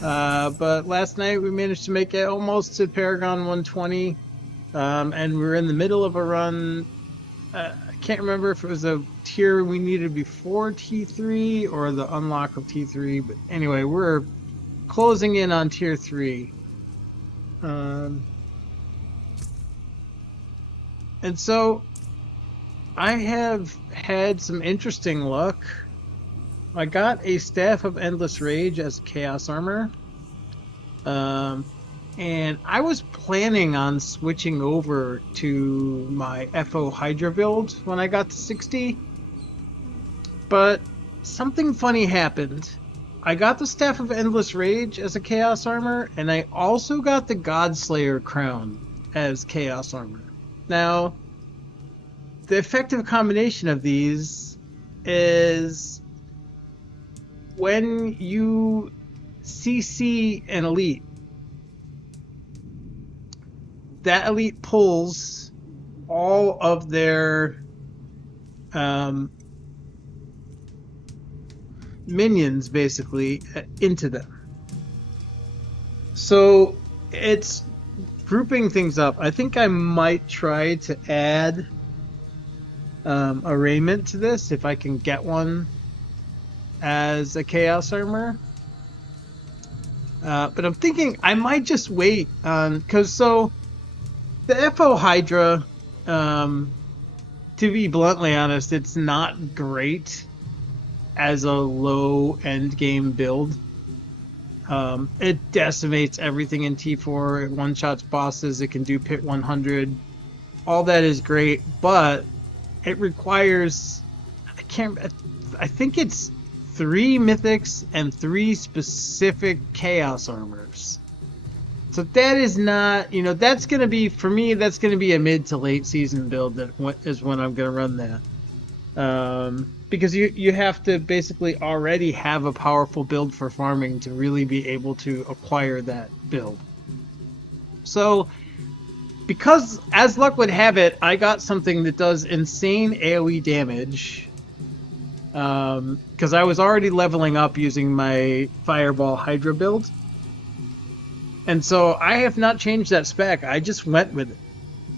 But last night we managed to make it almost to Paragon 120, and we were in the middle of a run. I can't remember if it was a tier we needed before T3 or the unlock of T3, but anyway, we're closing in on tier 3. Um, and so I have had some interesting luck. I got a Staff of Endless Rage as Chaos Armor. And I was planning on switching over to my FO Hydra build when I got to 60. But something funny happened. I got the Staff of Endless Rage as a Chaos Armor, and I also got the Godslayer Crown as Chaos Armor. Now, the effective combination of these is when you CC an elite, that elite pulls all of their minions basically into them. So it's grouping things up. I think I might try to add a raiment to this if I can get one as a Chaos Armor. But I'm thinking I might just wait on, because so the FO Hydra, to be bluntly honest, it's not great as a low end game build. It decimates everything in T4. It one-shots bosses. It can do pit 100. All that is great, but it requires, I think it's 3 mythics and 3 specific chaos armors. So that is not, that's going to be, for me, that's going to be a mid to late season build that is when I'm going to run that. Because you have to basically already have a powerful build for farming to really be able to acquire that build. So, because as luck would have it, I got something that does insane AoE damage. Because I was already leveling up using my Fireball Hydra build. And so I have not changed that spec. I just went with it,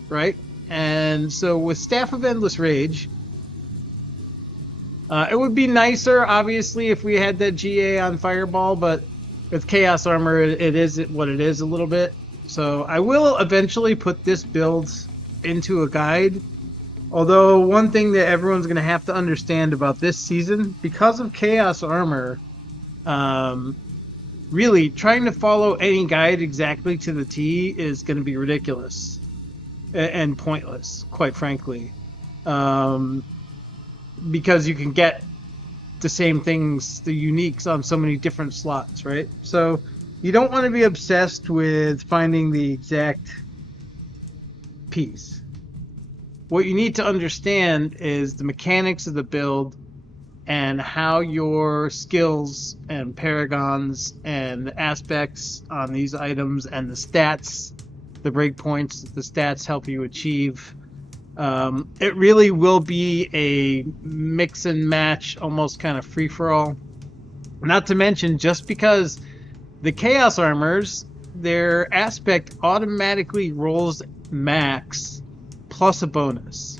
right? And so with Staff of Endless Rage, it would be nicer, obviously, if we had that GA on Fireball, but with Chaos Armor, it is what it is a little bit. So I will eventually put this build into a guide. Although one thing that everyone's going to have to understand about this season, because of Chaos Armor, really trying to follow any guide exactly to the T is going to be ridiculous and pointless, quite frankly. Because you can get the same things, the uniques, on so many different slots, right? So you don't want to be obsessed with finding the exact piece. What you need to understand is the mechanics of the build and how your skills and paragons and the aspects on these items and the stats, the breakpoints that the stats help you achieve. It really will be a mix and match, almost kind of free-for-all. Not to mention, just because the Chaos Armors, their aspect automatically rolls max plus a bonus.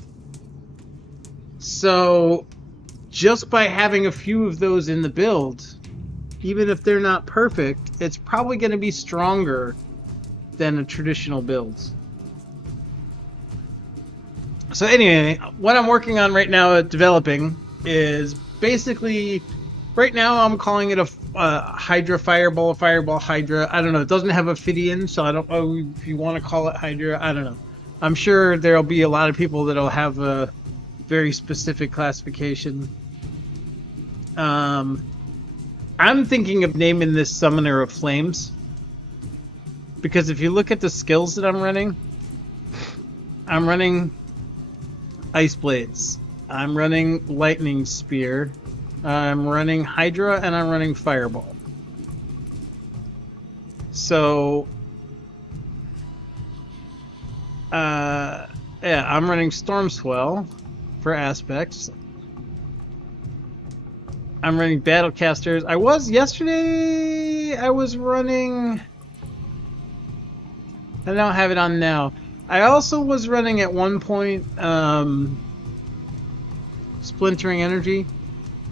So just by having a few of those in the build, even if they're not perfect, it's probably going to be stronger than a traditional build. So anyway, what I'm working on right now at developing is basically, right now I'm calling it a Hydra Fireball, Fireball Hydra. I don't know. It doesn't have Ophidian, so I don't know if you want to call it Hydra. I don't know. I'm sure there'll be a lot of people that'll have a very specific classification. I'm thinking of naming this Summoner of Flames, because if you look at the skills that I'm running Ice Blades, I'm running Lightning Spear, I'm running Hydra, and I'm running Fireball. So, yeah, I'm running Storm Swell for aspects. I'm running Battlecasters. I was yesterday. I was running. I don't have it on now. I also was running at one point Splintering Energy.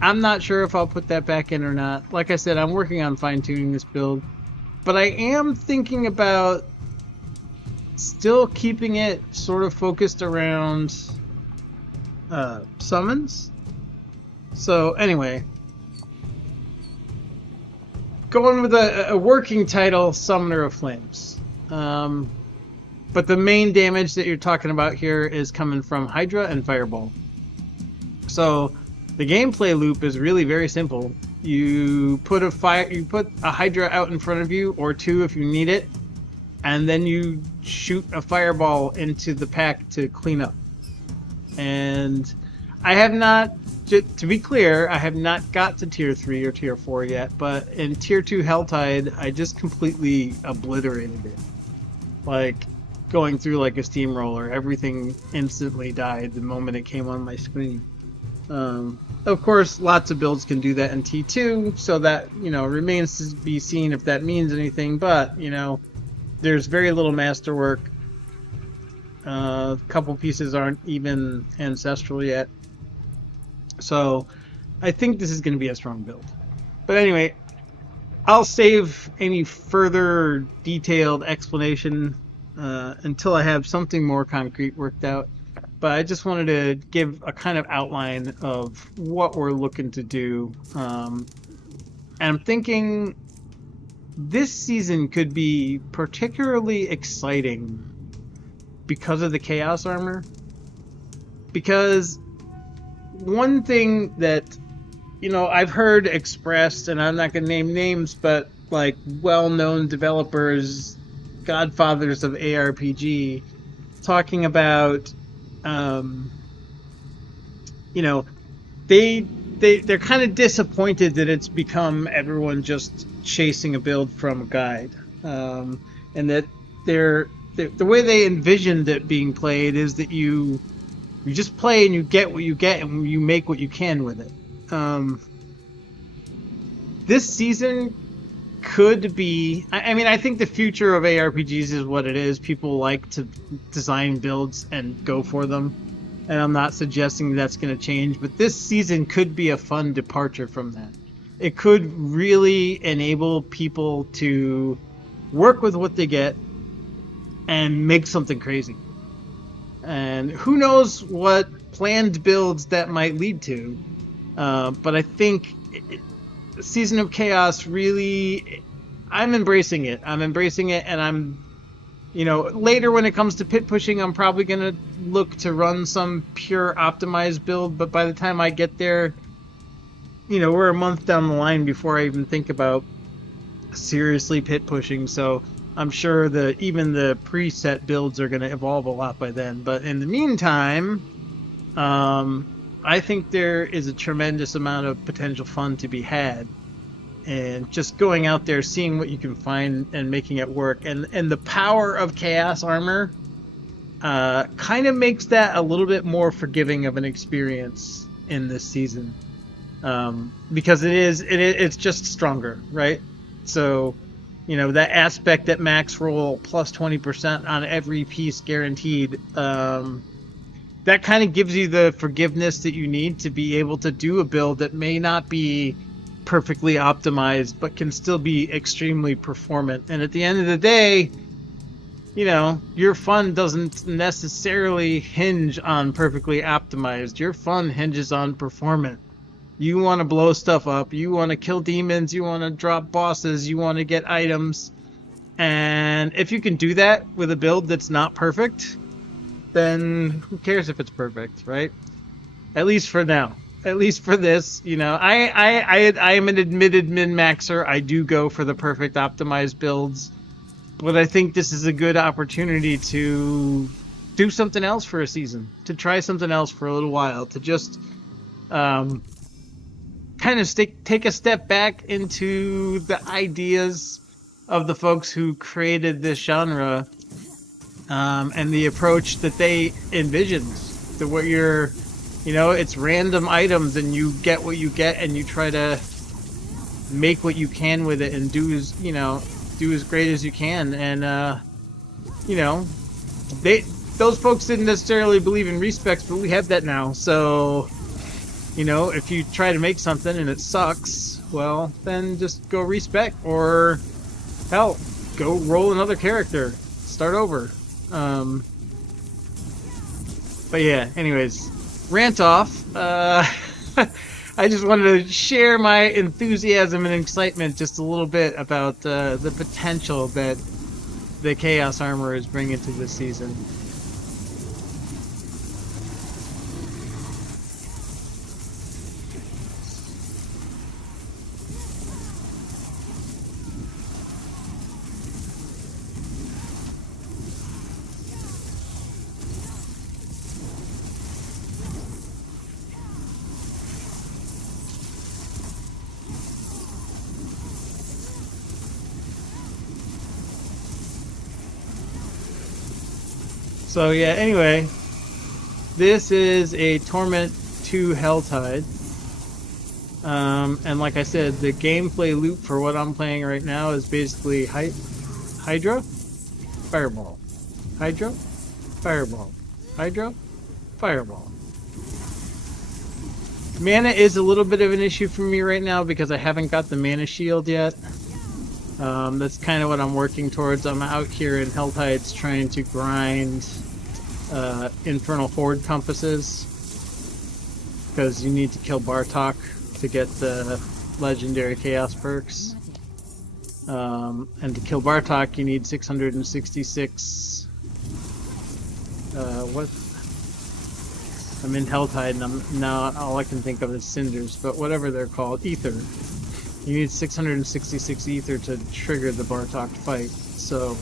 I'm not sure if I'll put that back in or not. Like I said, I'm working on fine-tuning this build. But I am thinking about still keeping it sort of focused around summons. So anyway, going with a working title, Summoner of Flames. But the main damage that you're talking about here is coming from Hydra and Fireball. So the gameplay loop is really very simple. You put a Hydra out in front of you, or two if you need it, and then you shoot a fireball into the pack to clean up. And I have not, to be clear, I have not got to tier 3 or tier 4 yet, but in tier 2 Helltide, I just completely obliterated it. Like, going through like a steamroller, everything instantly died the moment it came on my screen. Of course, lots of builds can do that in T2, so that, remains to be seen if that means anything, but, there's very little masterwork. A couple pieces aren't even ancestral yet. So, I think this is going to be a strong build. But anyway, I'll save any further detailed explanation until I have something more concrete worked out. But I just wanted to give a kind of outline of what we're looking to do. And I'm thinking this season could be particularly exciting because of the Chaos Armor. Because one thing that, I've heard expressed, and I'm not going to name names, but like well-known developers, godfathers of ARPG, talking about they're kind of disappointed that it's become everyone just chasing a build from a guide, and that the way they envisioned it being played is that you just play and you get what you get and you make what you can with it. This season could be, I think the future of ARPGs is what it is. People like to design builds and go for them, and I'm not suggesting that's going to change, but this season could be a fun departure from that. It could really enable people to work with what they get and make something crazy. And who knows what planned builds that might lead to, but I think Season of Chaos really, I'm embracing it. And I'm, later when it comes to pit pushing, I'm probably going to look to run some pure optimized build, but by the time I get there, we're a month down the line before I even think about seriously pit pushing, so I'm sure that even the preset builds are going to evolve a lot by then. But in the meantime, I think there is a tremendous amount of potential fun to be had, and just going out there, seeing what you can find and making it work. And the power of Chaos Armor kind of makes that a little bit more forgiving of an experience in this season, because it's just stronger, right? So, that aspect that max roll plus 20% on every piece guaranteed, that kind of gives you the forgiveness that you need to be able to do a build that may not be perfectly optimized, but can still be extremely performant. And at the end of the day, your fun doesn't necessarily hinge on perfectly optimized. Your fun hinges on performant. You want to blow stuff up, you want to kill demons, you want to drop bosses, you want to get items. And if you can do that with a build that's not perfect, then who cares if it's perfect, right? At least for now. At least for this, I am an admitted min-maxer. I do go for the perfect optimized builds. But I think this is a good opportunity to do something else for a season. To try something else for a little while. To just kind of take a step back into the ideas of the folks who created this genre, and the approach that they envisioned. What you're You know, it's random items, and you get what you get, and you try to make what you can with it, and do as do as great as you can. And you know, they those folks didn't necessarily believe in respecs, but we have that now. So you know, if you try to make something and it sucks, well, then just go respec, or hell, go roll another character, start over. Um, but yeah, anyways, rant off. I just wanted to share my enthusiasm and excitement just a little bit about the potential that the Chaos Armor is bringing to this season. So yeah, anyway, this is a Torment 2 Helltide. And like I said, the gameplay loop for what I'm playing right now is basically Hydra, Fireball. Hydra, Fireball. Hydra, Fireball. Mana is a little bit of an issue for me right now because I haven't got the mana shield yet. That's kind of what I'm working towards. I'm out here in Helltides trying to grind Infernal Horde compasses because you need to kill Bartok to get the legendary Chaos perks. And to kill Bartok, you need 666. What? I'm in Helltide, and now all I can think of is Cinders, but whatever they're called, Ether. You need 666 Ether to trigger the Bartok fight. So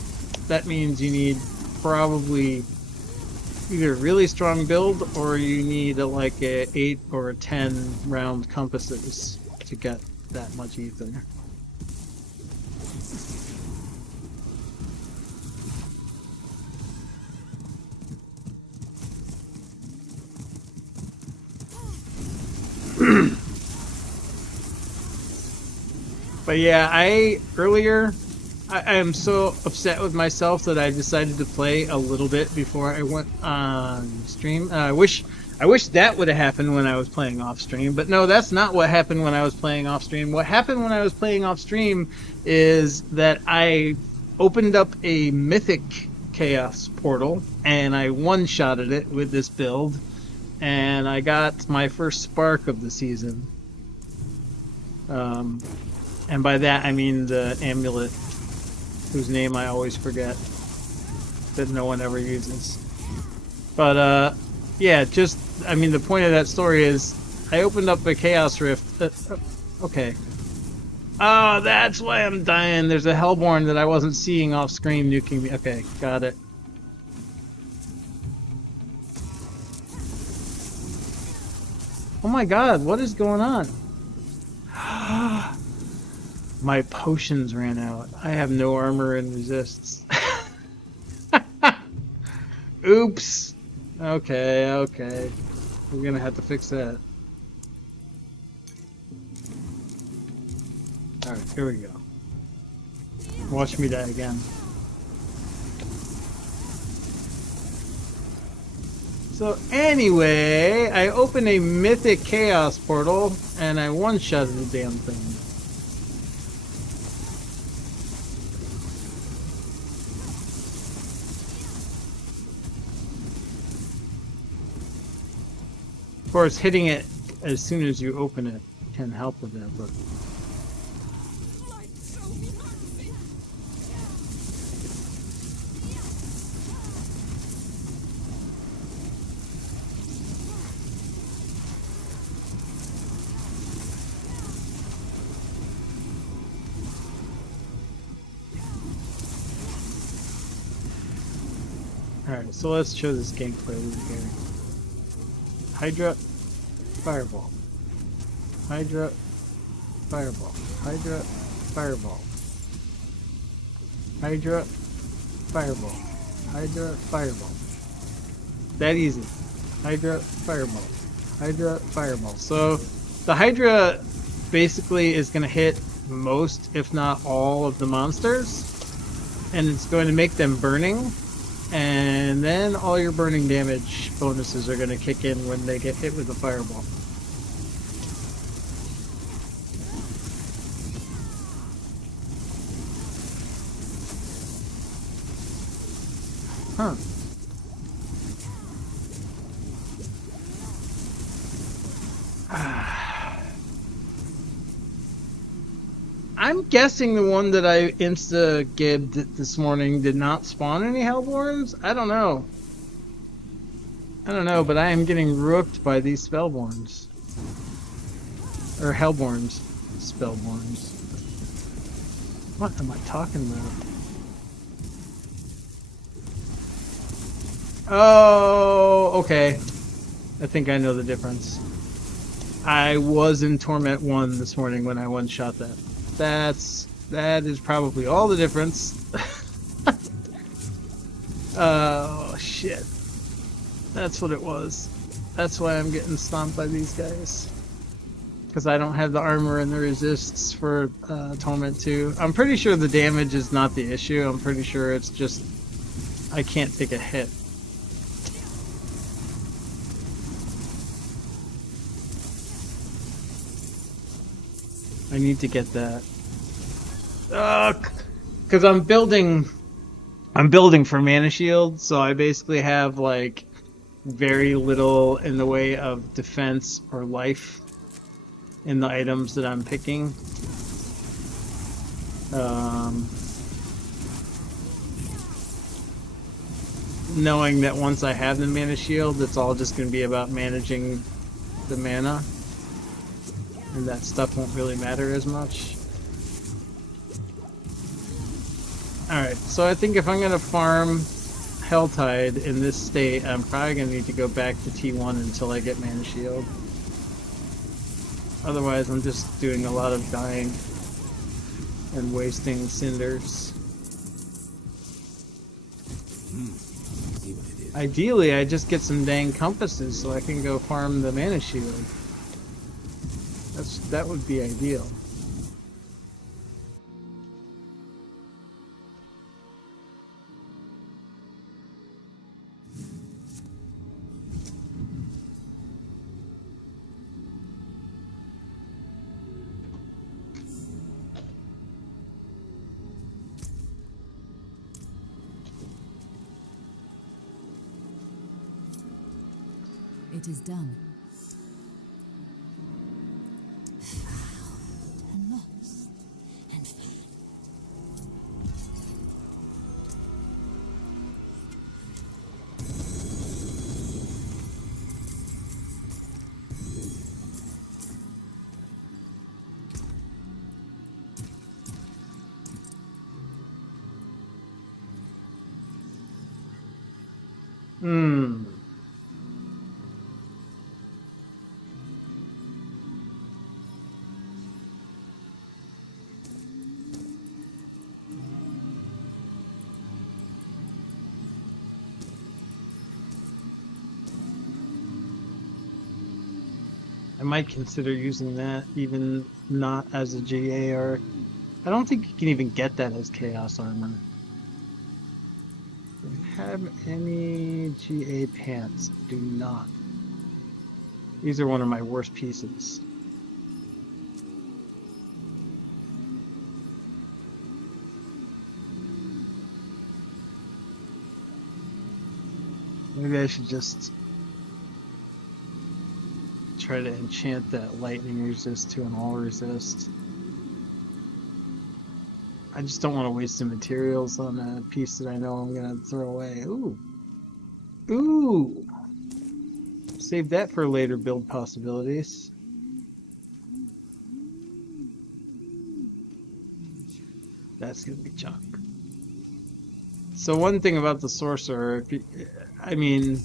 that means you need probably either a really strong build, or you need like a 8 or a 10 round compasses to get that much Ether. But yeah, I am so upset with myself that I decided to play a little bit before I went on stream. I wish that would have happened when I was playing off stream, but no, that's not what happened when I was playing off stream. What happened when I was playing off stream is that I opened up a mythic chaos portal and I one-shotted it with this build, and I got my first spark of the season. And by that I mean the amulet, whose name I always forget, that no one ever uses. But yeah, I mean, the point of that story is I opened up a Chaos Rift. Okay. Oh, that's why I'm dying. There's a Hellborn that I wasn't seeing off screen nuking me. Okay, got it. Oh my god, what is going on? My potions ran out. I have no armor and resists. Oops. Okay. We're gonna have to fix that. Alright, here we go. Watch me die again. So anyway, I opened a mythic chaos portal and I one-shotted the damn thing. Of course, hitting it as soon as you open it can help with that, but... Alright, so let's show this gameplay here. Hydra, Fireball. Hydra, Fireball. Hydra, Fireball. Hydra, Fireball. Hydra, Fireball. That easy. Hydra, Fireball. Hydra Fireball. So the Hydra basically is going to hit most, if not all, of the monsters, and it's going to make them burning, and then all your burning damage bonuses are going to kick in when they get hit with a fireball. Huh. I'm guessing the one that I insta-gibbed this morning did not spawn any Hellborns? I don't know. I don't know, but I am getting rooked by these Spellborns. Or Hellborns. Spellborns. What am I talking about? Oh, okay. I think I know the difference. I was in Torment 1 this morning when I one-shot that. That is probably all the difference. Oh, shit. That's what it was. That's why I'm getting stomped by these guys. Because I don't have the armor and the resists for Torment 2. I'm pretty sure the damage is not the issue. I'm pretty sure it's just I can't take a hit. I need to get that. Because I'm building for Mana Shield, so I basically have like very little in the way of defense or life in the items that I'm picking. Knowing that once I have the Mana Shield, it's all just going to be about managing the mana, and that stuff won't really matter as much. Alright, so I think if I'm going to farm Helltide in this state, I'm probably going to need to go back to T1 until I get Mana Shield. Otherwise, I'm just doing a lot of dying and wasting cinders. Ideally, I just get some dang compasses so I can go farm the Mana Shield. That would be ideal. It is done. And lost and found. I might consider using that, even not as a GA, or I don't think you can even get that as Chaos Armor. Do I have any GA pants? I do not. These are one of my worst pieces. Maybe I should just try to enchant that lightning resist to an all resist. I just don't want to waste the materials on a piece that I know I'm going to throw away. Ooh. Ooh. Save that for later build possibilities. That's going to be junk. So one thing about the Sorcerer, I mean,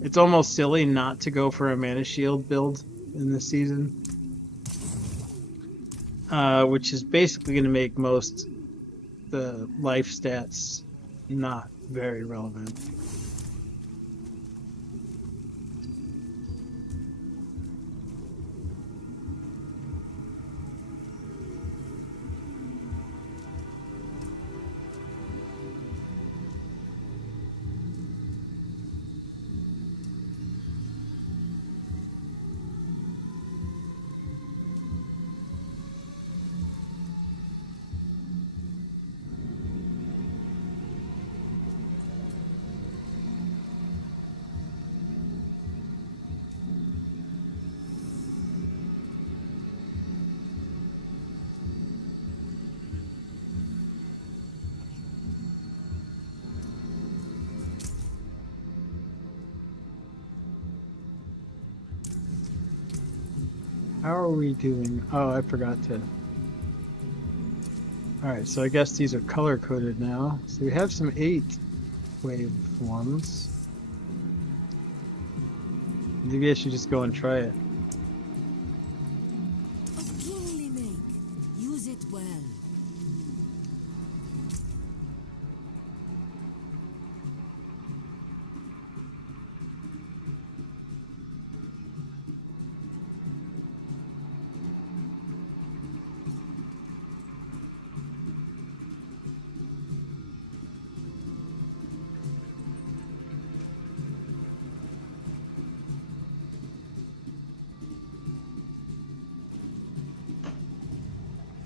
it's almost silly not to go for a Mana Shield build in this season. Which is basically going to make most the life stats not very relevant. How are we doing? Oh, I forgot to. Alright, so I guess these are color coded now. So we have some 8 waveforms. Maybe I should just go and try it. Of kingly make. Use it well.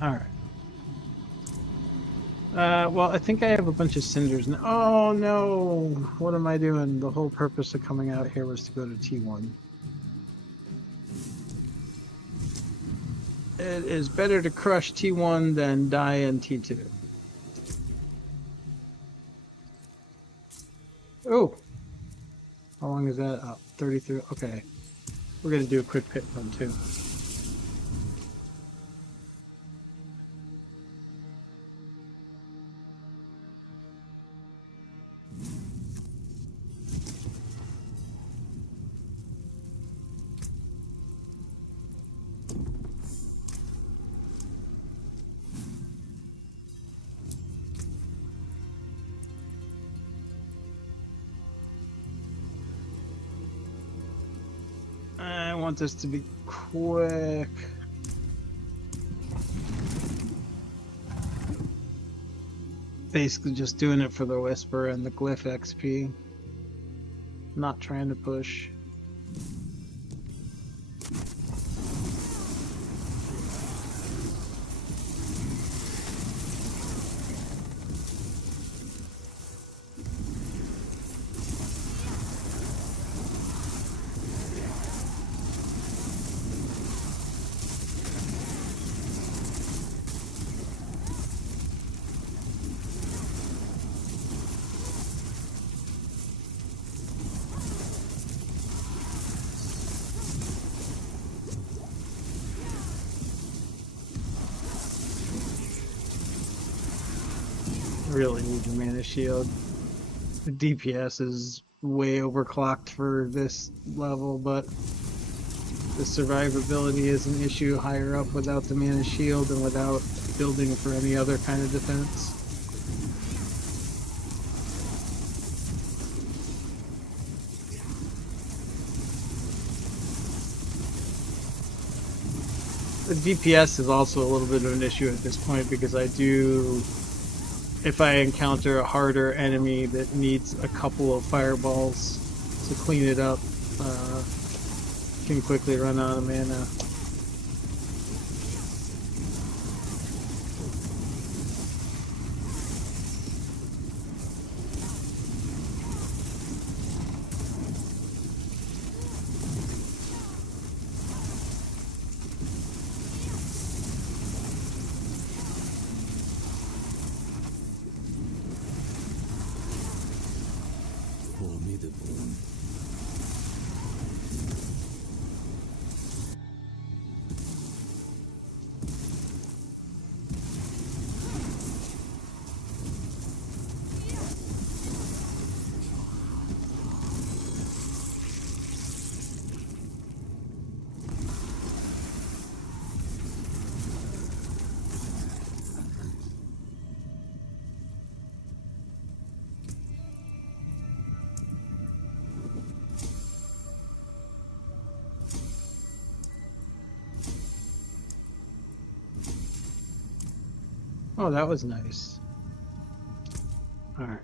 Alright. Well, I think I have a bunch of cinders now. Oh no! What am I doing? The whole purpose of coming out here was to go to T1. It is better to crush T1 than die in T2. Oh! How long is that? Oh, 33. Okay. We're going to do a quick pit run too. I want this to be quick. Basically just doing it for the Whisper and the Glyph XP. Not trying to push. Really need the mana shield. The DPS is way overclocked for this level, but the survivability is an issue higher up without the mana shield and without building for any other kind of defense. The DPS is also a little bit of an issue at this point because if I encounter a harder enemy that needs a couple of fireballs to clean it up, can quickly run out of mana. Formidable. Oh, that was nice. Alright.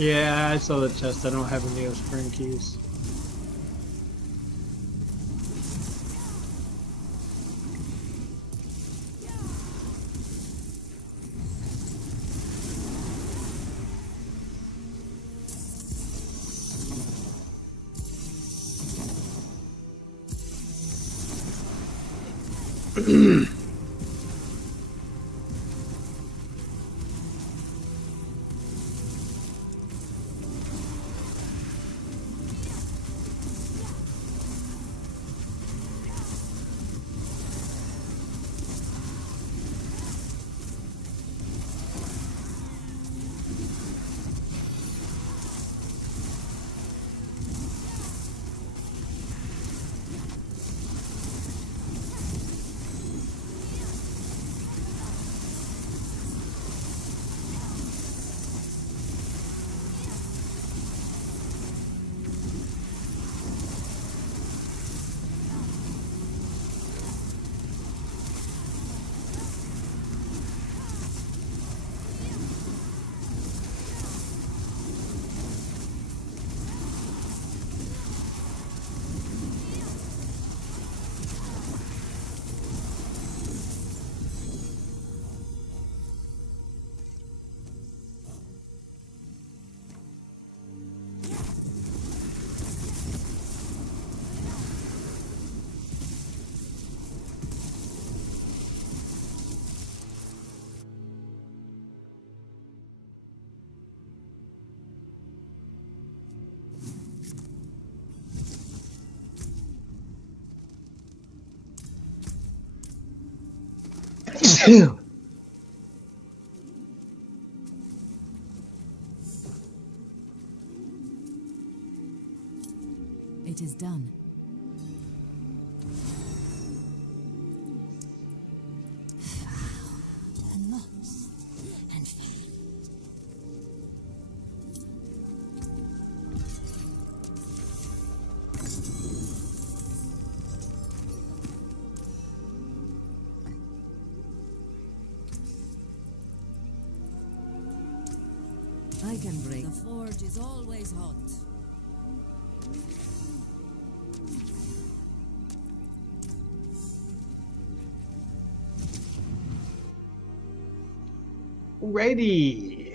Yeah, I saw the chest. I don't have any of spring keys. It is done. And moss and fire. I can break. The forge is always hot. Ready.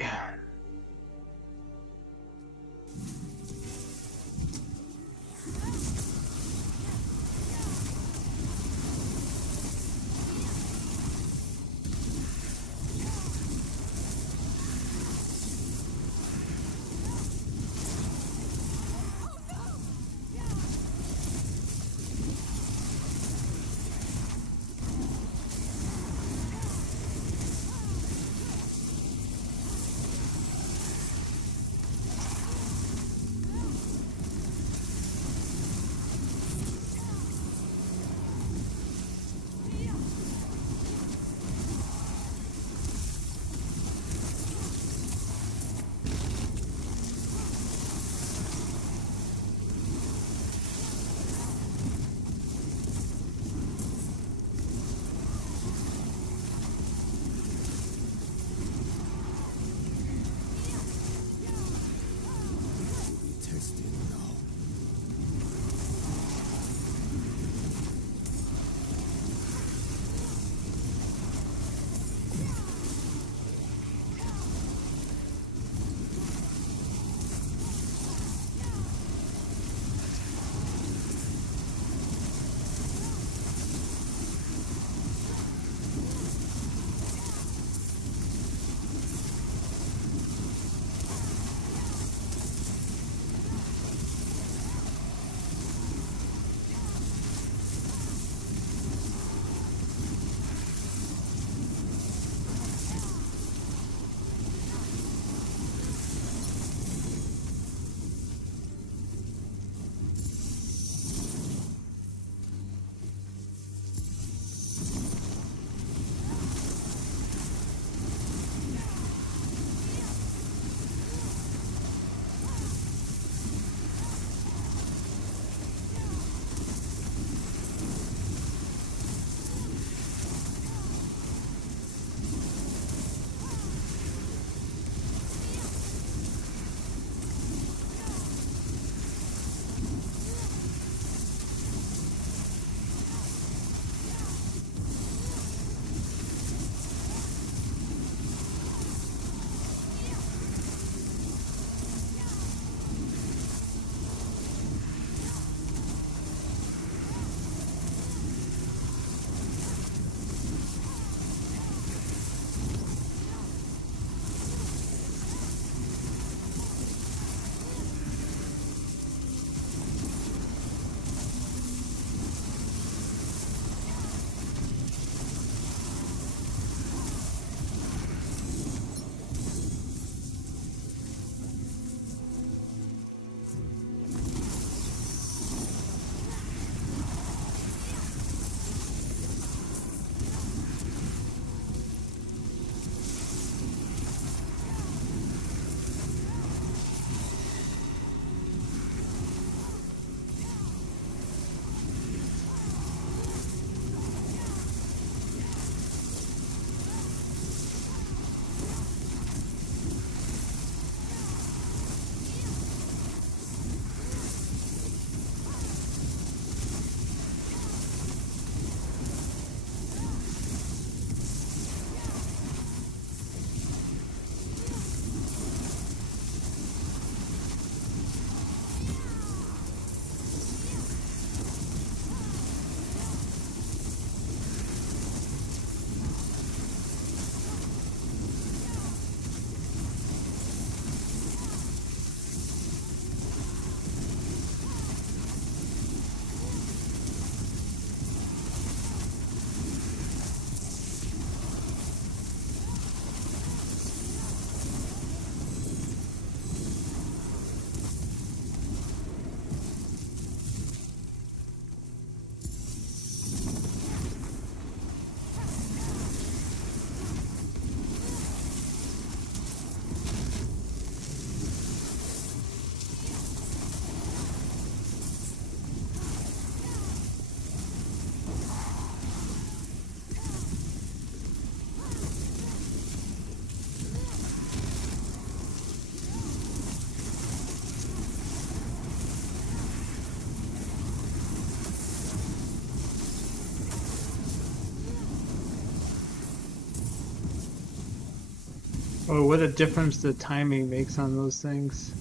Oh, what a difference the timing makes on those things.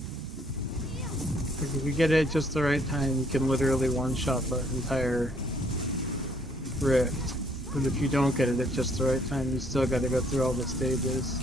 Like if you get it at just the right time, you can literally one-shot the entire rift. But if you don't get it at just the right time, you still got to go through all the stages.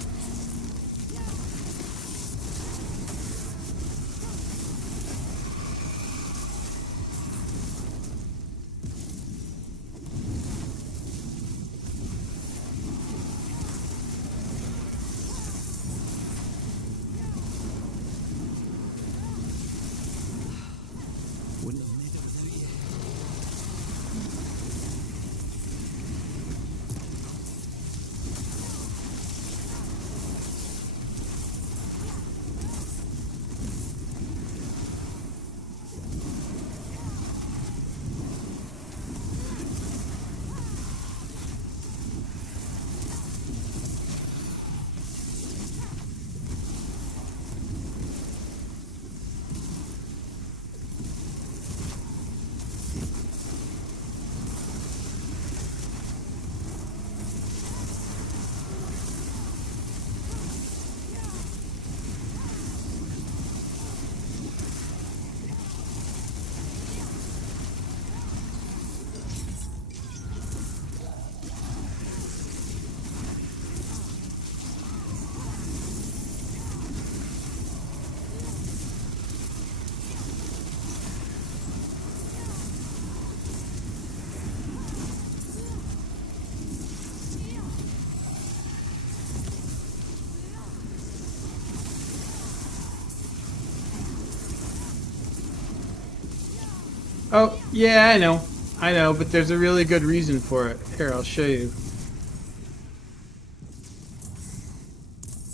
Oh, yeah, I know. I know, but there's a really good reason for it. Here, I'll show you.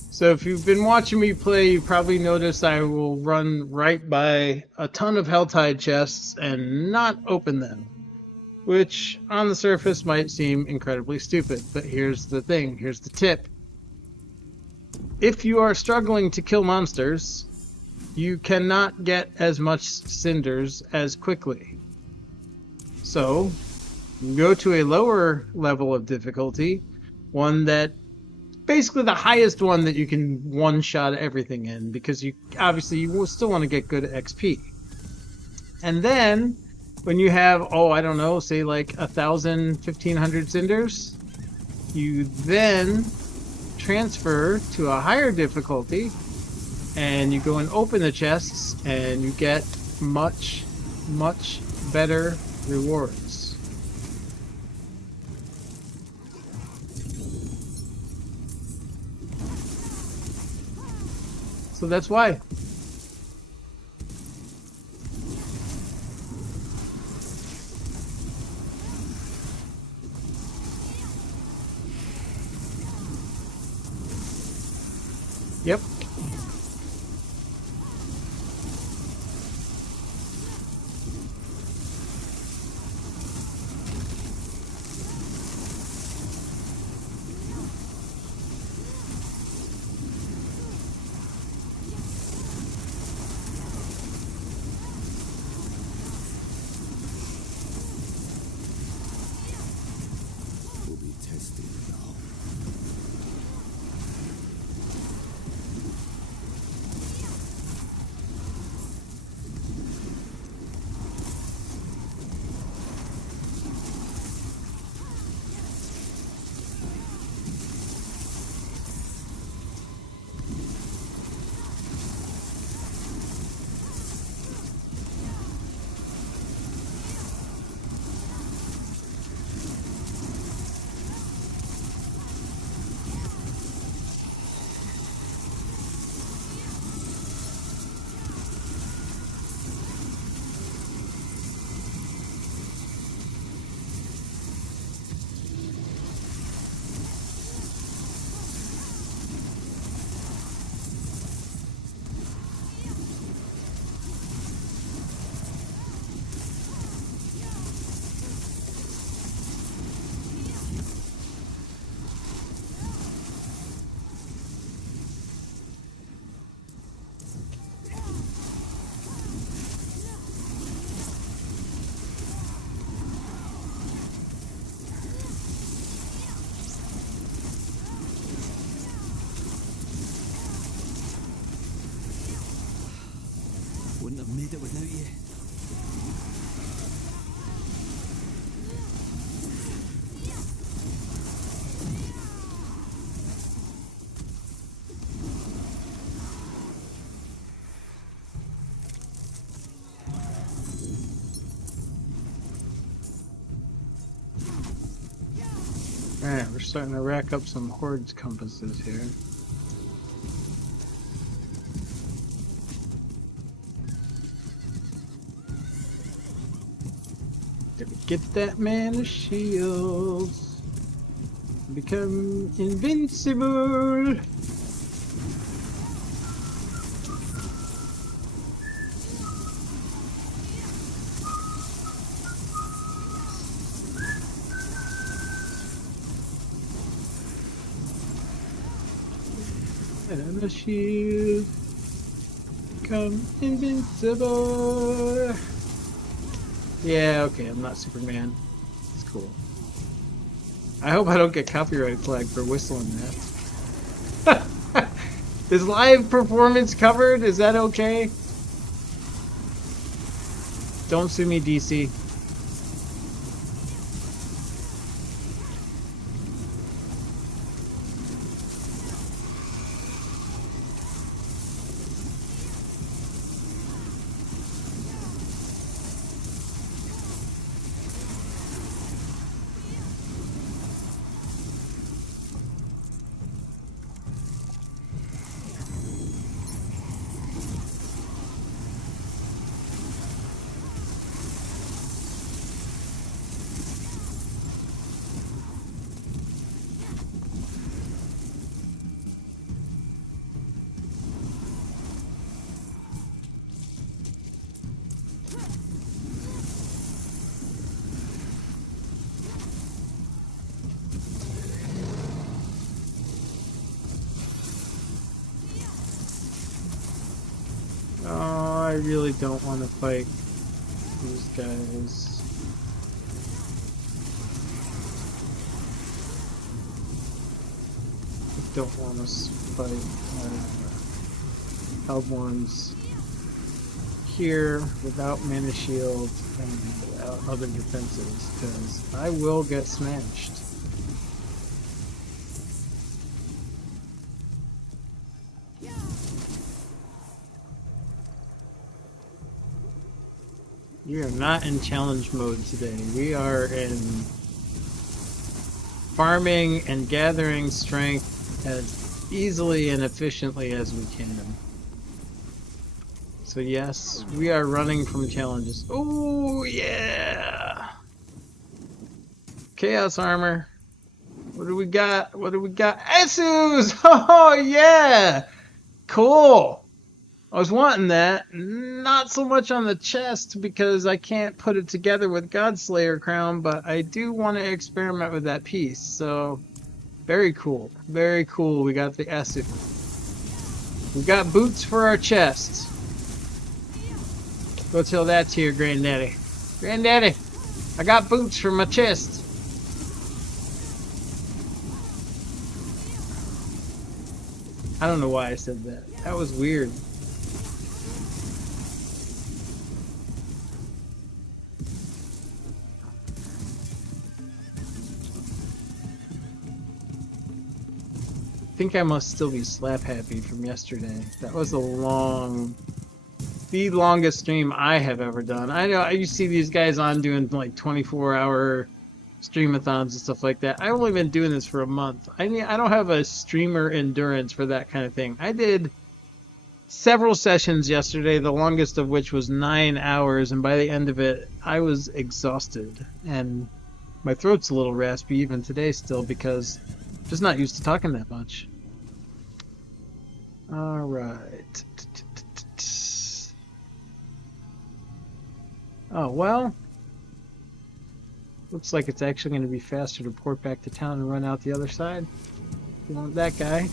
So if you've been watching me play, you probably noticed I will run right by a ton of Helltide chests and not open them. Which, on the surface, might seem incredibly stupid. But here's the thing. Here's the tip. If you are struggling to kill monsters, you cannot get as much cinders as quickly. So, go to a lower level of difficulty, one that basically the highest one that you can one-shot everything in, because you obviously you will still want to get good XP. And then when you have, oh, I don't know, say like 1,000, 1,500 cinders, you then transfer to a higher difficulty and you go and open the chests and you get much, much better rewards. So that's why. Yep. Wouldn't have made it without you. Alright, we're starting to rack up some hordes compasses here. Did we get that man of shields? Become invincible! And a shield, become invincible. Yeah, okay, I'm not Superman. It's cool. I hope I don't get copyright flagged for whistling that. Is live performance covered? Is that okay? Don't sue me, DC. Oh, I really don't want to fight these guys. I don't want to fight held ones here without mana shield and without other defenses, because I will get smashed. We are not in challenge mode today. We are in farming and gathering strength as easily and efficiently as we can. So yes, we are running from challenges. Oh yeah! Chaos armor. What do we got? What do we got? Esus! Oh yeah! Cool! I was wanting that. Not so much on the chest because I can't put it together with Godslayer crown, but I do want to experiment with that piece. So very cool. Very cool. We got the Esu. We got boots for our chest. Go tell that to your granddaddy. Granddaddy, I got boots for my chest. I don't know why I said that. That was weird. I think I must still be slap happy from yesterday. That was the longest stream I have ever done. I know you see these guys on doing like 24-hour streamathons and stuff like that. I've only been doing this for a month. I don't have a streamer endurance for that kind of thing. I did several sessions yesterday, the longest of which was 9 hours, and by the end of it, I was exhausted. And my throat's a little raspy even today still because I'm just not used to talking that much. Alright. Oh, well. Looks like it's actually going to be faster to port back to town and run out the other side. You want that guy?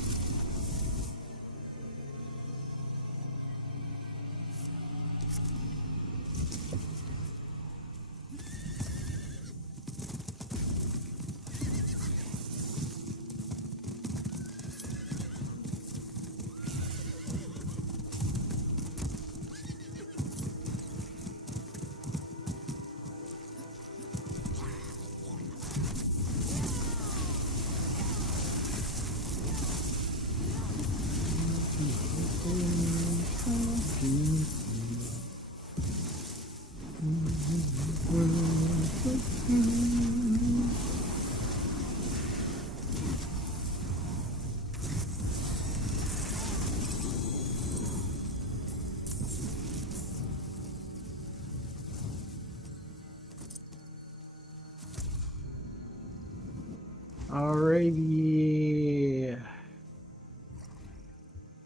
Alrighty.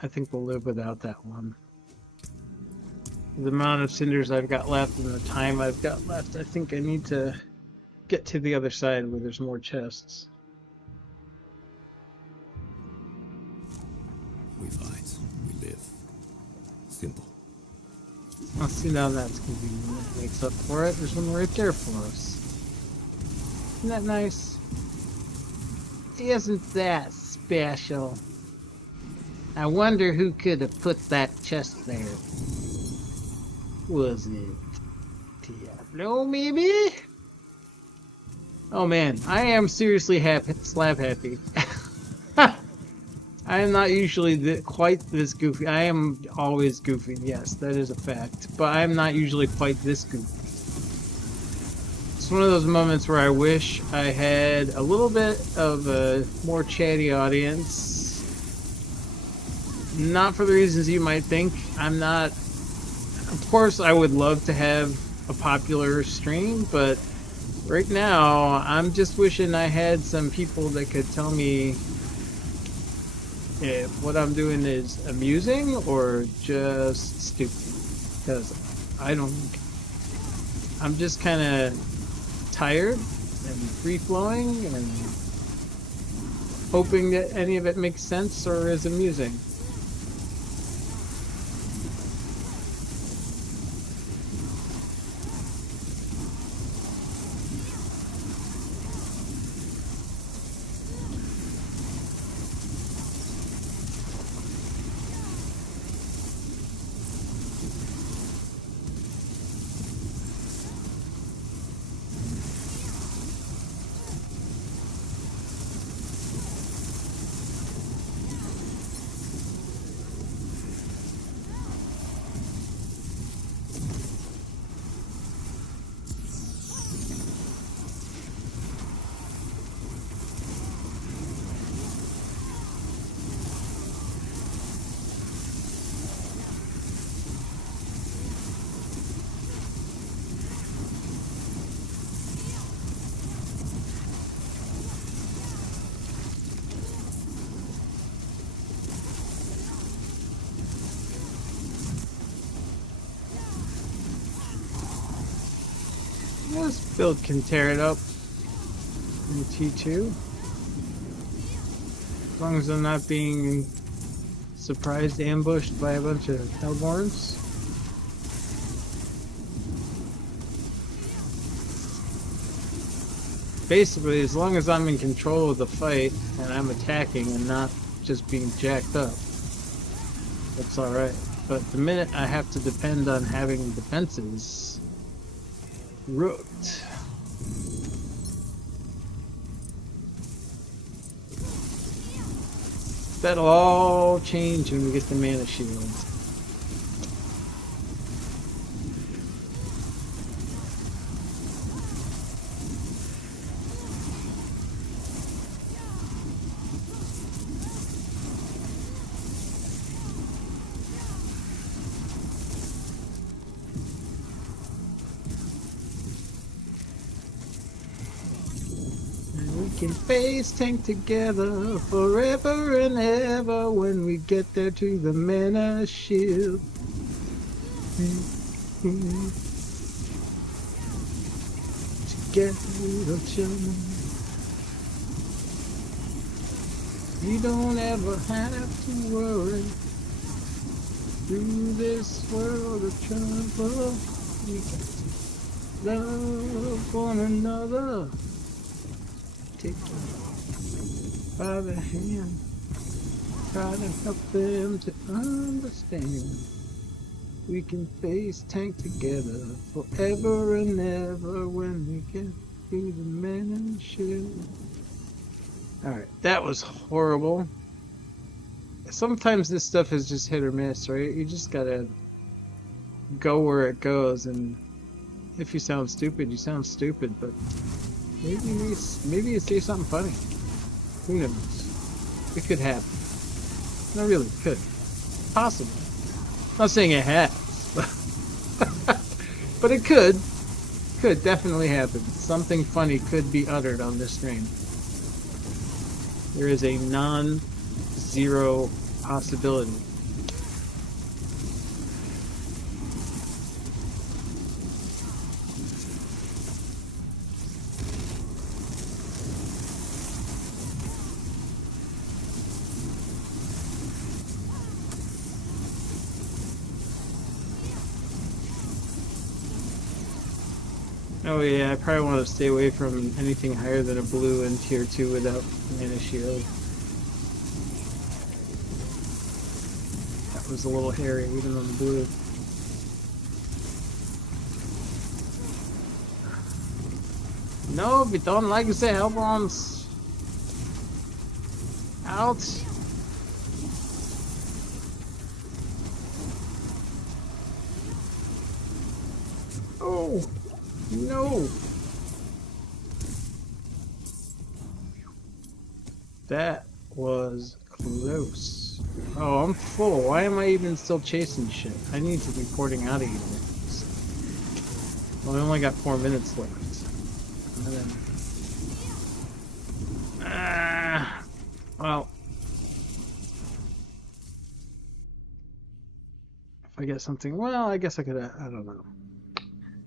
I think we'll live without that one. The amount of cinders I've got left and the time I've got left, I think I need to get to the other side where there's more chests. We fight, we live. Simple. Let's see, now that's convenient. That makes up for it. There's one right there for us. Isn't that nice? Isn't that special? I wonder who could have put that chest there. Was it Diablo, maybe? Oh man, I am seriously happy, slab happy. I am not usually quite this goofy. I am always goofy, yes, that is a fact. But I am not usually quite this goofy. It's one of those moments where I wish I had a little bit of a more chatty audience. Not for the reasons you might think. I'm not... Of course, I would love to have a popular stream, but right now, I'm just wishing I had some people that could tell me if what I'm doing is amusing or just stupid. Because I'm just kind of tired and free-flowing and hoping that any of it makes sense or is amusing. This build can tear it up in T2. As long as I'm not being surprised, ambushed by a bunch of hellborns. Basically, as long as I'm in control of the fight and I'm attacking and not just being jacked up, that's alright. But the minute I have to depend on having defenses, rooked. That'll all change when we get the mana shield. We can face tank together forever and ever when we get there to the mana shield. Together, children. You don't ever have to worry through this world of trouble. We got to love one another. Take them by the hand, try to help them to understand. We can face tank together forever and ever when we get through the mana shield. Alright, that was horrible. Sometimes this stuff is just hit or miss, right? You just gotta go where it goes, and if you sound stupid, you sound stupid, but maybe you say something funny. Who knows? It could happen. No, really, it could. Possible. I'm not saying it has. But it could. Could definitely happen. Something funny could be uttered on this stream. There is a non-zero possibility. Oh yeah, I probably want to stay away from anything higher than a blue in tier 2 without mana shield. That was a little hairy, even on the blue. No, we don't like the hell bombs. Out. Oh, no. That was close. Oh, I'm full. Why am I even still chasing shit? I need to be porting out of here. Well, I only got 4 minutes left. And then... well... if I get something... well, I guess I could... I don't know.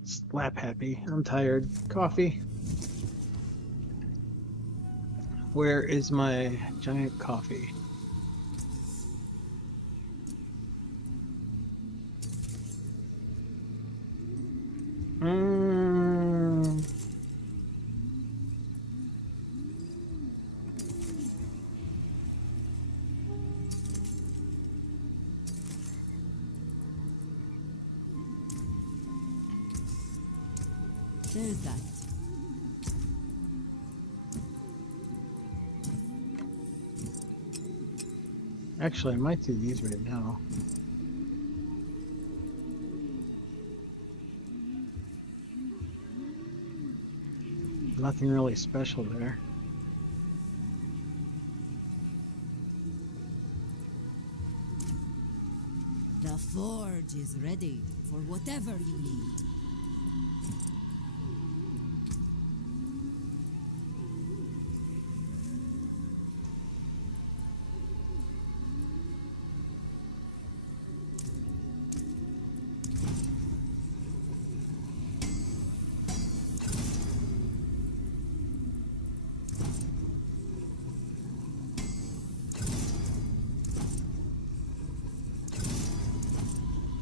Slap happy. I'm tired. Coffee. Where is my giant coffee? There's that. Actually, I might do these right now. Nothing really special there. The forge is ready for whatever you need.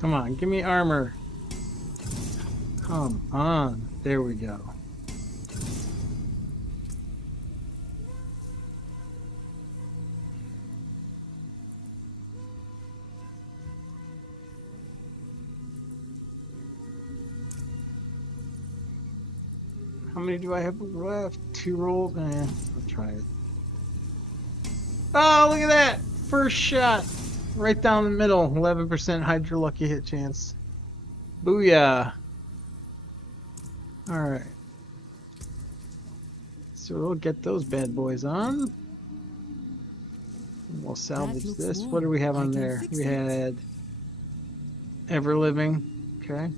Come on, give me armor. Come on. There we go. How many do I have left? 2 rolls? I'll try it. Oh, look at that! First shot! Right down the middle. 11% Hydra lucky hit chance. Booyah! Alright. So we'll get those bad boys on. We'll salvage this. What do we have on there? We had Ever Living. Okay.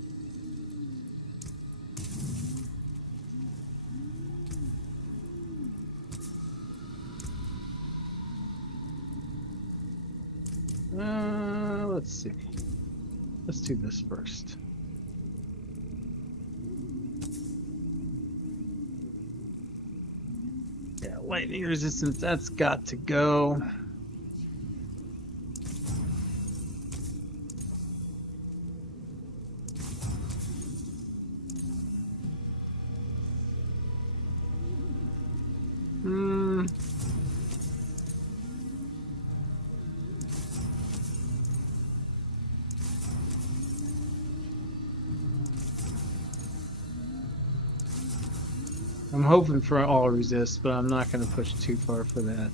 Let's see. Let's do this first. Yeah, lightning resistance, that's got to go. I'm hoping for all resist, but I'm not going to push too far for that.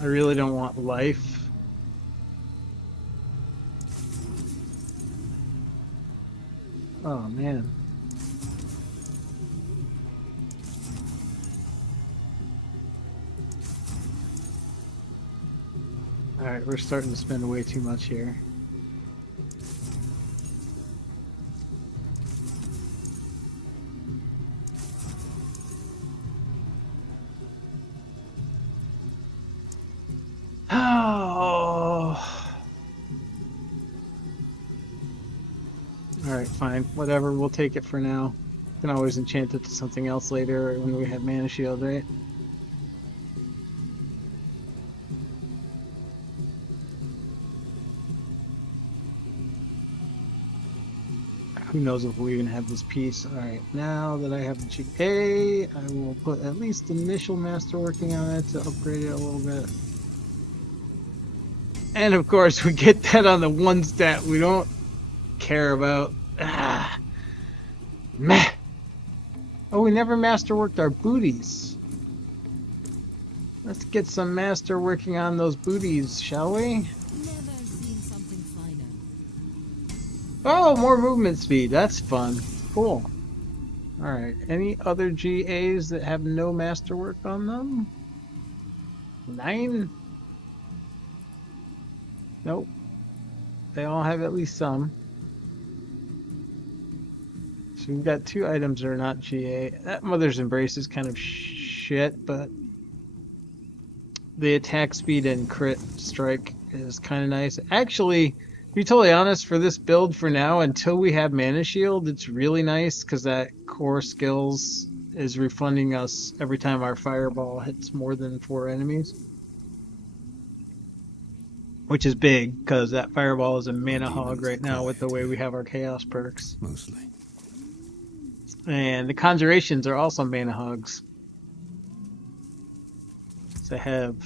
I really don't want life. Oh man. Alright, we're starting to spend way too much here. Alright, fine. Whatever, we'll take it for now. Can always enchant it to something else later when we have mana shield, right? Who knows if we even have this piece. Alright, now that I have the GA, I will put at least initial masterworking on it to upgrade it a little bit. And of course, we get that on the one stat we don't care about. Ah, meh. Oh, we never masterworked our booties. Let's get some masterworking on those booties, shall we? Never seen something finer. Oh, more movement speed. That's fun. Cool. Alright, any other GAs that have no masterwork on them? 9? Nope. They all have at least some. So we've got 2 items that are not GA. That Mother's Embrace is kind of shit, but the attack speed and crit strike is kind of nice. Actually, to be totally honest, for this build for now, until we have Mana Shield, it's really nice because that core skills is refunding us every time our fireball hits more than 4 enemies. Which is big, because that fireball is a mana hog right now with the way we have our chaos perks. Mostly. And the conjurations are also mana hogs. So I have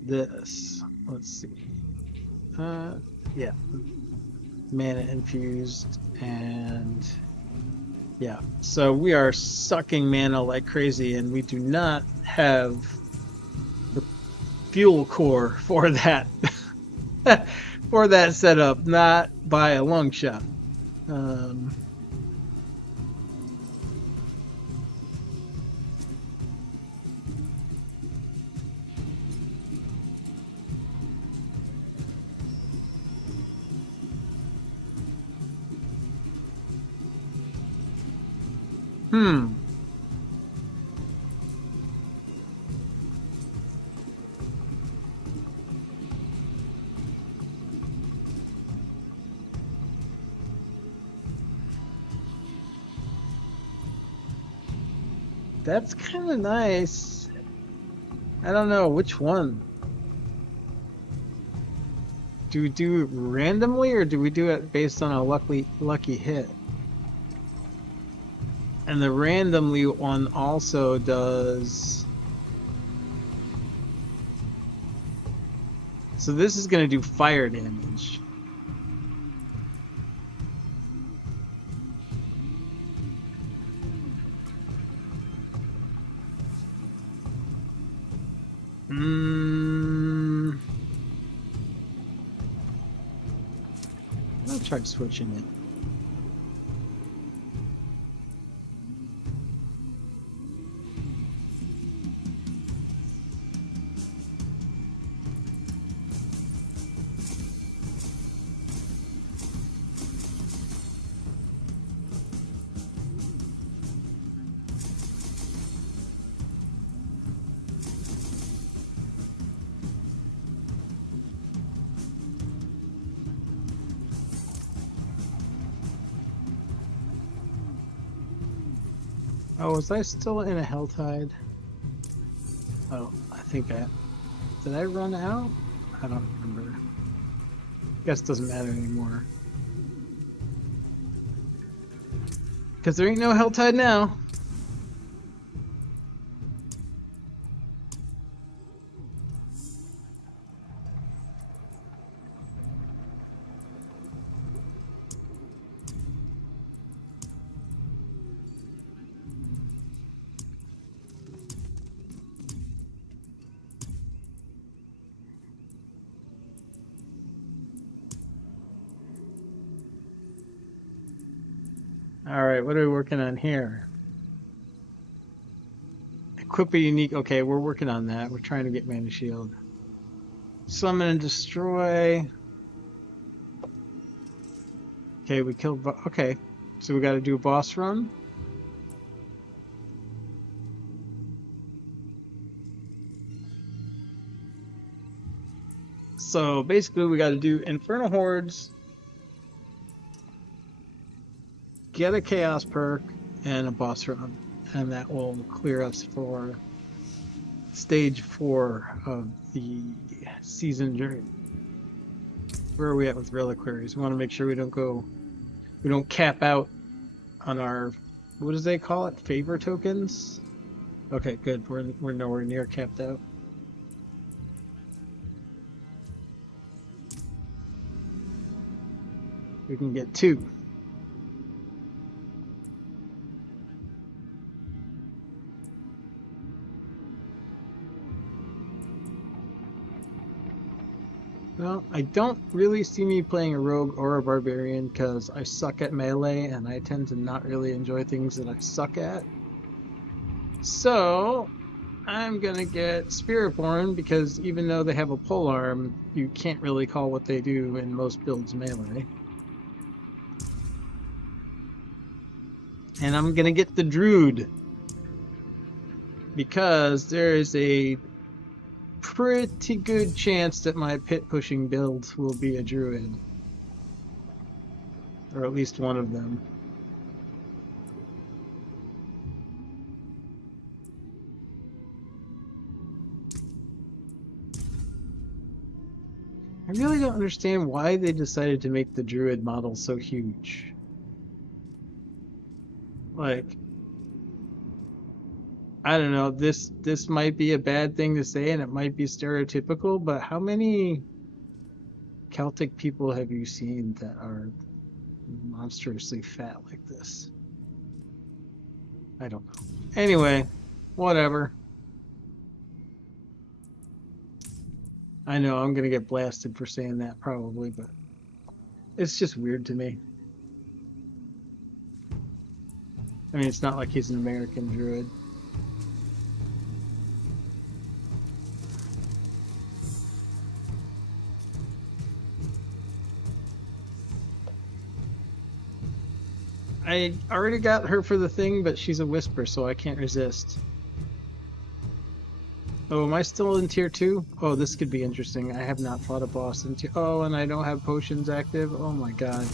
this. Let's see. Yeah. Mana infused and yeah. So we are sucking mana like crazy, and we do not have the fuel core for that for that setup, not by a long shot. That's kind of nice. I don't know which one. Do we do it randomly or do we do it based on a lucky hit? And the randomly one also does. So this is going to do fire damage. I'll try switching it. Oh, was I still in a Helltide? Oh, I think I... Did I run out? I don't remember. Guess it doesn't matter anymore. Because there ain't no Helltide now. Alright, what are we working on here? Equip a unique... Okay, we're working on that. We're trying to get Mana Shield. Summon and destroy. Okay, we killed... Okay, so we gotta do a boss run? So basically we gotta do Infernal Hordes, get a chaos perk and a boss run, and that will clear us for stage 4 of the season journey. Where are we at with reliquaries? We want to make sure we don't cap out on our, what does they call it? Favor tokens? Okay, good. We're nowhere near capped out. We can get 2. Well, I don't really see me playing a rogue or a barbarian because I suck at melee and I tend to not really enjoy things that I suck at. So, I'm gonna get Spiritborn because even though they have a polearm, you can't really call what they do in most builds melee. And I'm gonna get the Druid because there is a pretty good chance that my pit pushing build will be a druid, or at least one of them. I really don't understand why they decided to make the druid model so huge. Like, I don't know, this might be a bad thing to say and it might be stereotypical, but how many Celtic people have you seen that are monstrously fat like this? I don't know. Anyway, whatever. I know I'm gonna get blasted for saying that probably, but it's just weird to me. I mean, it's not like he's an American druid. I already got her for the thing, but she's a whisper, so I can't resist. Oh, am I still in tier 2? Oh, this could be interesting. I have not fought a boss in tier... Oh, and I don't have potions active. Oh my god.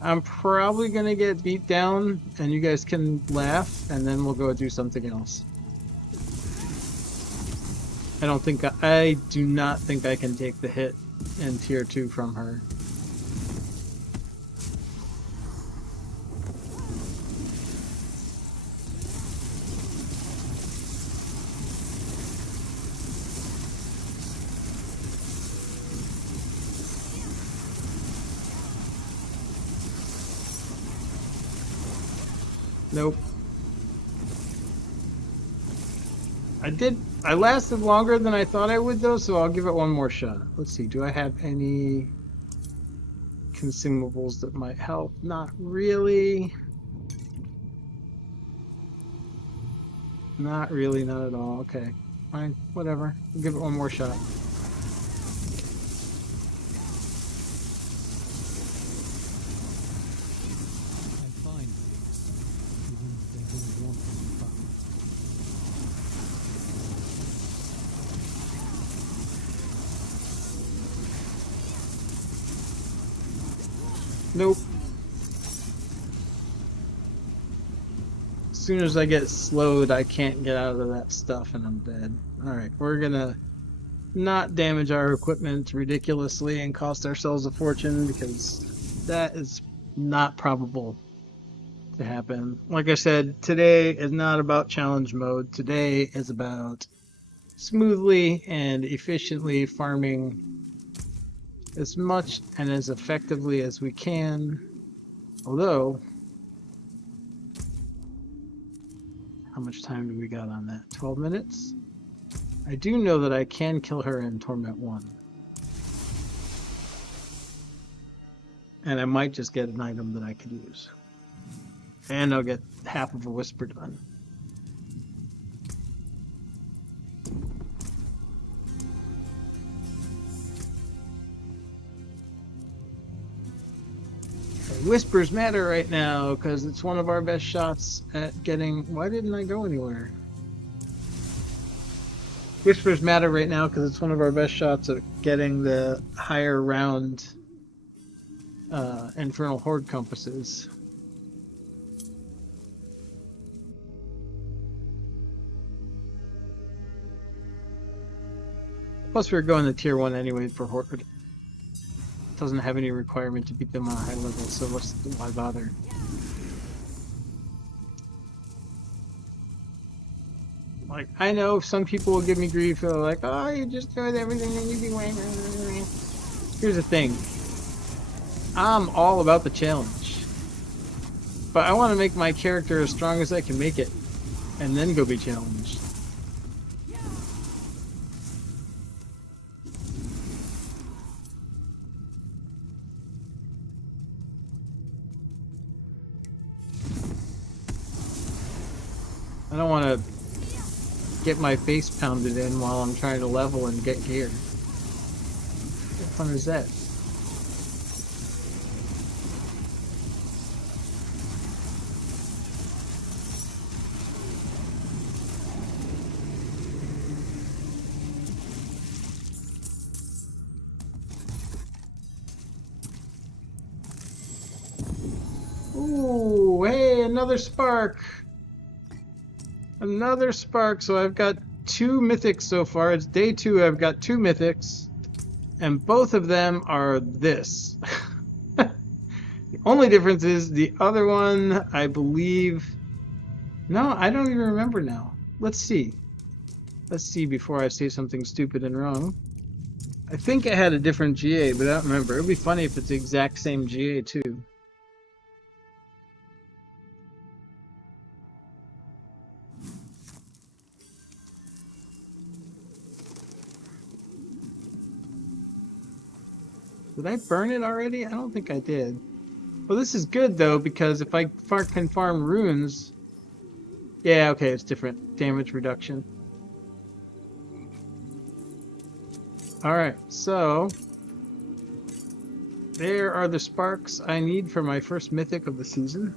I'm probably gonna get beat down, and you guys can laugh, and then we'll go do something else. I do not think I can take the hit in tier 2 from her. Nope. I lasted longer than I thought I would though, so I'll give it one more shot. Let's see, do I have any consumables that might help? Not really. Not really, not at all. Okay, fine, whatever. I'll give it one more shot. Nope. As soon as I get slowed, I can't get out of that stuff and I'm dead. Alright, we're gonna not damage our equipment ridiculously and cost ourselves a fortune because that is not probable to happen. Like I said, today is not about challenge mode. Today is about smoothly and efficiently farming as much and as effectively as we can. Although, how much time do we got on that? 12 minutes? I do know that I can kill her in Torment 1. And I might just get an item that I could use. And I'll get half of a whisper done. Whispers matter right now because it's one of our best shots at getting... Why didn't I go anywhere? Whispers matter right now because it's one of our best shots at getting the higher round Infernal Horde compasses. Plus, we were going to tier 1 anyway for Horde. Doesn't have any requirement to beat them on a high level, so why bother? Like, I know some people will give me grief. They're like, oh, you're just doing everything that you be doing. Here's the thing. I'm all about the challenge. But I want to make my character as strong as I can make it. And then go be challenged. I don't want to get my face pounded in while I'm trying to level and get gear. What fun is that? Ooh, hey, another spark! Another spark, so I've got 2 mythics so far. It's day 2, I've got 2 mythics. And both of them are this. The only difference is the other one, I believe... No, I don't even remember now. Let's see. Let's see before I say something stupid and wrong. I think it had a different GA, but I don't remember. It would be funny if it's the exact same GA too. Did I burn it already? I don't think I did. Well, this is good though, because if I can farm runes... Yeah, okay, it's different. Damage reduction. Alright, so... there are the sparks I need for my first mythic of the season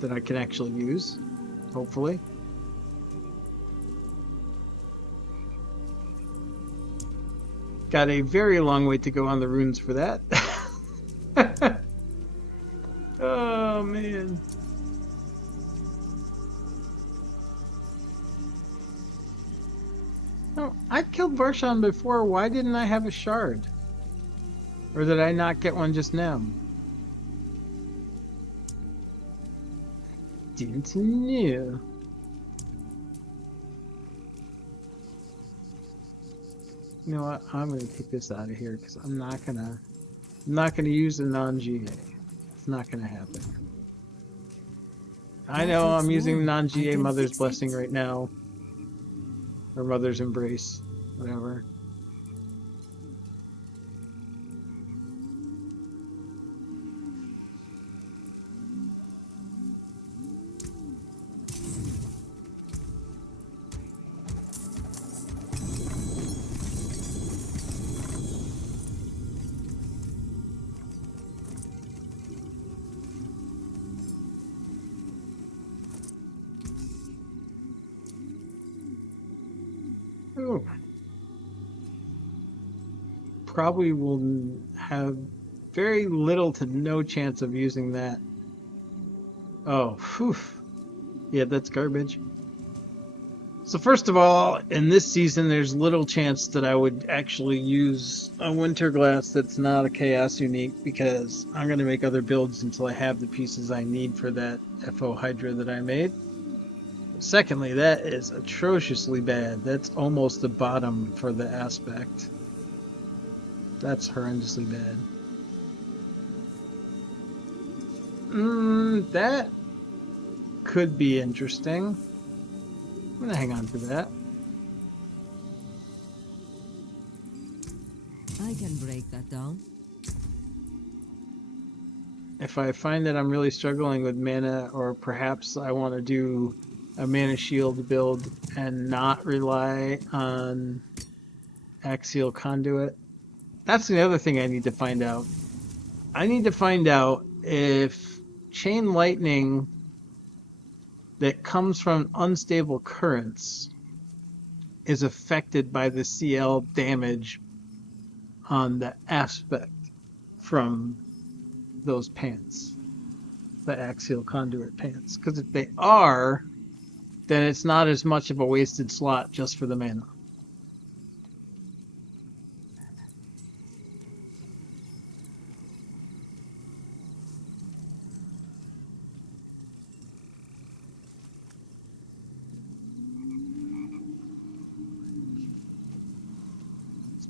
that I can actually use, hopefully. Got a very long way to go on the runes for that. Oh, man. Oh, I've killed Varshan before. Why didn't I have a shard? Or did I not get one just now? Didn't know. You know what? I'm gonna take this out of here because I'm not gonna use the non-GA. It's not gonna happen. I know I'm using non-GA Mother's Blessing right now. Or Mother's Embrace. Whatever. Ooh. Probably will have very little to no chance of using that. Oh, whew. Yeah, that's garbage. So first of all, in this season, there's little chance that I would actually use a Winter Glass that's not a Chaos Unique because I'm going to make other builds until I have the pieces I need for that FO Hydra that I made. Secondly, that is atrociously bad. That's almost the bottom for the aspect. That's horrendously bad. That could be interesting. I'm gonna hang on to that. I can break that down. If I find that I'm really struggling with mana, or perhaps I want to do a mana shield build and not rely on axial conduit. That's the other thing I need to find out. I need to find out if chain lightning that comes from unstable currents is affected by the CL damage on the aspect from those pants, the axial conduit pants. Because if they are, then it's not as much of a wasted slot just for the mana.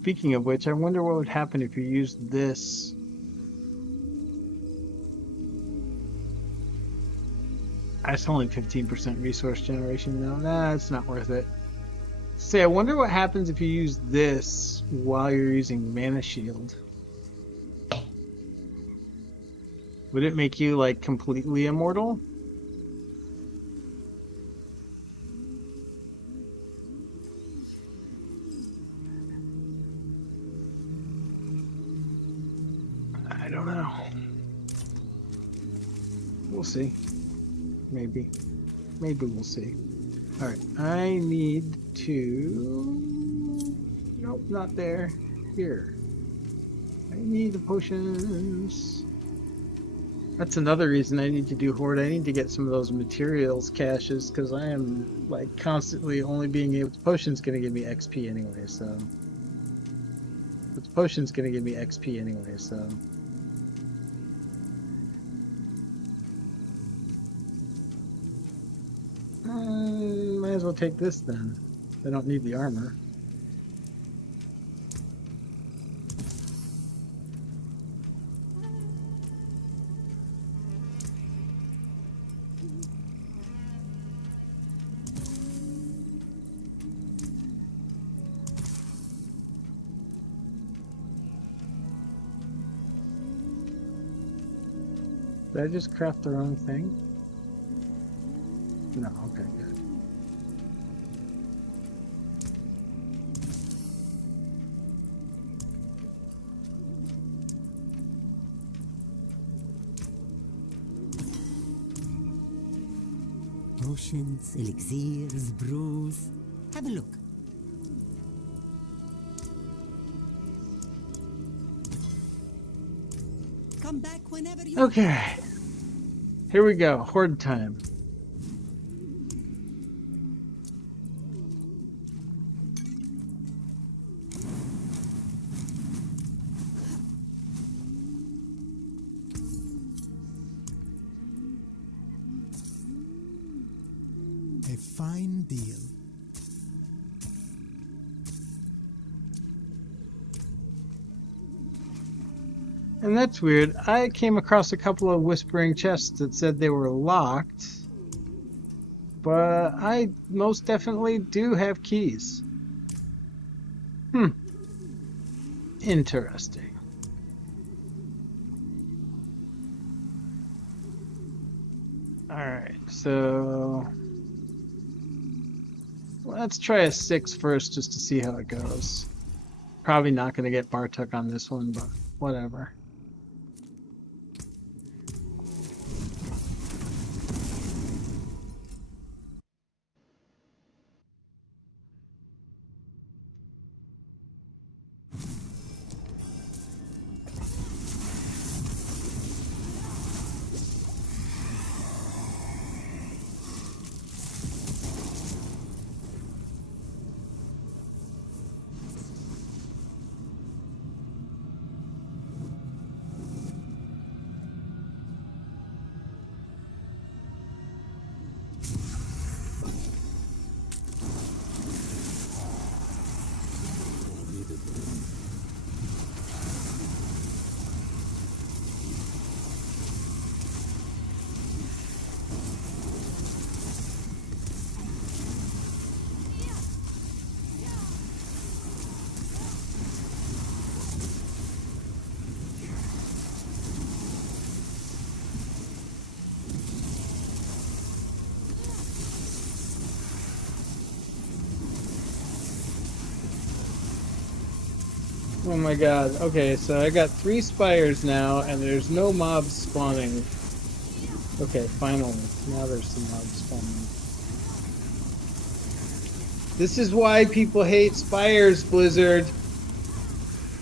Speaking of which, I wonder what would happen if you used this. That's only 15% resource generation though. Nah, it's not worth it. Say, I wonder what happens if you use this while you're using Mana Shield. Would it make you like completely immortal? I don't know. We'll see. Maybe. Maybe we'll see. Alright, I need to... Nope, not there. Here. I need the potions. That's another reason I need to do Horde. I need to get some of those materials caches, because I am, like, constantly only being able... Potion's gonna give me XP anyway, so... But the potion's gonna give me XP anyway, so... Might as well take this then. I don't need the armor. Did I just craft the wrong thing? No, okay, good. Potions, elixirs, brews. Have a look. Come back whenever you... Okay. Here we go. Horde time. A fine deal. And that's weird. I came across a couple of whispering chests that said they were locked. But I most definitely do have keys. Interesting. Alright, so... Let's try a 6 first just to see how it goes. Probably not going to get Bartuk on this one, but whatever. Oh my god. Okay, so I got 3 spires now, and there's no mobs spawning. Okay, finally. Now there's some mobs spawning. This is why people hate spires, Blizzard.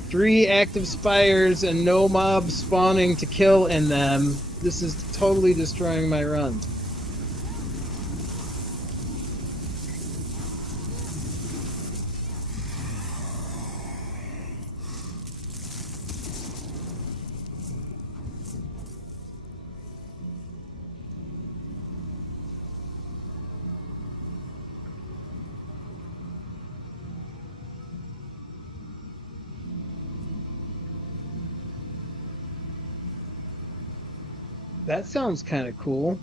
3 active spires and no mobs spawning to kill in them. This is totally destroying my run. That sounds kind of cool.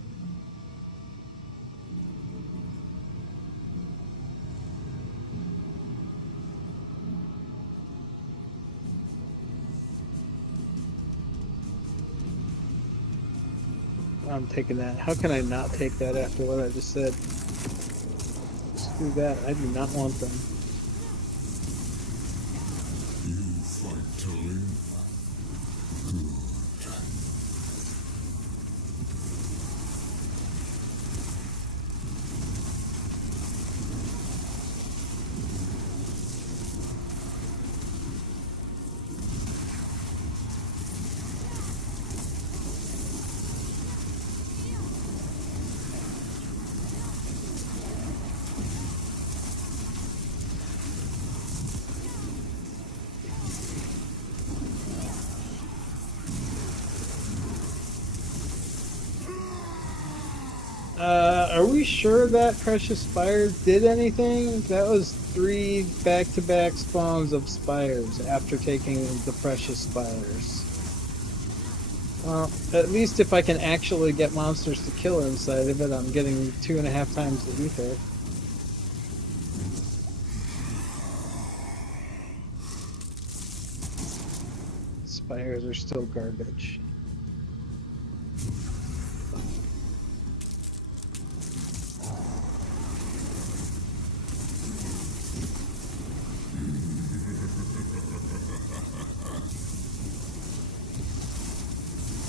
I'm taking that. How can I not take that after what I just said? Screw that. I do not want them. You fight to live. Are we sure that Precious Spires did anything? That was 3 back-to-back spawns of spires after taking the Precious Spires. Well, at least if I can actually get monsters to kill inside of it, I'm getting 2.5 times the ether. Spires are still garbage.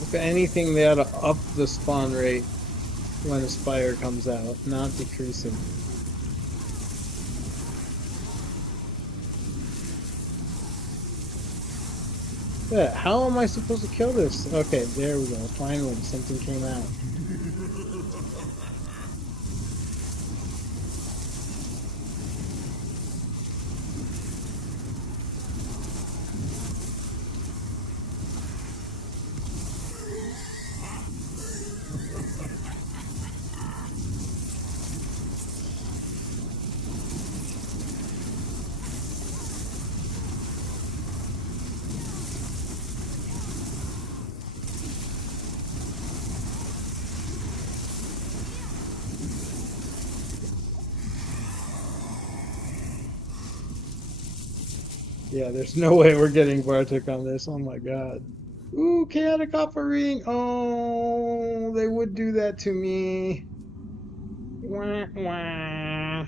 If anything, they ought to up the spawn rate when a spire comes out, not decrease it. Yeah, how am I supposed to kill this? Okay, there we go. Finally, something came out. Yeah, there's no way we're getting Bartek on this. Oh my god. Ooh, chaotic offering. Oh, they would do that to me. Wah, wah.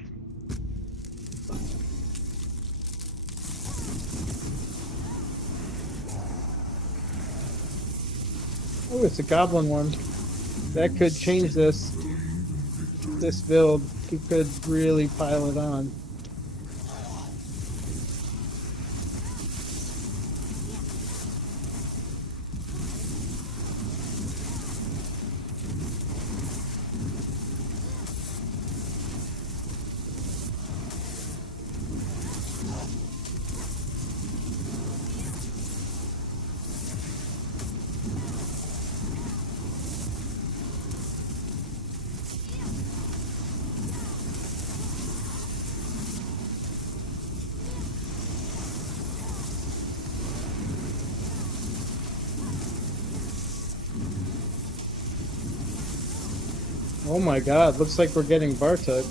Oh, it's a goblin one. That could change this build. We could really pile it on. Oh my god, looks like we're getting Bartek.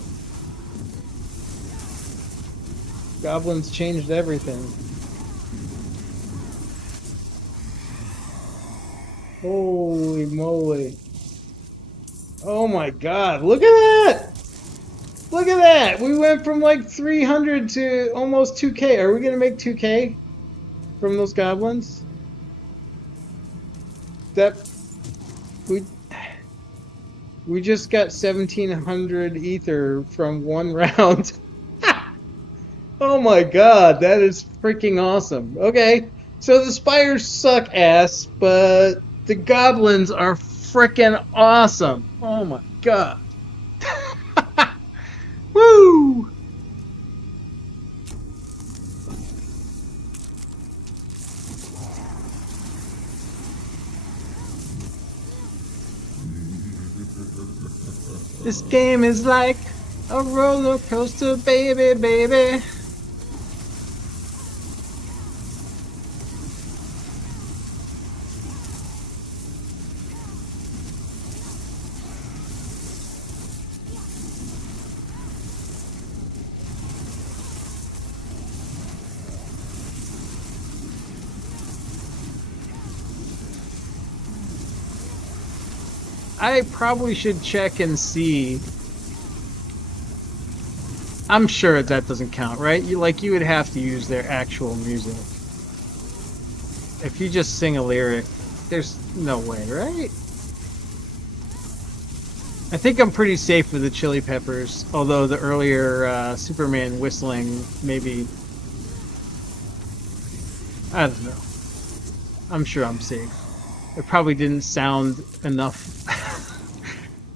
Goblins changed everything. Holy moly. Oh my god, look at that! Look at that! We went from like 300 to almost 2k. Are we gonna make 2k from those goblins? That we just got 1700 ether from one round. Oh my god, that is freaking awesome. Okay, so the spires suck ass, but the goblins are freaking awesome. Oh my god. Woo! This game is like a roller coaster, baby, baby. I probably should check and see. I'm sure that doesn't count, right? You would have to use their actual music. If you just sing a lyric, there's no way, right? I think I'm pretty safe with the Chili Peppers, although the earlier Superman whistling maybe, I don't know. I'm sure I'm safe. It probably didn't sound enough.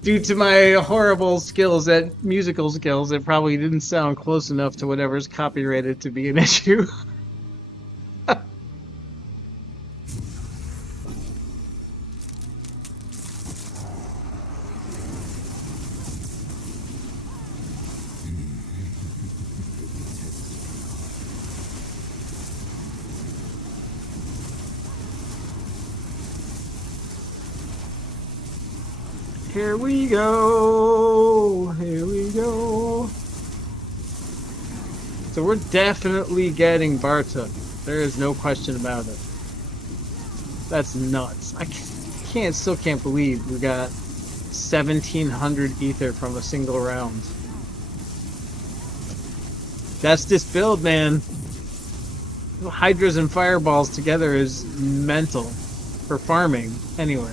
Due to my horrible skills at musical skills, it probably didn't sound close enough to whatever's copyrighted to be an issue. Here we go. Here we go. So we're definitely getting Bartok. There is no question about it. That's nuts. I still can't believe we got 1,700 ether from a single round. That's this build, man. Hydras and fireballs together is mental for farming. Anyway,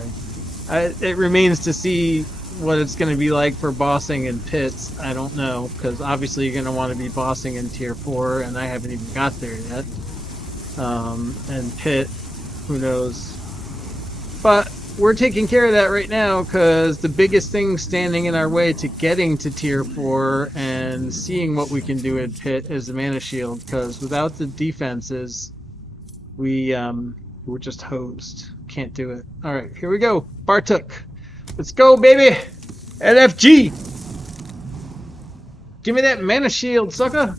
it remains to see what it's going to be like for bossing in pits. I don't know, because obviously you're going to want to be bossing in tier 4, and I haven't even got there yet. And pit, who knows. But we're taking care of that right now, because the biggest thing standing in our way to getting to tier 4 and seeing what we can do in pit is the mana shield, because without the defenses, we're just hosed. Can't do it. Alright, here we go. Bartok. Let's go, baby! LFG! Give me that mana shield, sucker!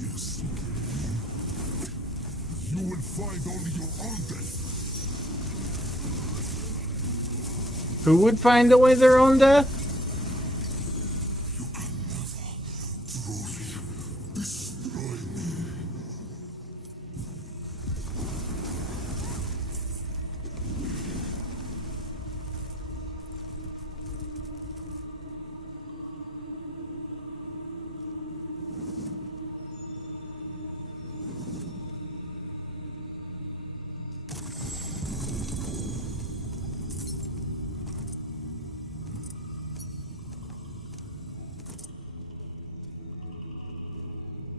Yes. You will find only your own death. Who would find away their own death? You can never truly destroy me.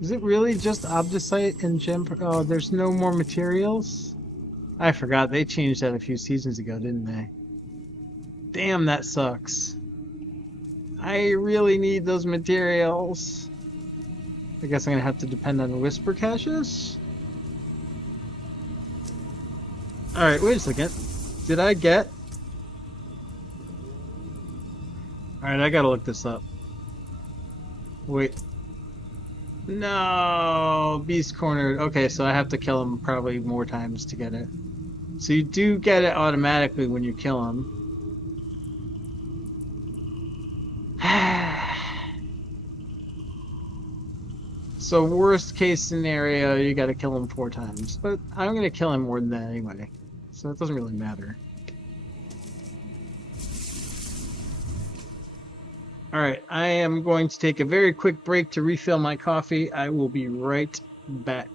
Is it really just Obdicite and Gem? Oh, there's no more materials? I forgot. They changed that a few seasons ago, didn't they? Damn, that sucks. I really need those materials. I guess I'm gonna have to depend on Whisper Caches? Alright, wait a second. Did I get... Alright, I gotta look this up. Wait. No! Beast cornered. Okay, so I have to kill him probably more times to get it. So you do get it automatically when you kill him. So worst case scenario, you gotta kill him 4 times. But I'm gonna kill him more than that anyway. So it doesn't really matter. Alright, I am going to take a very quick break to refill my coffee. I will be right back.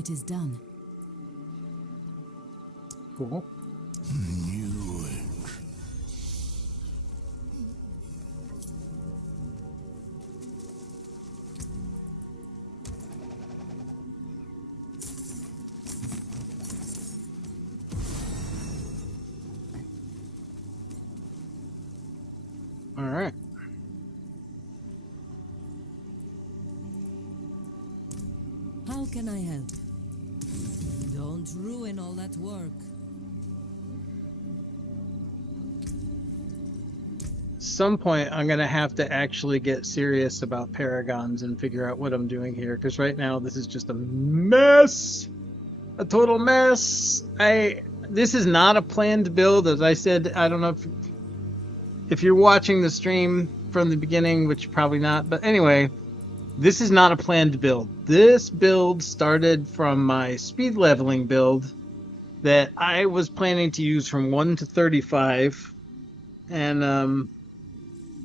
It is done. Cool. Knew it. All right. How can I help? Don't ruin all that work. Some point I'm gonna have to actually get serious about paragons and figure out what I'm doing here, because right now this is just a mess, a total mess. This is not a planned build, as I said. I don't know if you're watching the stream from the beginning, which probably not, but anyway, this is not a planned build. This build started from my speed leveling build that I was planning to use from 1 to 35, and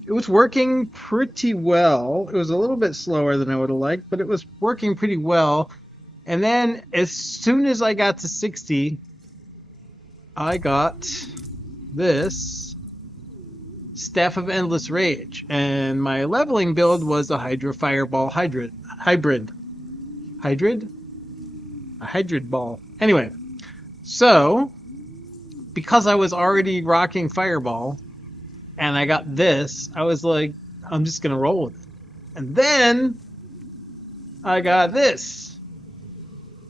it was working pretty well. It was a little bit slower than I would have liked, but it was working pretty well. And then as soon as I got to 60, I got this Staff of Endless Rage. And my leveling build was a Hydra Fireball Hybrid. Hybrid? A Hybrid Ball. Anyway, so because I was already rocking Fireball, and I got this, I was like, I'm just gonna roll with it. And then I got this,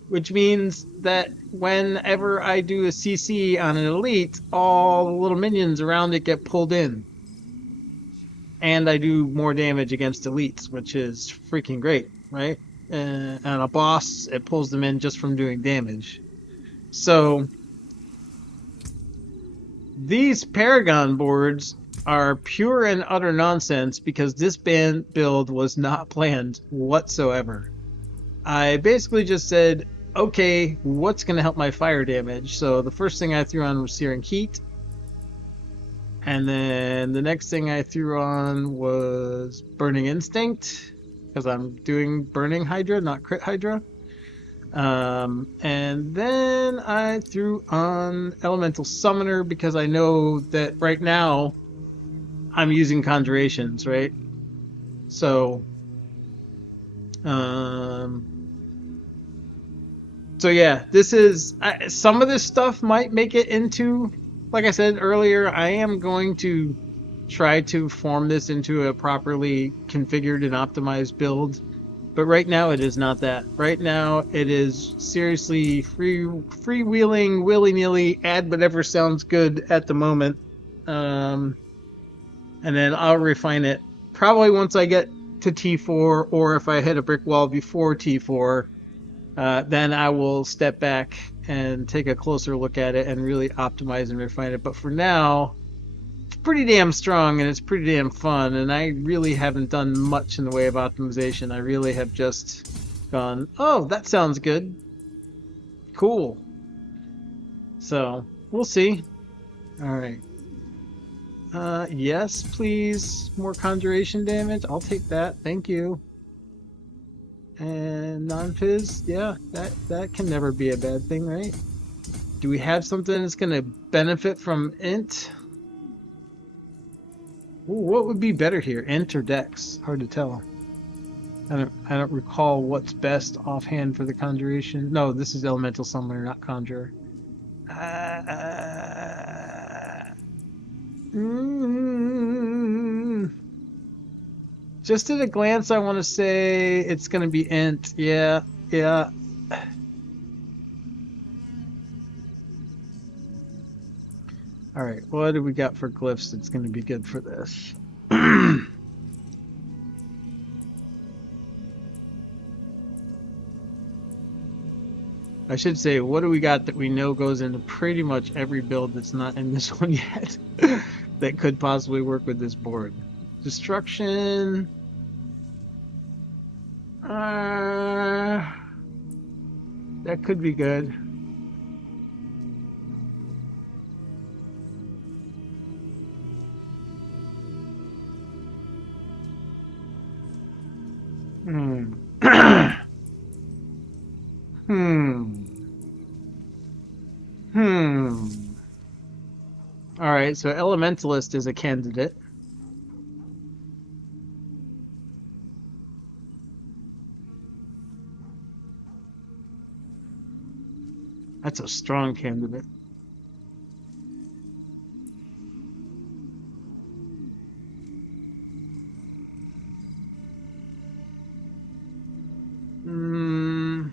which means that whenever I do a CC on an elite, all the little minions around it get pulled in. And I do more damage against elites, which is freaking great, right? And a boss, it pulls them in just from doing damage. So these Paragon boards are pure and utter nonsense because this build was not planned whatsoever. I basically just said, okay, what's going to help my fire damage? So the first thing I threw on was Searing Heat. And then the next thing I threw on was Burning Instinct, because I'm doing Burning Hydra, not Crit Hydra. And then I threw on Elemental Summoner because I know that right now I'm using Conjurations, right? So, so yeah, this is some of this stuff might make it into, like I said earlier, I am going to try to form this into a properly configured and optimized build. But right now it is not that. Right now it is seriously freewheeling, willy-nilly, add whatever sounds good at the moment. And then I'll refine it probably once I get to T4, or if I hit a brick wall before T4, then I will step back and take a closer look at it and really optimize and refine it. But for now, it's pretty damn strong and it's pretty damn fun, and I really haven't done much in the way of optimization. I really have just gone, oh, that sounds good. Cool. So, we'll see. Alright. Yes, please. More conjuration damage. I'll take that. Thank you. And non-fizz, yeah, that can never be a bad thing, right? Do we have something that's going to benefit from int? Ooh, what would be better here, int or dex? Hard to tell. I don't recall what's best offhand for the conjuration. No, this is elemental summoner, not conjurer. Just at a glance, I want to say it's going to be int. Yeah. Alright, what do we got for glyphs that's going to be good for this? I should say, what do we got that we know goes into pretty much every build that's not in this one yet that could possibly work with this board? Destruction. That could be good. Hmm. right, so Elementalist is a candidate. That's a strong candidate. Mm,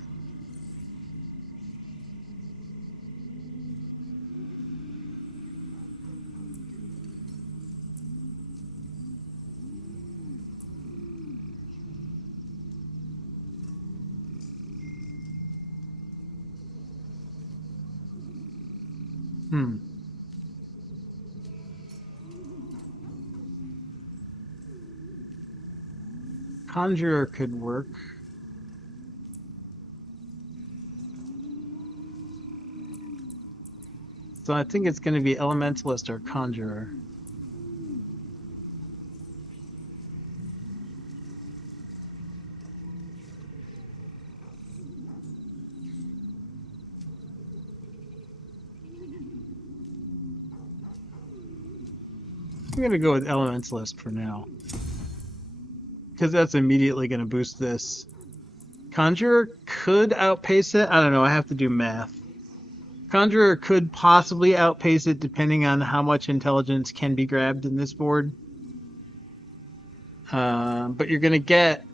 hmm. Conjurer could work. So I think it's going to be Elementalist or Conjurer. I'm going to go with Elementalist for now. Because that's immediately going to boost this. Conjurer could outpace it. I don't know. I have to do math. Conjurer could possibly outpace it depending on how much intelligence can be grabbed in this board. But you're gonna get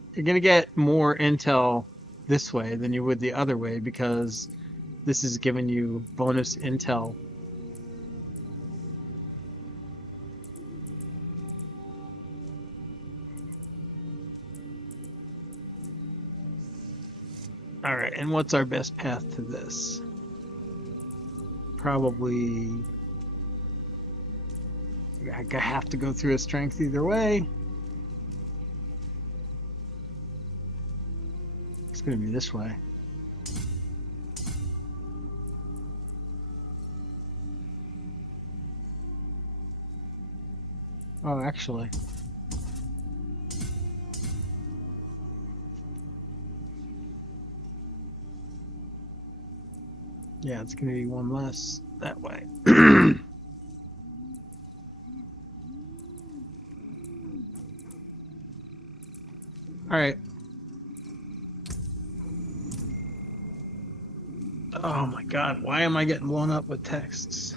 more intel this way than you would the other way because this is giving you bonus intel. All right, and what's our best path to this? Probably I have to go through a strength either way. It's gonna be this way. Oh, actually. Yeah, it's gonna be one less that way. All right. Oh my God, why am I getting blown up with texts?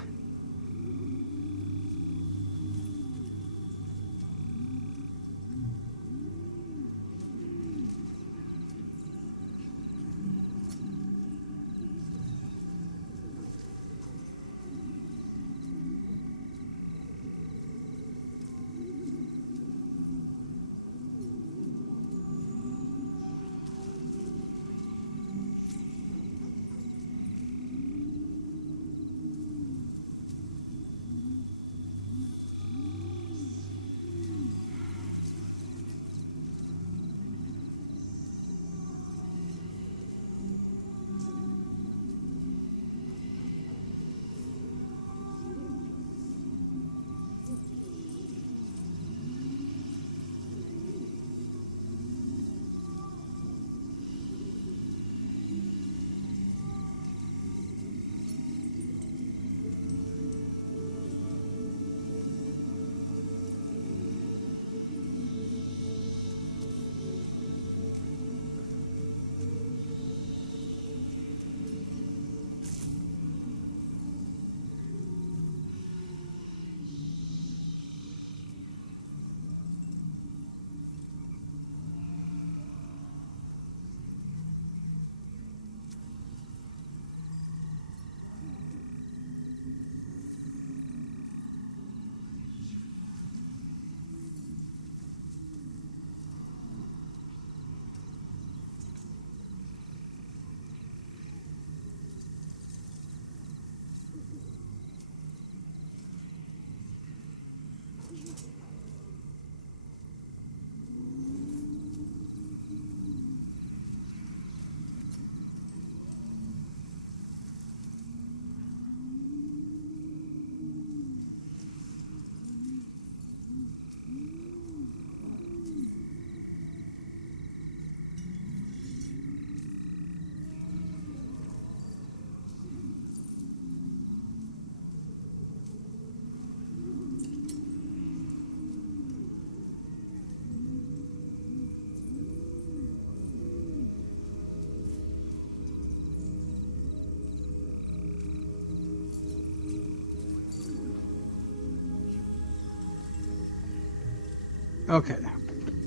Okay.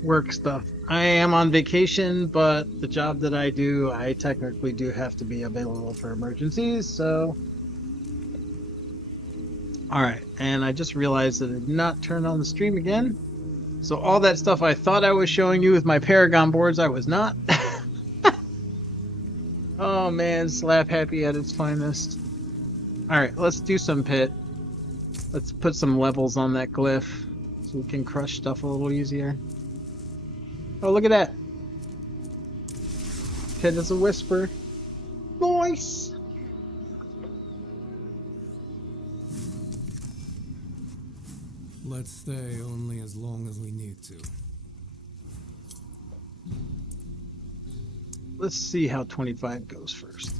Work stuff. I am on vacation, but the job that I do, I technically do have to be available for emergencies, so. Alright, and I just realized that I did not turn on the stream again. So all that stuff I thought I was showing you with my Paragon boards, I was not. Oh man, slap happy at its finest. Alright, let's do some pit. Let's put some levels on that glyph so we can crush stuff a little easier. Oh, look at that. Pit is a whisper. Nice! Let's stay only as long as we need to. Let's see how 25 goes first.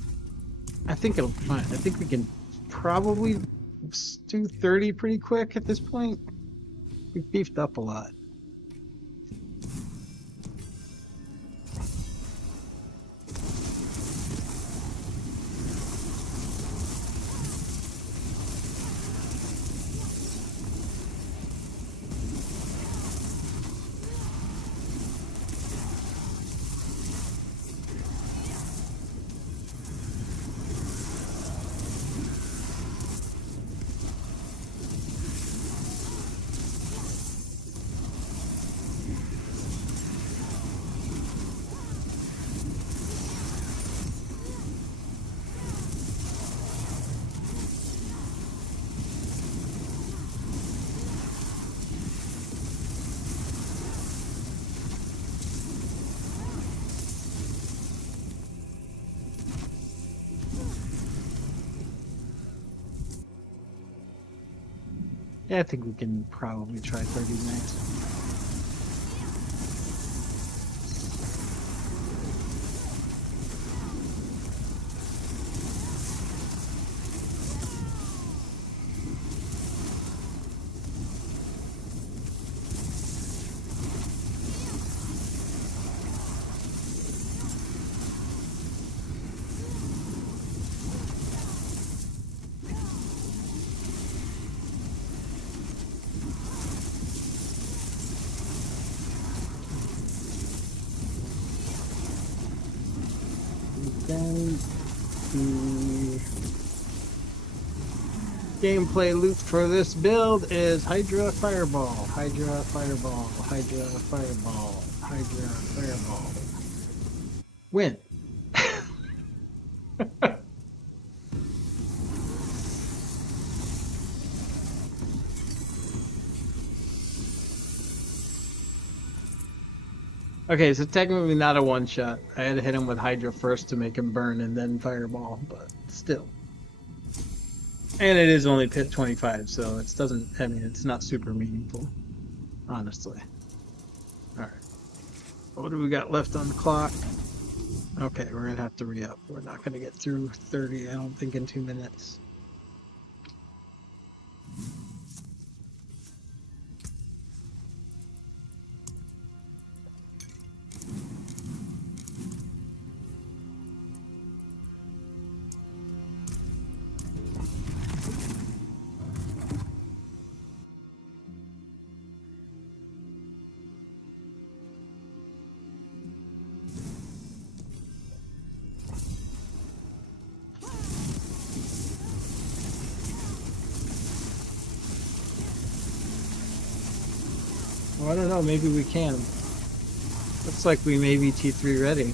I think it'll be fine. I think we can probably do 30 pretty quick at this point. We've beefed up a lot. Yeah, I think we can probably try 30 next. Then the gameplay loop for this build is Hydra Fireball, Hydra Fireball, Hydra Fireball, Hydra Fireball. Win. Okay, so technically not a one-shot. I had to hit him with Hydra first to make him burn and then Fireball, but still. And it is only pit 25, so it doesn't, I mean, it's not super meaningful, honestly. Alright. What do we got left on the clock? Okay, we're gonna have to re-up. We're not gonna get through 30, I don't think, in 2 minutes. Well, I don't know, maybe we can. Looks like we may be T3 ready.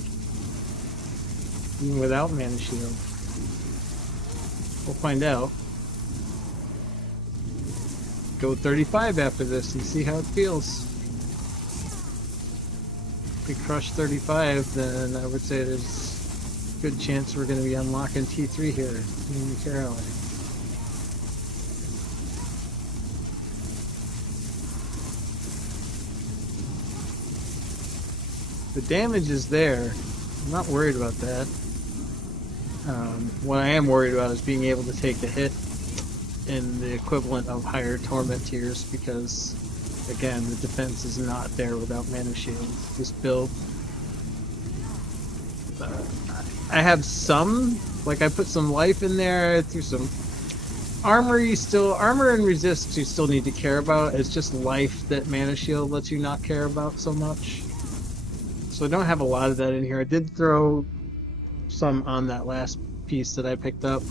Even without Mana Shield. We'll find out. Go 35 after this and see how it feels. If we crush 35, then I would say there's a good chance we're going to be unlocking T3 here in Caroline. The damage is there. I'm not worried about that. What I am worried about is being able to take the hit in the equivalent of higher torment tiers, because again, the defense is not there without mana shields. This build, I have some, like I put some life in there, I threw some armor and resist you still need to care about. It's just life that Mana Shield lets you not care about so much. So I don't have a lot of that in here. I did throw some on that last piece that I picked up.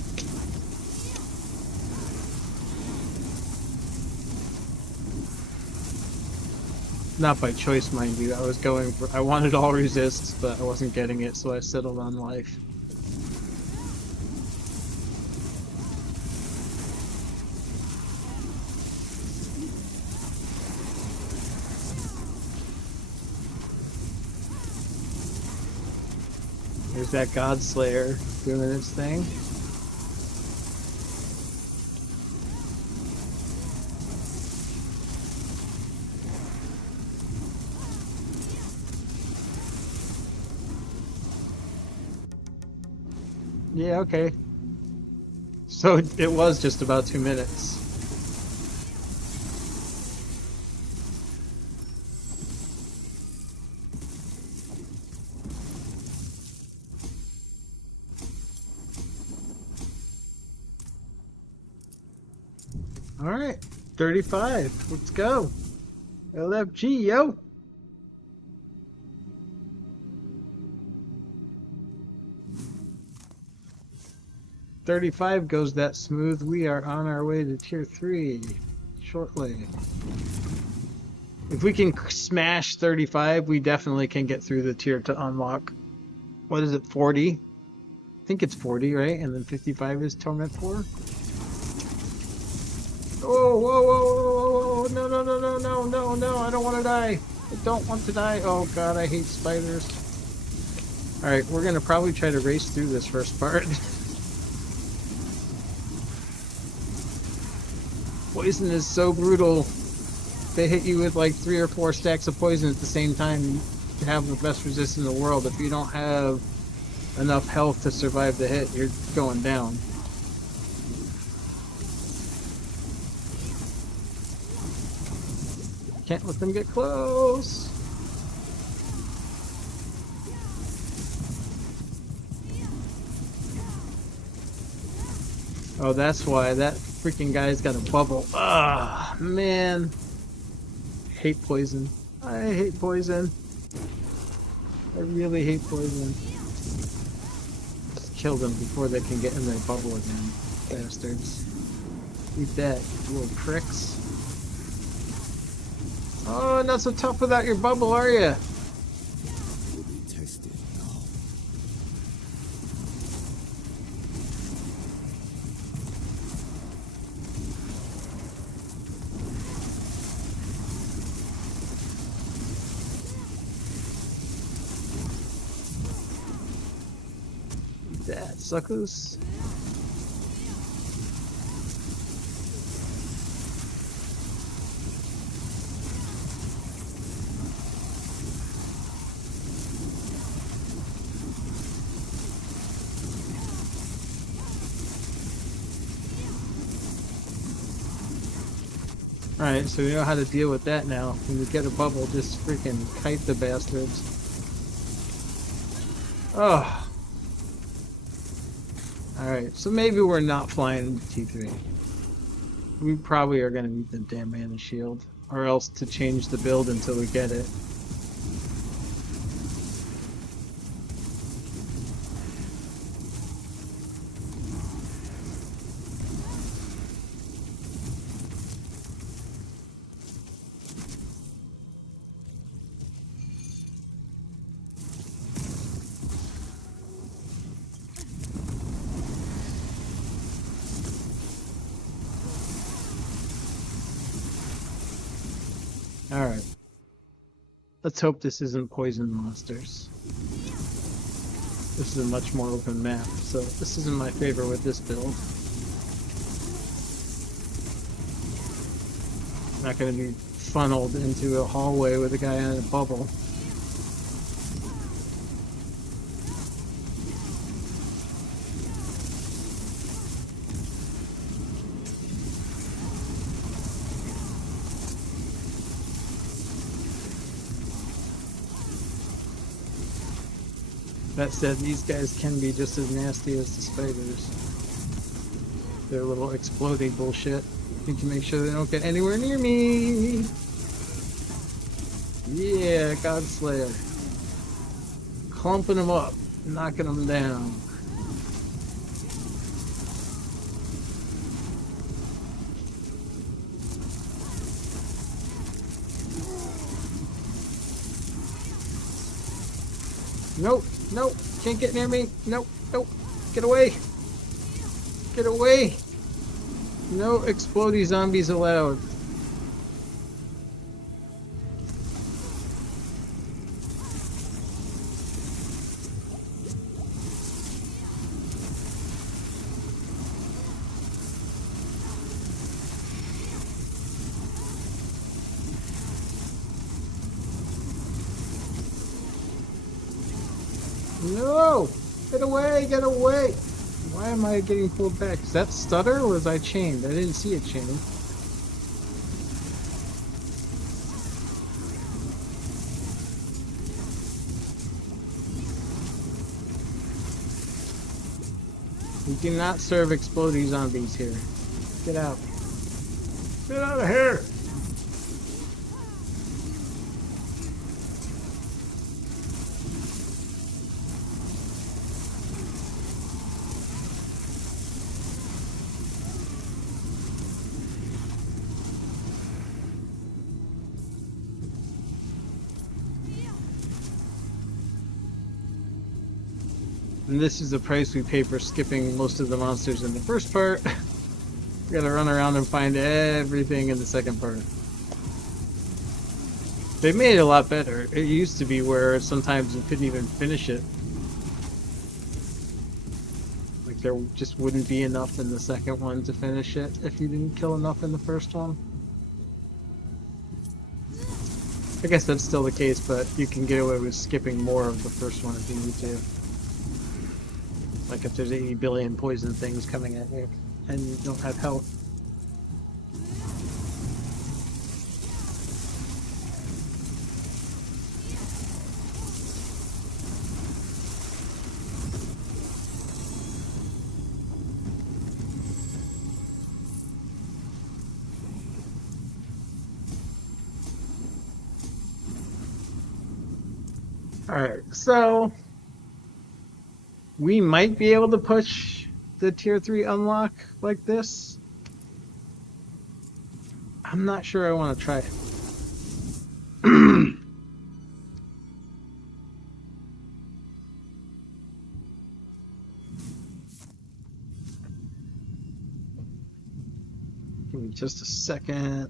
Not by choice, mind you. I wanted all resists, but I wasn't getting it, so I settled on life. There's that God Slayer doing its thing. Yeah, okay. So it was just about 2 minutes. Alright, 35. Let's go. LFG, yo! $35 goes that smooth. We are on our way to tier 3 shortly. If we can smash 35, we definitely can get through the tier to unlock. What is it, 40? I think it's 40, right? And then 55 is Torment 4? Oh, whoa, whoa, whoa, whoa, whoa, no, no, no, no, no, no, no, I don't want to die. I don't want to die. Oh god, I hate spiders. Alright, we're gonna probably try to race through this first part. Poison is so brutal. They hit you with like 3 or 4 stacks of poison at the same time. You have the best resist in the world. If you don't have enough health to survive the hit, you're going down. Can't let them get close. Oh, that's why that freaking guy's got a bubble. Ah, man. Hate poison. I hate poison. I really hate poison. Just kill them before they can get in their bubble again. Bastards. Eat that, you little pricks. Oh, not so tough without your bubble, are you? Tested. No. Eat that, suckers. Alright, so we know how to deal with that now. When we get a bubble, just freaking kite the bastards. Oh. Alright, so maybe we're not flying into T3. We probably are going to need the damn Mana Shield. Or else to change the build until we get it. Alright. Let's hope this isn't poison monsters. This is a much more open map, so this isn't my favorite with this build. I'm not going to be funneled into a hallway with a guy in a bubble. That said, these guys can be just as nasty as the spiders. Their little exploding bullshit. Need to make sure they don't get anywhere near me. Yeah, Godslayer. Clumping them up, knocking them down. Nope, nope, can't get near me. Nope, nope, get away. Get away. No explodey zombies allowed. No! Get away! Get away! Why am I getting pulled back? Is that stutter or was I chained? I didn't see it chained. We do not serve exploding zombies here. Get out. Get out of here! And this is the price we pay for skipping most of the monsters in the first part. We gotta run around and find everything in the second part. They made it a lot better. It used to be where sometimes you couldn't even finish it. Like there just wouldn't be enough in the second one to finish it if you didn't kill enough in the first one. I guess that's still the case, but you can get away with skipping more of the first one if you need to. Like if there's 80 billion poison things coming at you and you don't have health. Alright, so we might be able to push the tier 3 unlock like this. I'm not sure I want to try it. Give me just a second.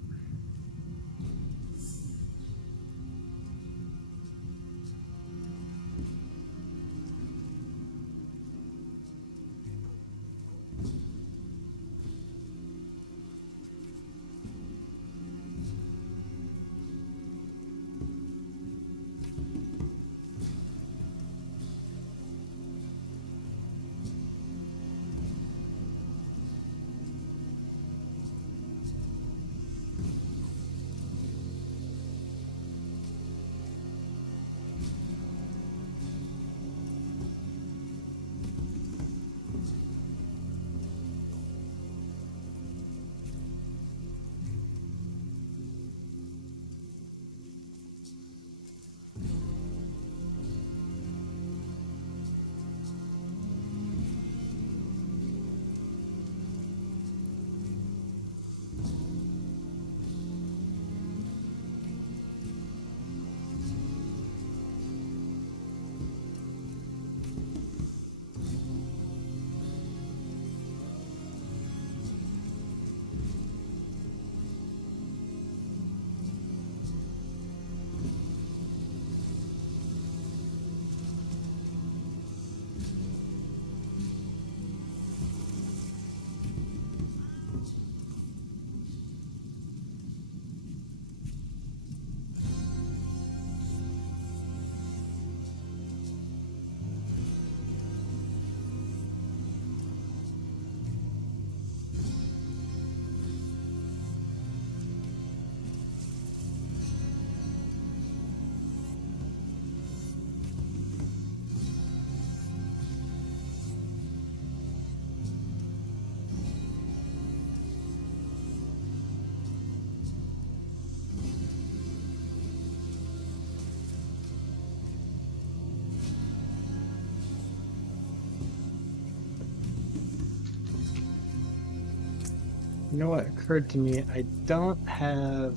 You know what occurred to me? I don't have.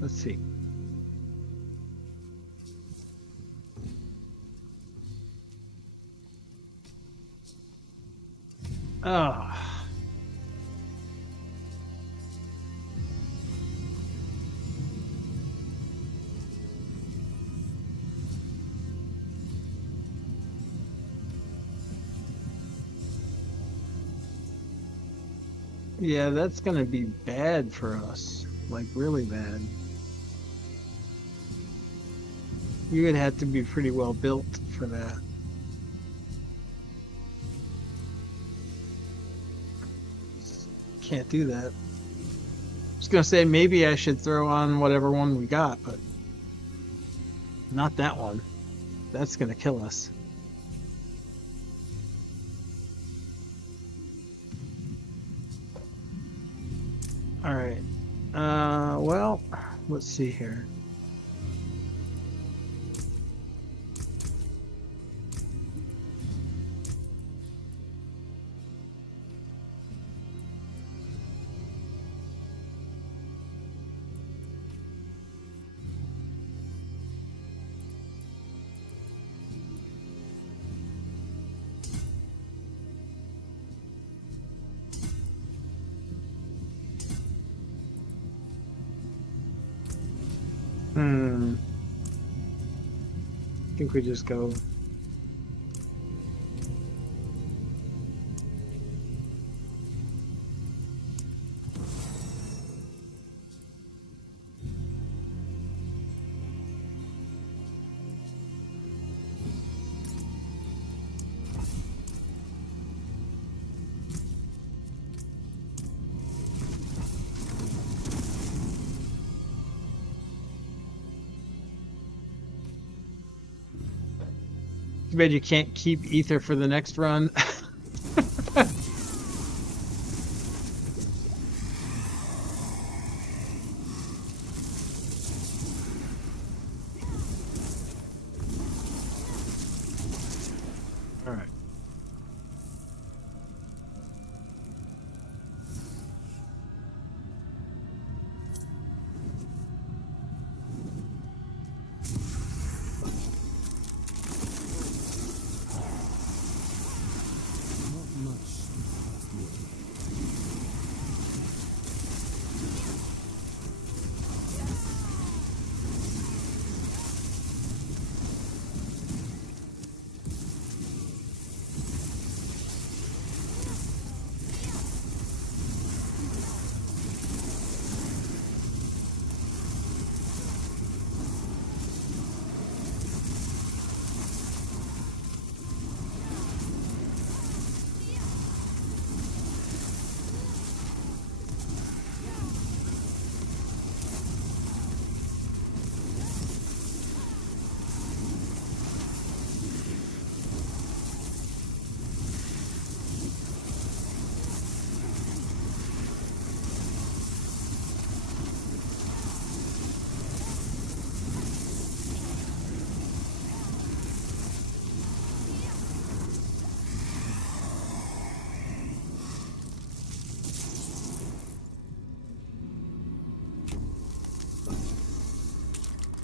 Let's see. Oh. Yeah, that's gonna be bad for us. Like, really bad. You would have to be pretty well built for that. Can't do that. I was gonna say maybe I should throw on whatever one we got, but not that one. That's gonna kill us. All right. Well, let's see here. I think we just go. Too bad you can't keep ether for the next run. All right. Not much this past meeting.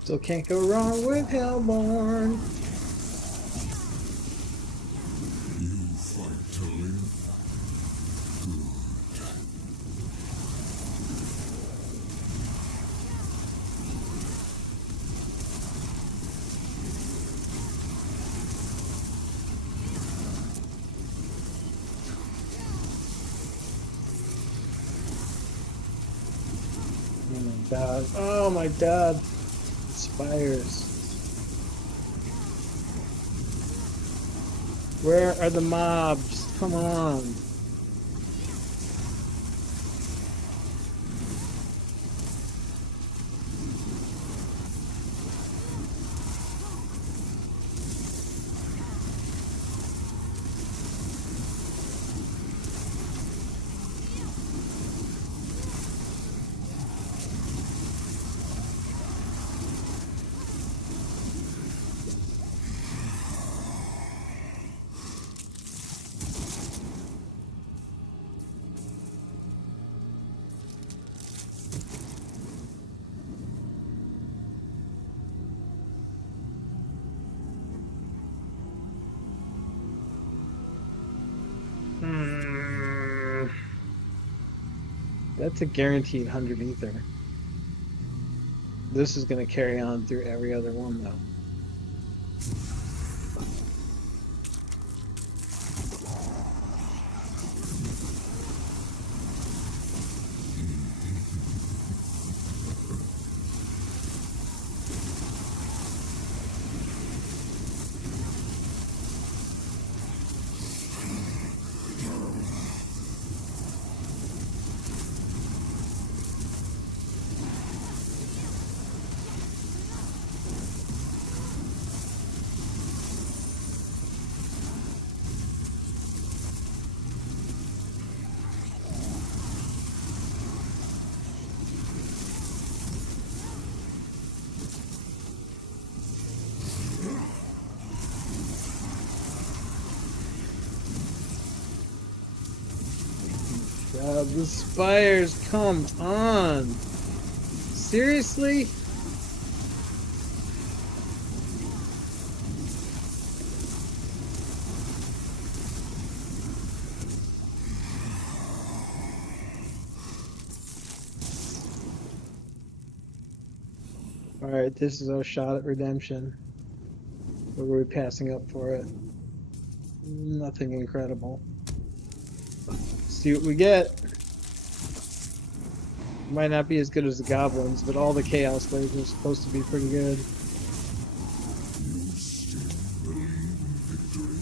Still can't go wrong with Hellborn. You fight to live? Oh my god. Oh my god. Spires. Where are the mobs? Come on. That's a guaranteed 100 ether. This is going to carry on through every other one, though. God, the spires, come on. Seriously? Alright, this is our shot at redemption. What are we passing up for it? Nothing incredible. See what we get. Might not be as good as the goblins, but all the chaos waves are supposed to be pretty good. You still believe in victory?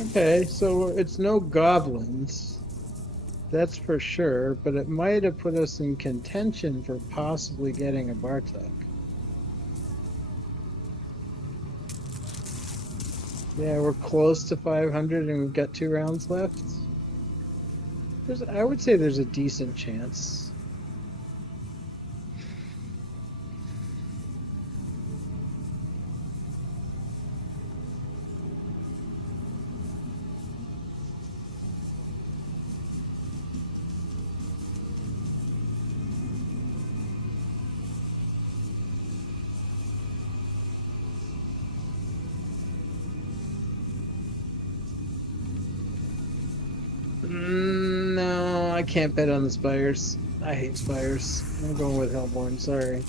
Okay, so it's no goblins. That's for sure, but it might have put us in contention for possibly getting a Bartok. Yeah, we're close to 500 and we've got 2 rounds left. I would say there's a decent chance. No, I can't bet on the spires. I hate spires. I'm going with Hellborn, sorry.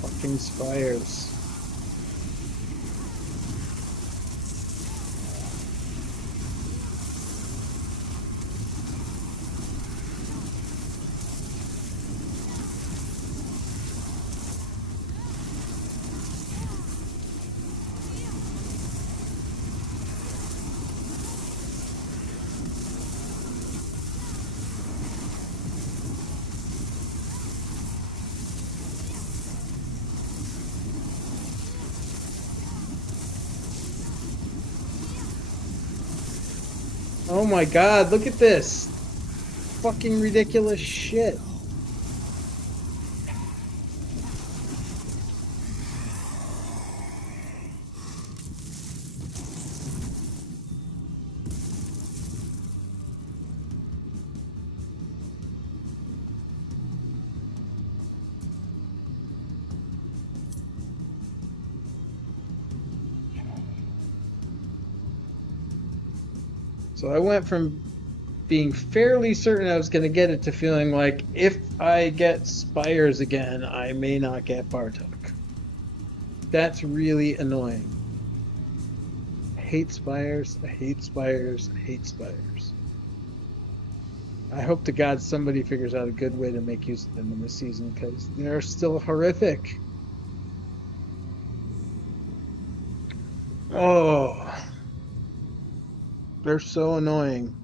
Fucking spires. Oh my god, look at this! Fucking ridiculous shit. So I went from being fairly certain I was going to get it to feeling like if I get Spires again, I may not get Bartok. That's really annoying. I hate Spires. I hate Spires. I hate Spires. I hope to God somebody figures out a good way to make use of them in this season because they're still horrific. Oh, they're so annoying.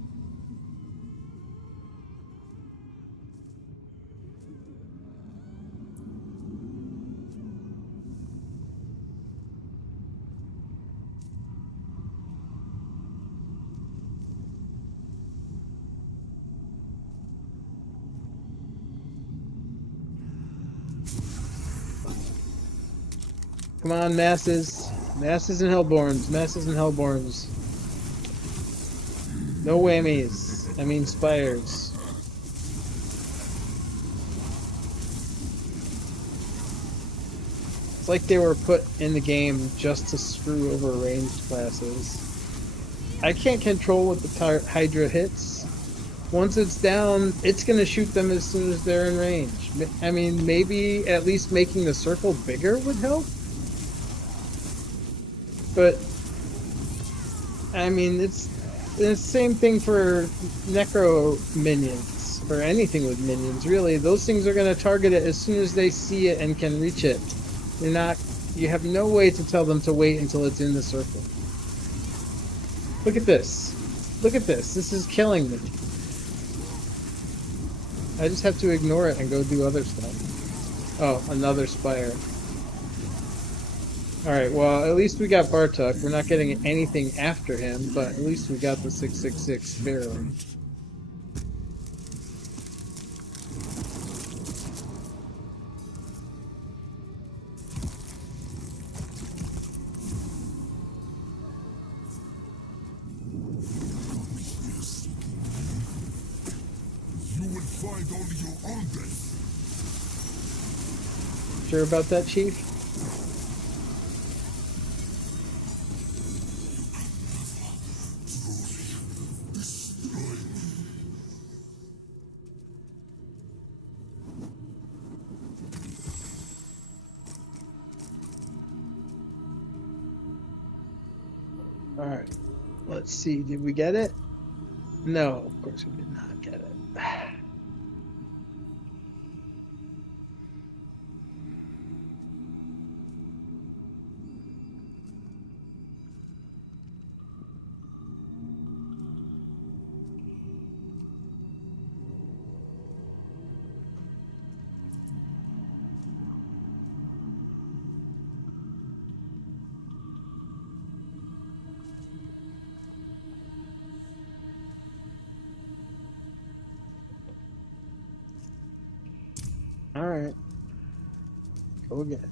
Come on, masses. Masses and Hellborns. Masses and Hellborns. No whammies. I mean spires. It's like they were put in the game just to screw over ranged classes. I can't control what the Hydra hits. Once it's down, it's going to shoot them as soon as they're in range. I mean, maybe at least making the circle bigger would help? But, I mean, it's the same thing for Necro minions, or anything with minions, really. Those things are going to target it as soon as they see it and can reach it. You have no way to tell them to wait until it's in the circle. Look at this. Look at this. This is killing me. I just have to ignore it and go do other stuff. Oh, another Spire. Alright, well, at least we got Bartok. We're not getting anything after him, but at least we got the 666 barely. You will find only your own death. Sure about that, Chief? Alright, let's see, did we get it? No, of course we did not get it. Alright, go again.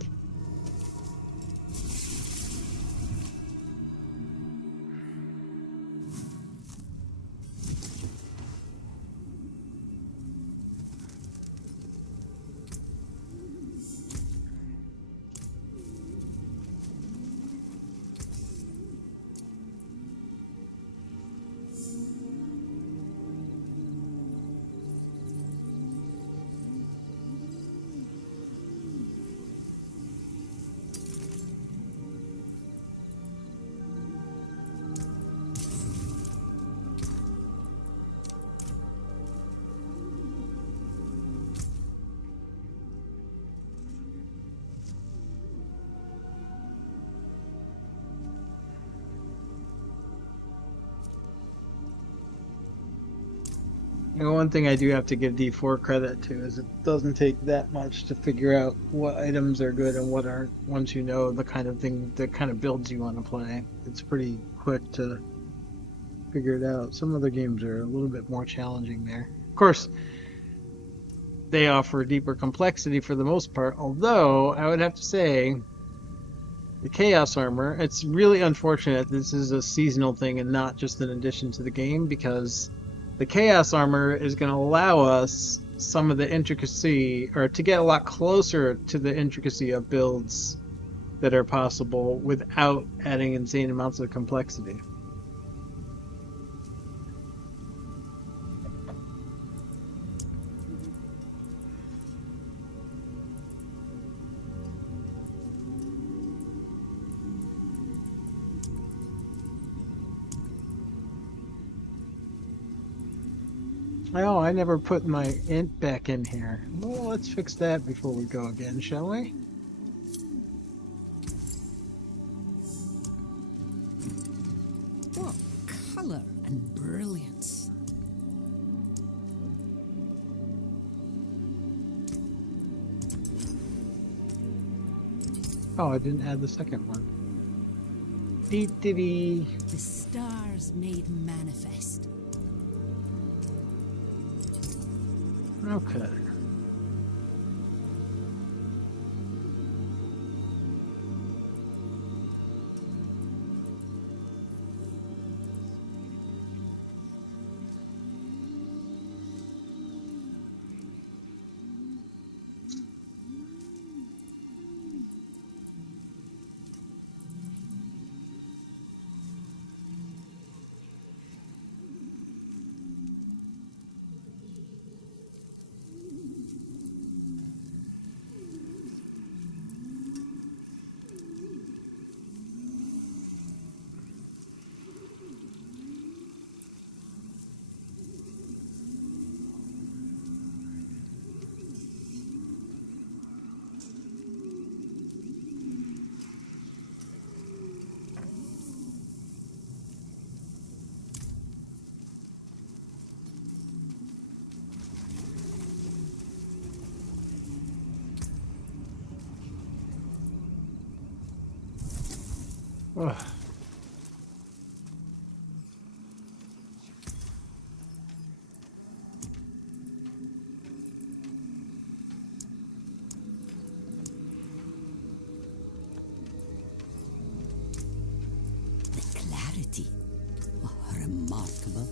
And one thing I do have to give D4 credit to is it doesn't take that much to figure out what items are good and what aren't once you know the kind of thing, the kind of builds you want to play. It's pretty quick to figure it out. Some other games are a little bit more challenging there. Of course, they offer deeper complexity for the most part, although I would have to say the Chaos Armor, it's really unfortunate this is a seasonal thing and not just an addition to the game, because the Chaos Armor is going to allow us some of the intricacy, or to get a lot closer to the intricacy of builds that are possible without adding insane amounts of complexity. Oh, I never put my int back in here. Well, let's fix that before we go again, shall we? What color and brilliance. Oh, I didn't add the second one. Dee dee dee. The stars made manifest. Okay. Ugh. The clarity. Oh, remarkable.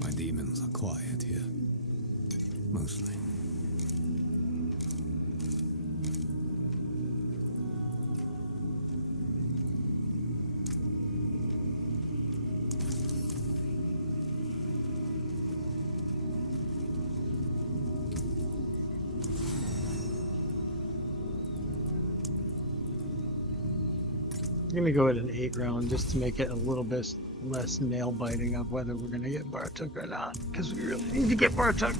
My demons are quiet here. Mostly. I'm gonna go at an 8 round just to make it a little bit less nail biting of whether we're gonna get Bartuk or not, because we really need to get Bartuk.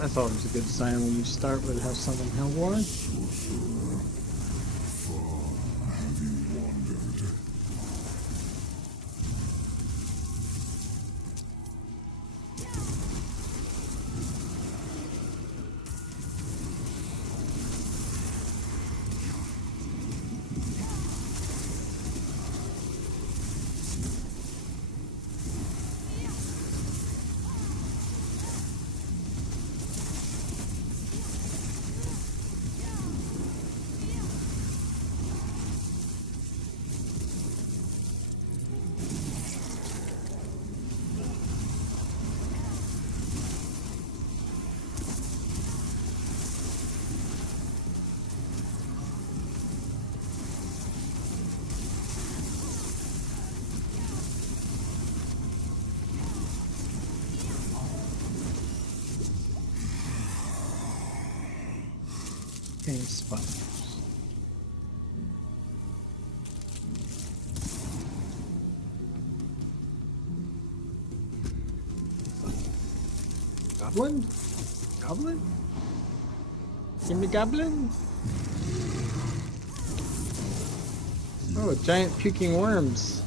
That's always a good sign when you start with have someone Hellborn. Have you wandered? Game spiders. Goblin? Goblin? Give me goblin? Oh, giant puking worms.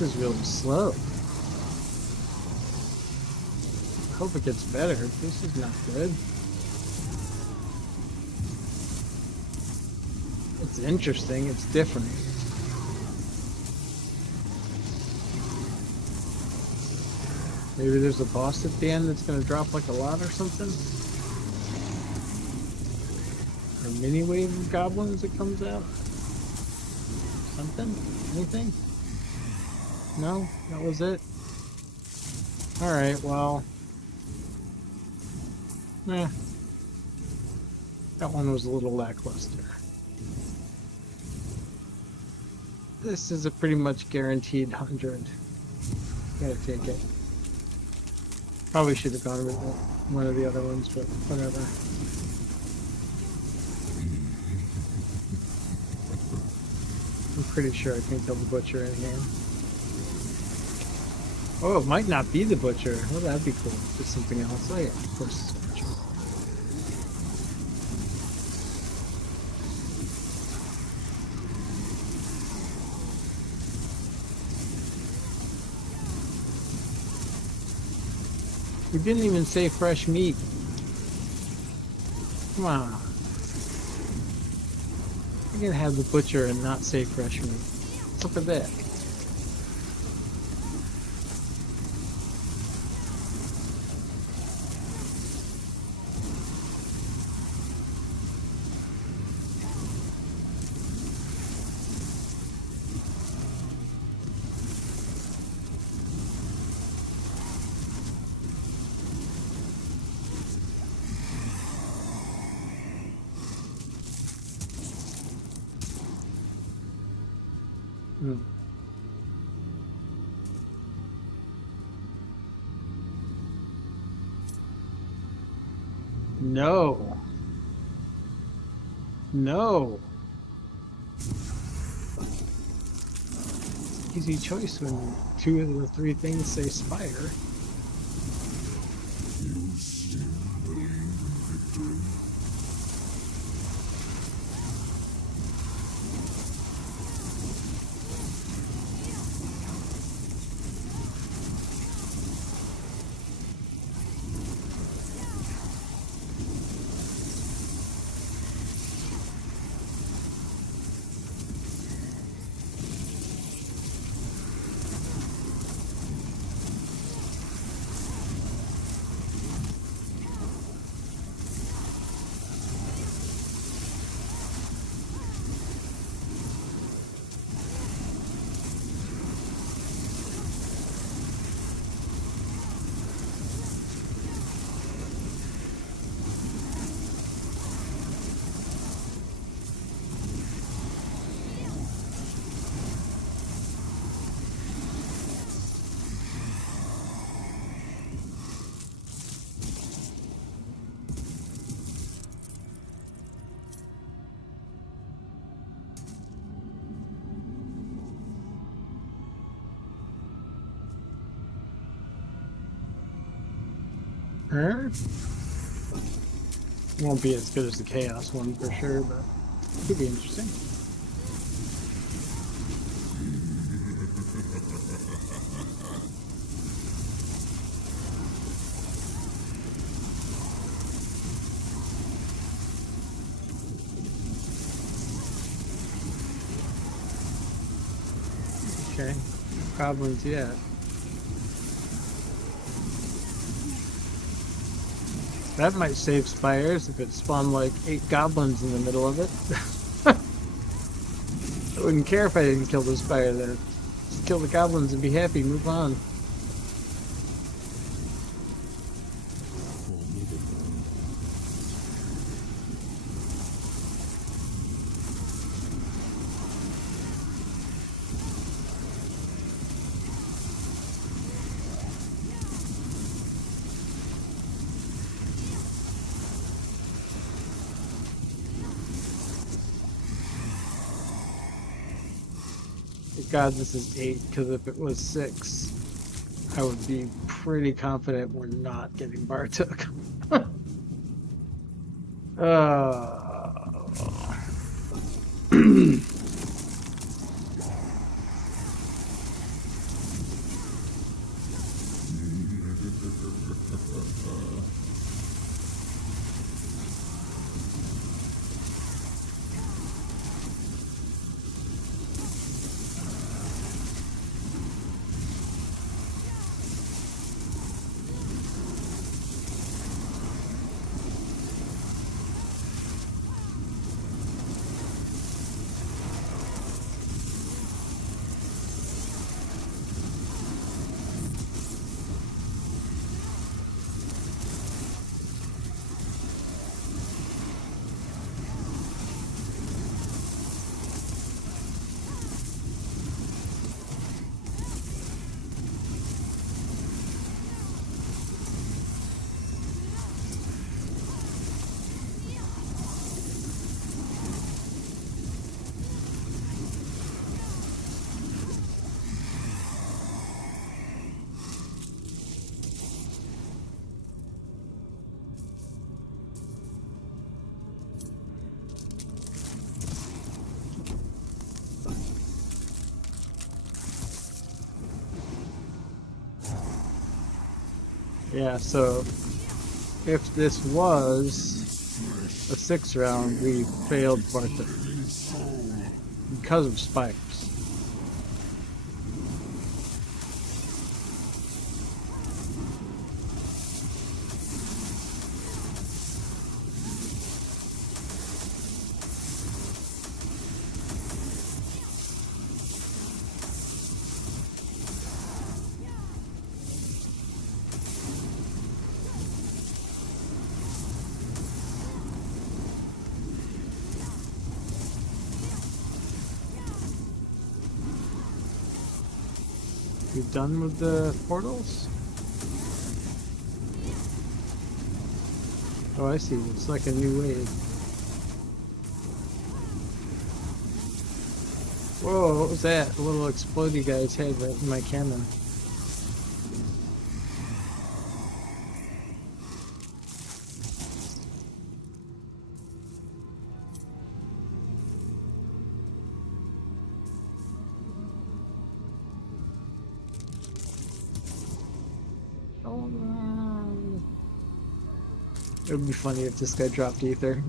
This is really slow. I hope it gets better. This is not good. It's interesting. It's different. Maybe there's a boss at the end that's going to drop like a lot or something? Or a mini wave of goblins that comes out? Something? Anything? No? That was it? Alright, well... Eh. That one was a little lackluster. This is a pretty much guaranteed 100. Gotta take it. Probably should have gone with one of the other ones, but whatever. I'm pretty sure I can kill the butcher in here. Oh, it might not be the butcher. Oh, that'd be cool. Just something else. Oh yeah, of course it's the butcher. We didn't even say fresh meat. Come on. You can have the butcher and not say fresh meat. Look at that. No. No. Easy choice when 2 of the 3 things say spire. You still believe in victory? Huh? Won't be as good as the chaos one for sure, but could be interesting. Okay, goblins yet. That might save spires if it spawned like 8 goblins in the middle of it. I wouldn't care if I didn't kill the spire there. Just kill the goblins and be happy, move on. God, this is 8, because if it was 6, I would be pretty confident we're not getting Bartok. Yeah, so if this was a 6th round, we failed Bartha because of spikes. You done with the portals? Oh, I see. It's like a new wave. Whoa, what was that? A little explodey guy's head right in my camera. Oh no. It would be funny if this guy dropped ether.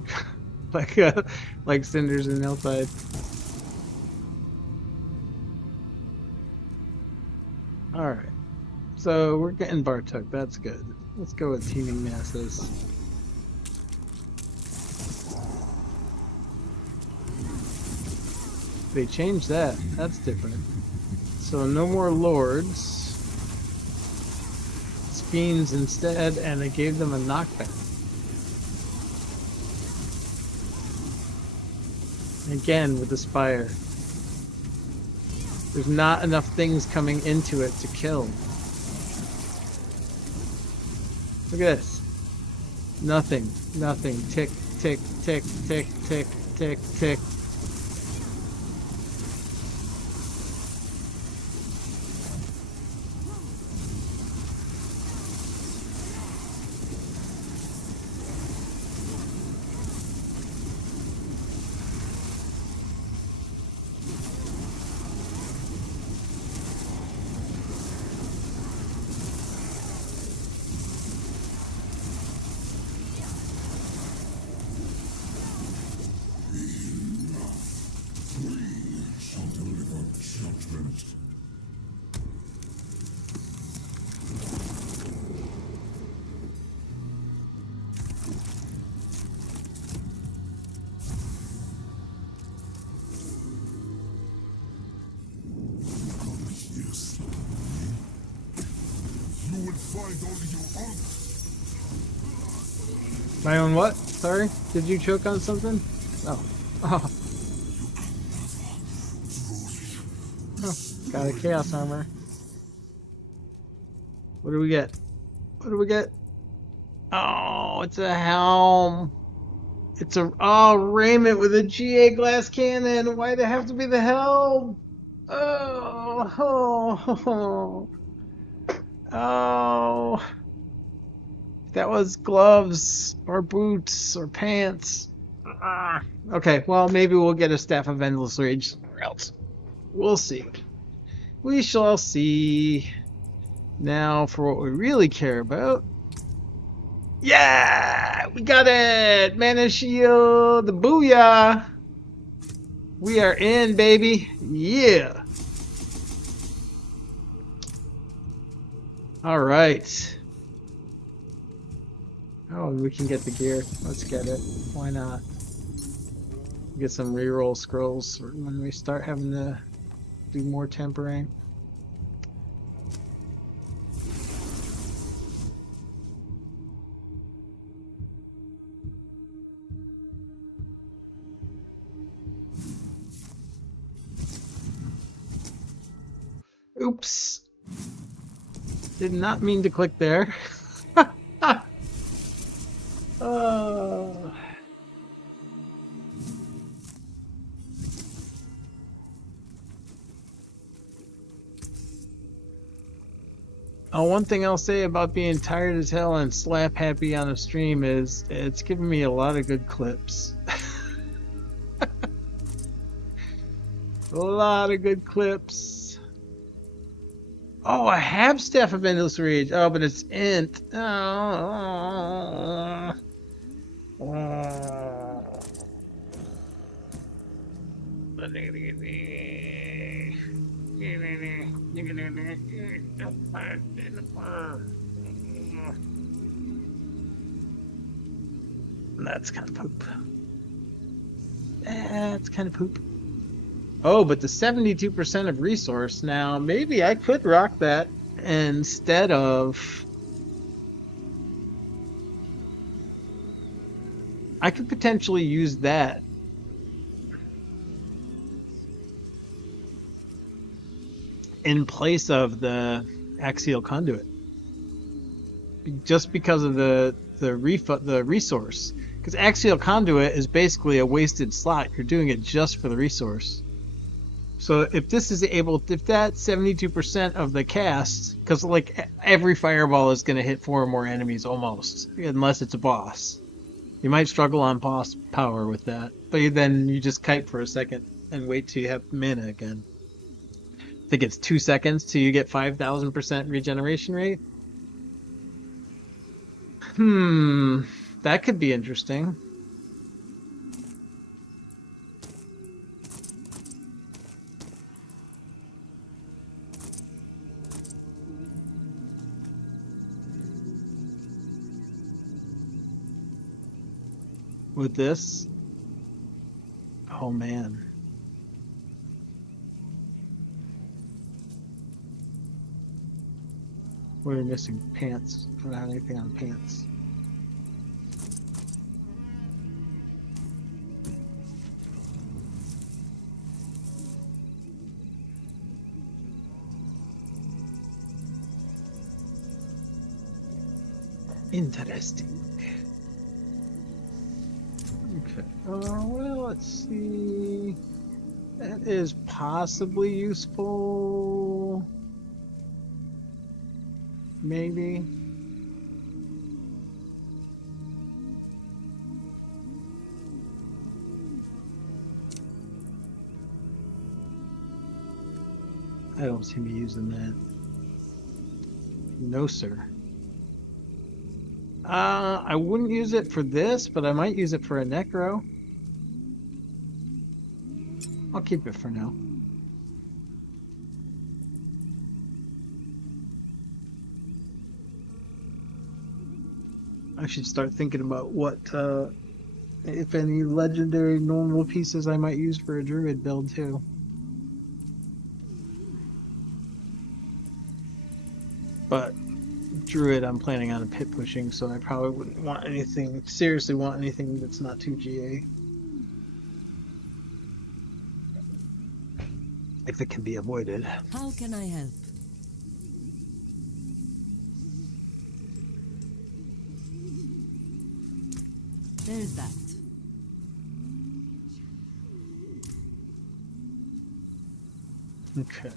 Like cinders in Helltide. Alright. So we're getting Bartok, that's good. Let's go with teeming masses. They changed that. That's different. So no more lords. It's fiends instead, and they gave them a knockback. Again with the spire. There's not enough things coming into it to kill. Look at this. Nothing. Nothing. Tick, tick, tick, tick, tick, tick, tick. Shall deliver judgment. Yes. You will find only your own. My own what? Sorry? Did you choke on something? Oh. Oh. Oh. Got a chaos armor. What do we get? What do we get? Oh, it's a helm. It's a raiment with a GA glass cannon. Why'd it have to be the helm? Oh, oh, oh. If that was gloves or boots or pants. Okay, well maybe we'll get a staff of endless rage somewhere else. We'll see. We shall see. Now for what we really care about. Yeah! We got it! Mana shield! Booyah! We are in, baby! Yeah! Alright. Oh, we can get the gear. Let's get it. Why not? Get some reroll scrolls when we start having to do more tempering. Oops. Did not mean to click there. Oh. One thing I'll say about being tired as hell and slap happy on a stream is it's giving me a lot of good clips. A lot of good clips. Oh, I have Staff of Endless Rage. Oh, but it's int. Oh. That's kind of poop. That's kind of poop. Oh, but the 72% of resource. Now, maybe I could rock that instead of. I could potentially use that in place of the axial conduit, just because of the resource. Because axial conduit is basically a wasted slot. You're doing it just for the resource. So if that 72% of the cast, because like every fireball is going to hit 4 or more enemies almost, unless it's a boss. You might struggle on boss power with that, but then you just kite for a second and wait till you have mana again. I think it's 2 seconds till you get 5,000% regeneration rate. That could be interesting. With this, oh man. We're missing pants. I don't have anything on pants. Interesting. Okay. Well, let's see. That is possibly useful. Maybe. I don't see me using that. No, sir. I wouldn't use it for this, but I might use it for a necro. I'll keep it for now. I should start thinking about what, if any, legendary normal pieces I might use for a druid build too. But druid, I'm planning on a pit pushing, so I probably wouldn't want anything, seriously want anything that's not too GA. If it can be avoided. How can I help? There's that. Okay.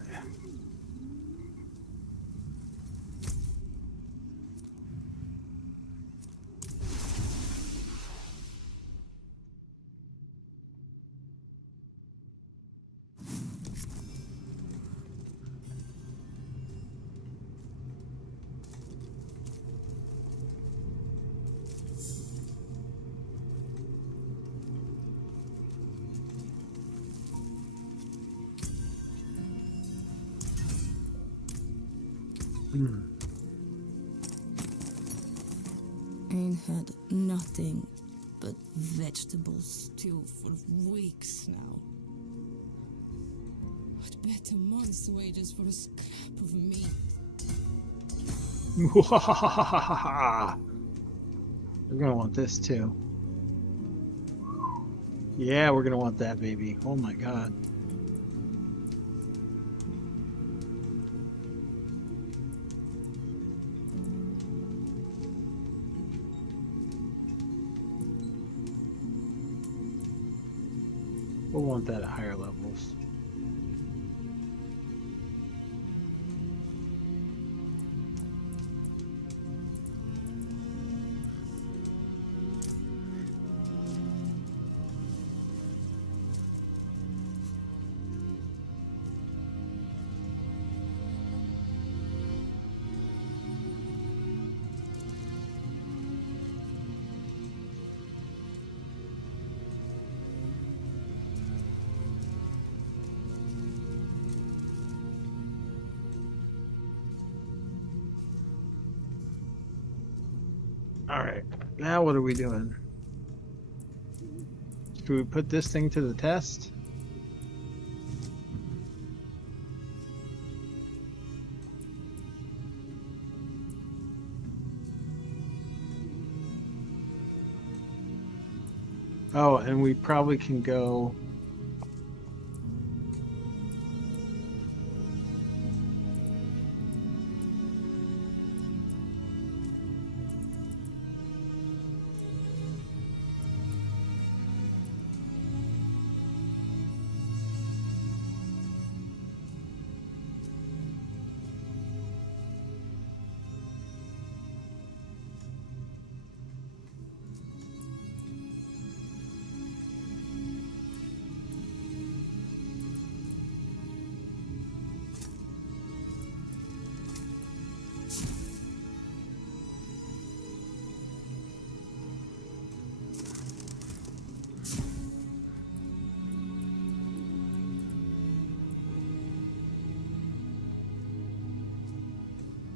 Ain't had nothing but vegetable stew for weeks now. I'd bet a month's wages for a scrap of meat. We're gonna want this too. Yeah, we're gonna want that, baby. Oh my god. We'll want that at higher levels. Alright, now what are we doing? Should we put this thing to the test? Oh, and we probably can go...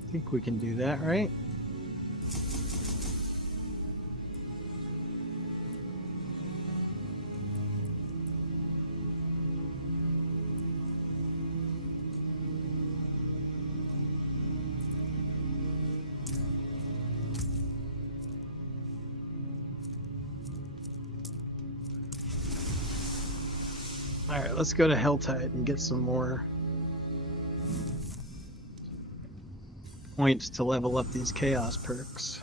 I think we can do that, right? Alright, let's go to Helltide and get some more points to level up these chaos perks.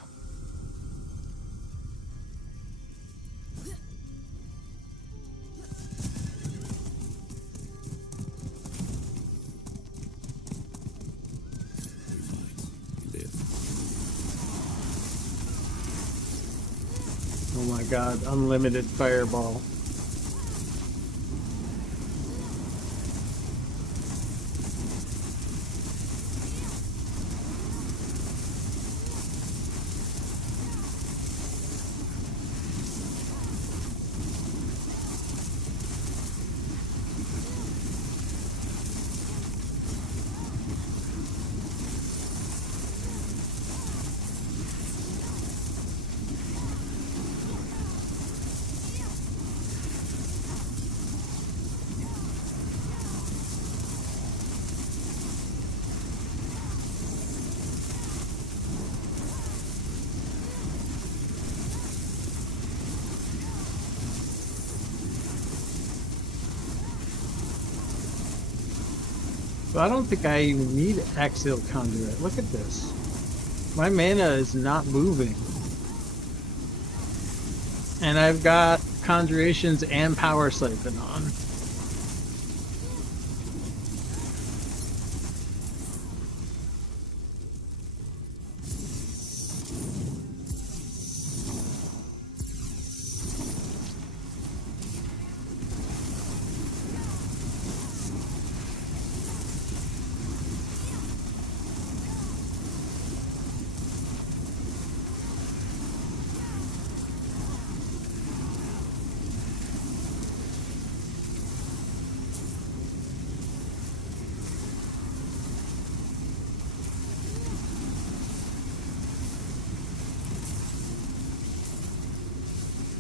Oh my god, unlimited fireball. So I don't think I even need Axial Conduit. Look at this. My mana is not moving. And I've got Conjurations and Power Siphon on.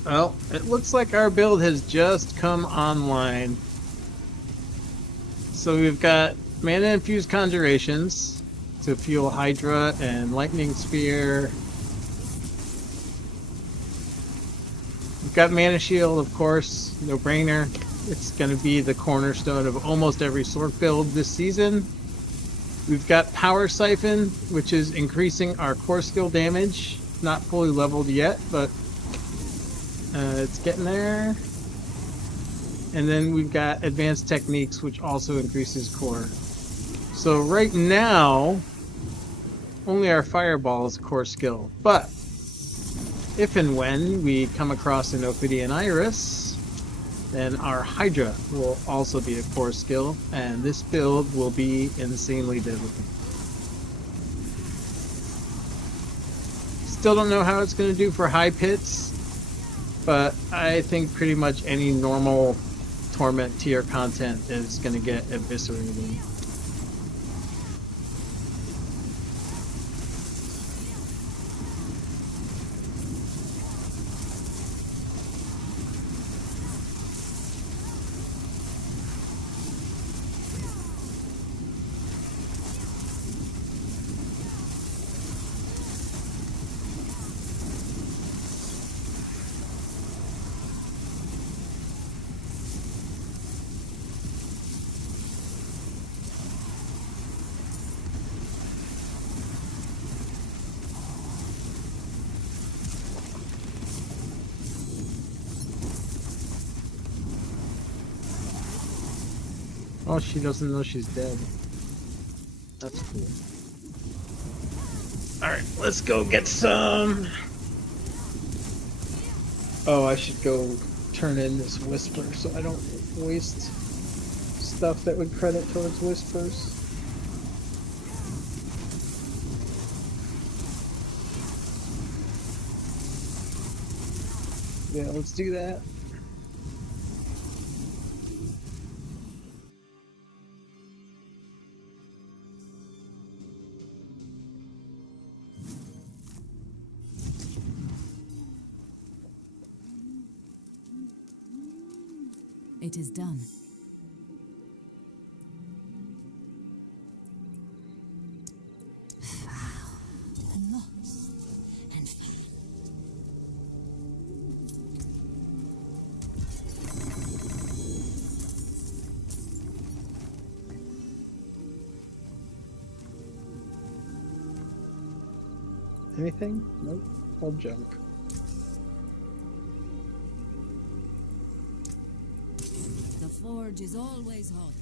Well, it looks like our build has just come online. So we've got mana infused conjurations to fuel Hydra and Lightning Spear. We've got Mana Shield, of course, no brainer. It's going to be the cornerstone of almost every Sorc build this season. We've got Power Siphon, which is increasing our core skill damage. Not fully leveled yet, but it's getting there. And then we've got Advanced Techniques, which also increases core. So right now, only our Fireball is a core skill. But if and when we come across an Ophidian Iris, then our Hydra will also be a core skill, and this build will be insanely deadly. Still don't know how it's going to do for high pits, but I think pretty much any normal Torment tier content is going to get eviscerated. Oh, she doesn't know she's dead. That's cool. Alright, let's go get some. Oh, I should go turn in this whisper so I don't waste stuff that would credit towards whispers. Yeah, let's do that. It is done. Lost and found. Anything? Nope. All junk. The forge is always hot.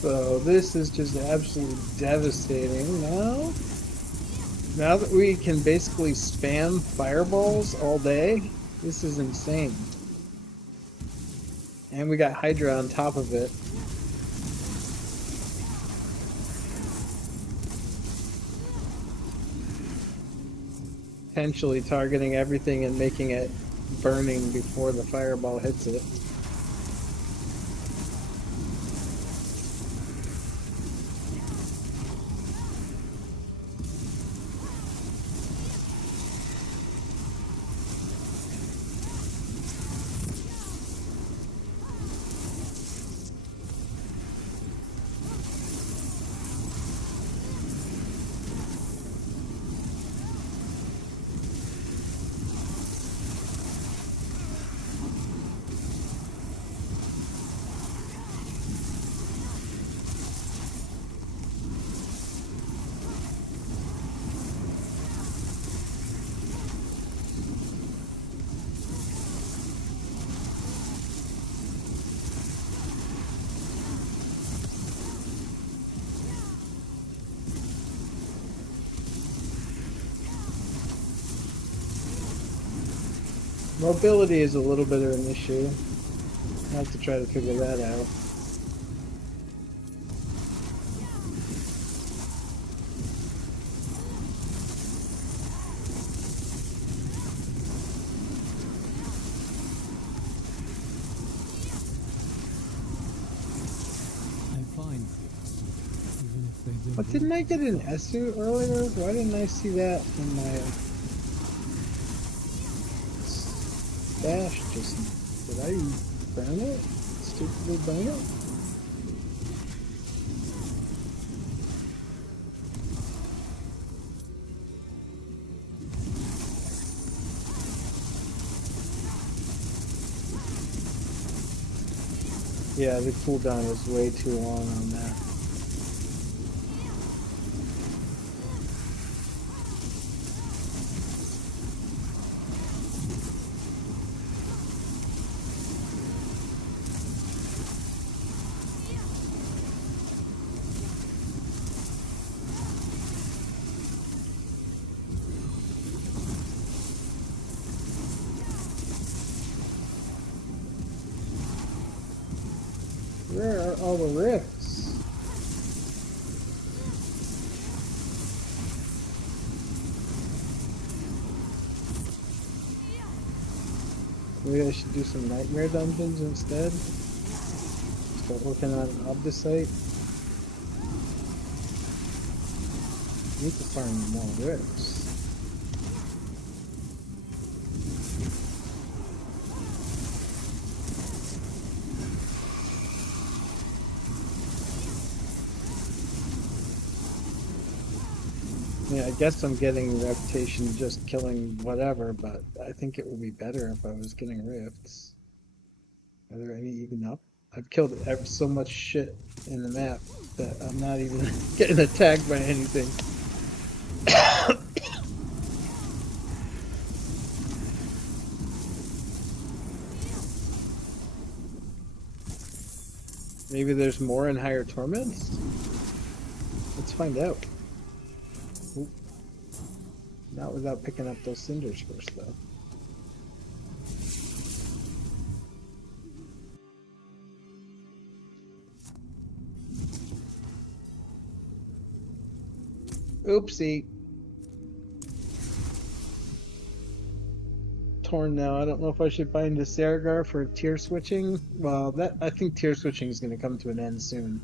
So this is just absolutely devastating now. Now that we can basically spam fireballs all day, this is insane. And we got Hydra on top of it. Potentially targeting everything and making it burning before the fireball hits it. Mobility is a little bit of an issue. I have to try to figure that out. I find things, even if they don't. But didn't I get an Esu earlier? Why didn't I see that in my stash just now? Did I burn it? Stupidly burn it? Yeah, the cooldown is way too long on that. Where are all the rifts? Maybe I should do some nightmare dungeons instead. Start working on an Obdicite. Need to farm more rifts. Yeah, I guess I'm getting a reputation just killing whatever, but I think it would be better if I was getting rifts. Are there any even up? I've killed so much shit in the map that I'm not even getting attacked by anything. Maybe there's more in higher torments? Let's find out. Oop. Not without picking up those cinders first, though. Oopsie. Torn now. I don't know if I should bind a Saragar for tier switching. Well, I think tier switching is going to come to an end soon.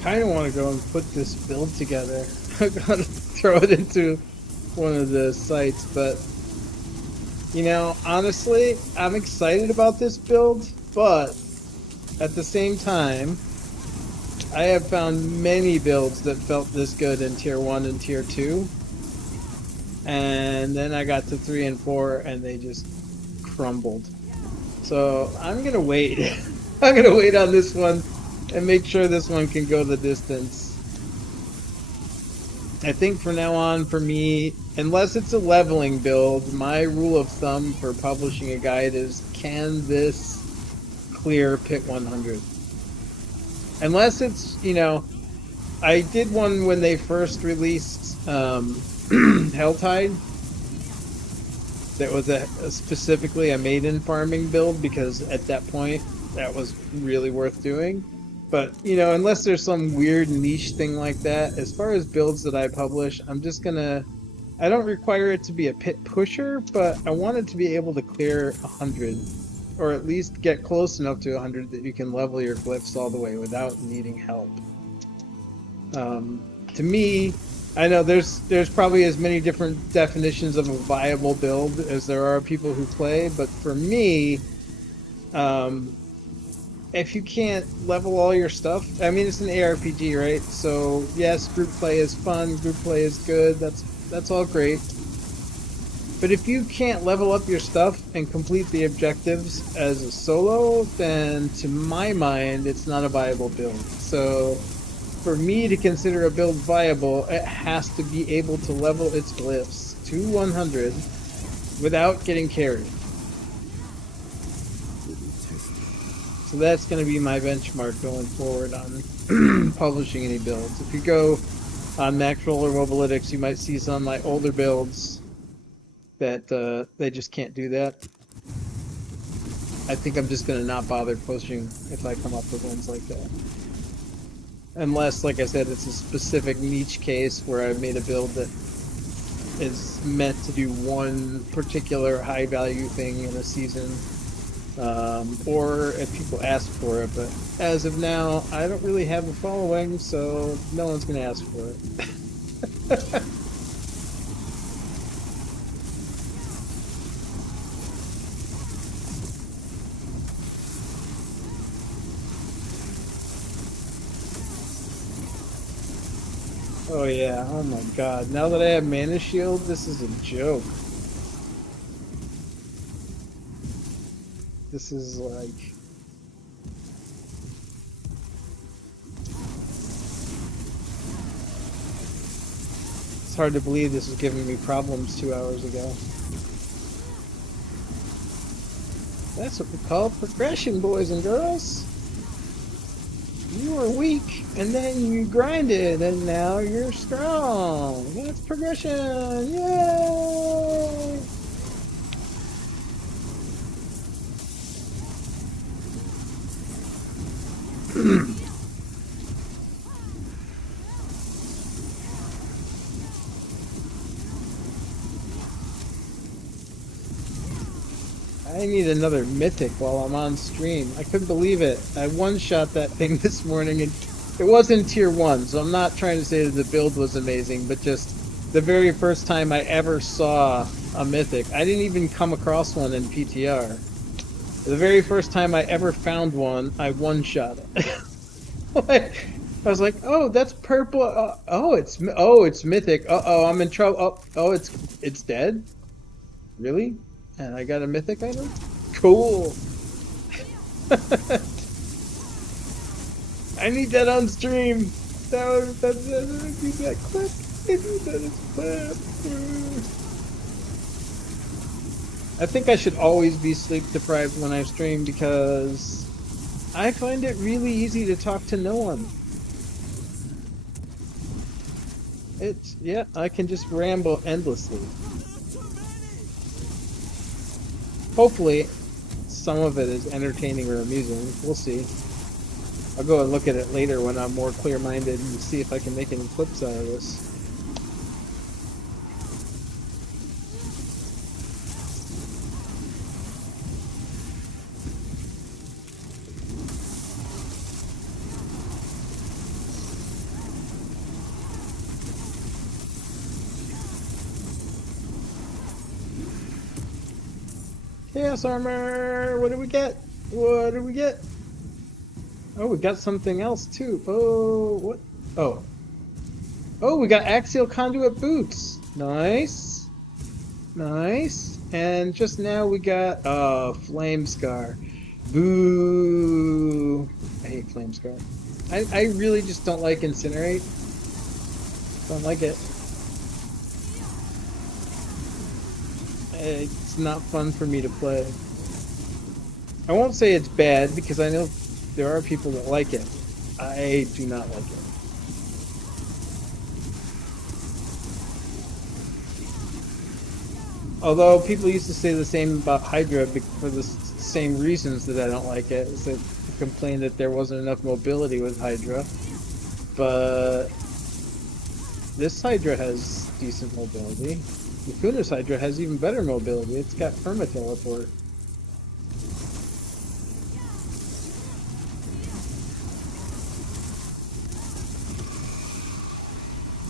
Kind of want to go and put this build together. I'm gonna throw it into one of the sites, but you know, honestly, I'm excited about this build, but at the same time, I have found many builds that felt this good in tier 1 and tier 2, and then I got to 3 and 4 and they just crumbled. So I'm gonna wait. I'm gonna wait on this one and make sure this one can go the distance. I think from now on, for me, unless it's a leveling build, my rule of thumb for publishing a guide is, can this clear pit 100? Unless it's, you know, I did one when they first released Helltide. That was specifically a maiden farming build, because at that point that was really worth doing. But, you know, unless there's some weird niche thing like that, as far as builds that I publish, I'm just gonna. I don't require it to be a pit pusher, but I want it to be able to clear 100, or at least get close enough to 100 that you can level your glyphs all the way without needing help. To me, I know there's probably as many different definitions of a viable build as there are people who play, but for me, um, if you can't level all your stuff, I mean it's an ARPG, right? So yes, group play is fun, group play is good. That's all great. But if you can't level up your stuff and complete the objectives as a solo, then to my mind, it's not a viable build. So for me to consider a build viable, it has to be able to level its glyphs to 100 without getting carried. So that's going to be my benchmark going forward on publishing any builds. If you go on Maxroll or Mobalytics, you might see some of my older builds that they just can't do that. I think I'm just going to not bother pushing if I come up with ones like that. Unless, like I said, it's a specific niche case where I made a build that is meant to do one particular high value thing in a season. Or if people ask for it, but as of now, I don't really have a following, so no one's going to ask for it. Oh yeah, oh my god. Now that I have Mana Shield, this is a joke. This is like... It's hard to believe this was giving me problems 2 hours ago. That's what we call progression, boys and girls. You were weak, and then you grinded, and now you're strong. That's progression. Yay! I need another mythic while I'm on stream. I couldn't believe it. I one-shot that thing this morning, and it wasn't tier 1, so I'm not trying to say that the build was amazing, but just the very first time I ever saw a mythic. I didn't even come across one in PTR. The very first time I ever found one, I one-shot it. I was like, "Oh, that's purple. It's mythic. Uh-oh, I'm in trouble. Oh, it's dead? Really? And I got a mythic item? Cool." I need that on stream. I need that clip. I need that clip. I think I should always be sleep deprived when I stream because I find it really easy to talk to no one. Yeah, I can just ramble endlessly. Hopefully, some of it is entertaining or amusing. We'll see. I'll go and look at it later when I'm more clear-minded and see if I can make any clips out of this. Chaos armor! What did we get? What did we get? Oh, we got something else too. Oh, what? Oh. Oh, we got axial conduit boots. Nice. Nice. And just now we got, flame scar. Boo. I hate flame scar. I really just don't like incinerate. Don't like it. It's not fun for me to play. I won't say it's bad because I know there are people that like it. I do not like it. Although people used to say the same about Hydra for the same reasons that I don't like it. Is that I complained that there wasn't enough mobility with Hydra, but this Hydra has decent mobility. Lacuna's Hydra has even better mobility. It's got perma teleport.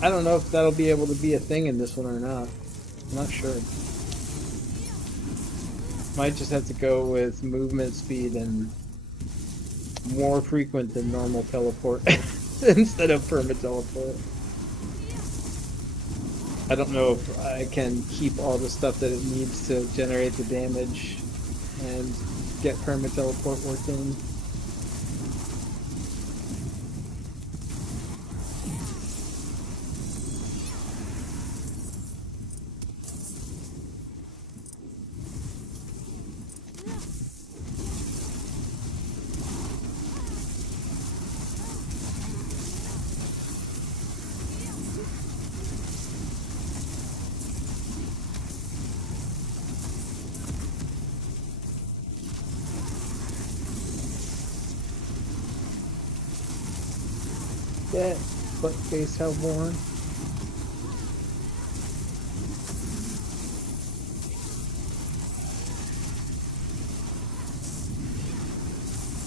I don't know if that'll be able to be a thing in this one or not. I'm not sure. Might just have to go with movement speed and more frequent than normal teleport instead of perma teleport. I don't know if I can keep all the stuff that it needs to generate the damage and get perma teleport working. That butt face Hellborn.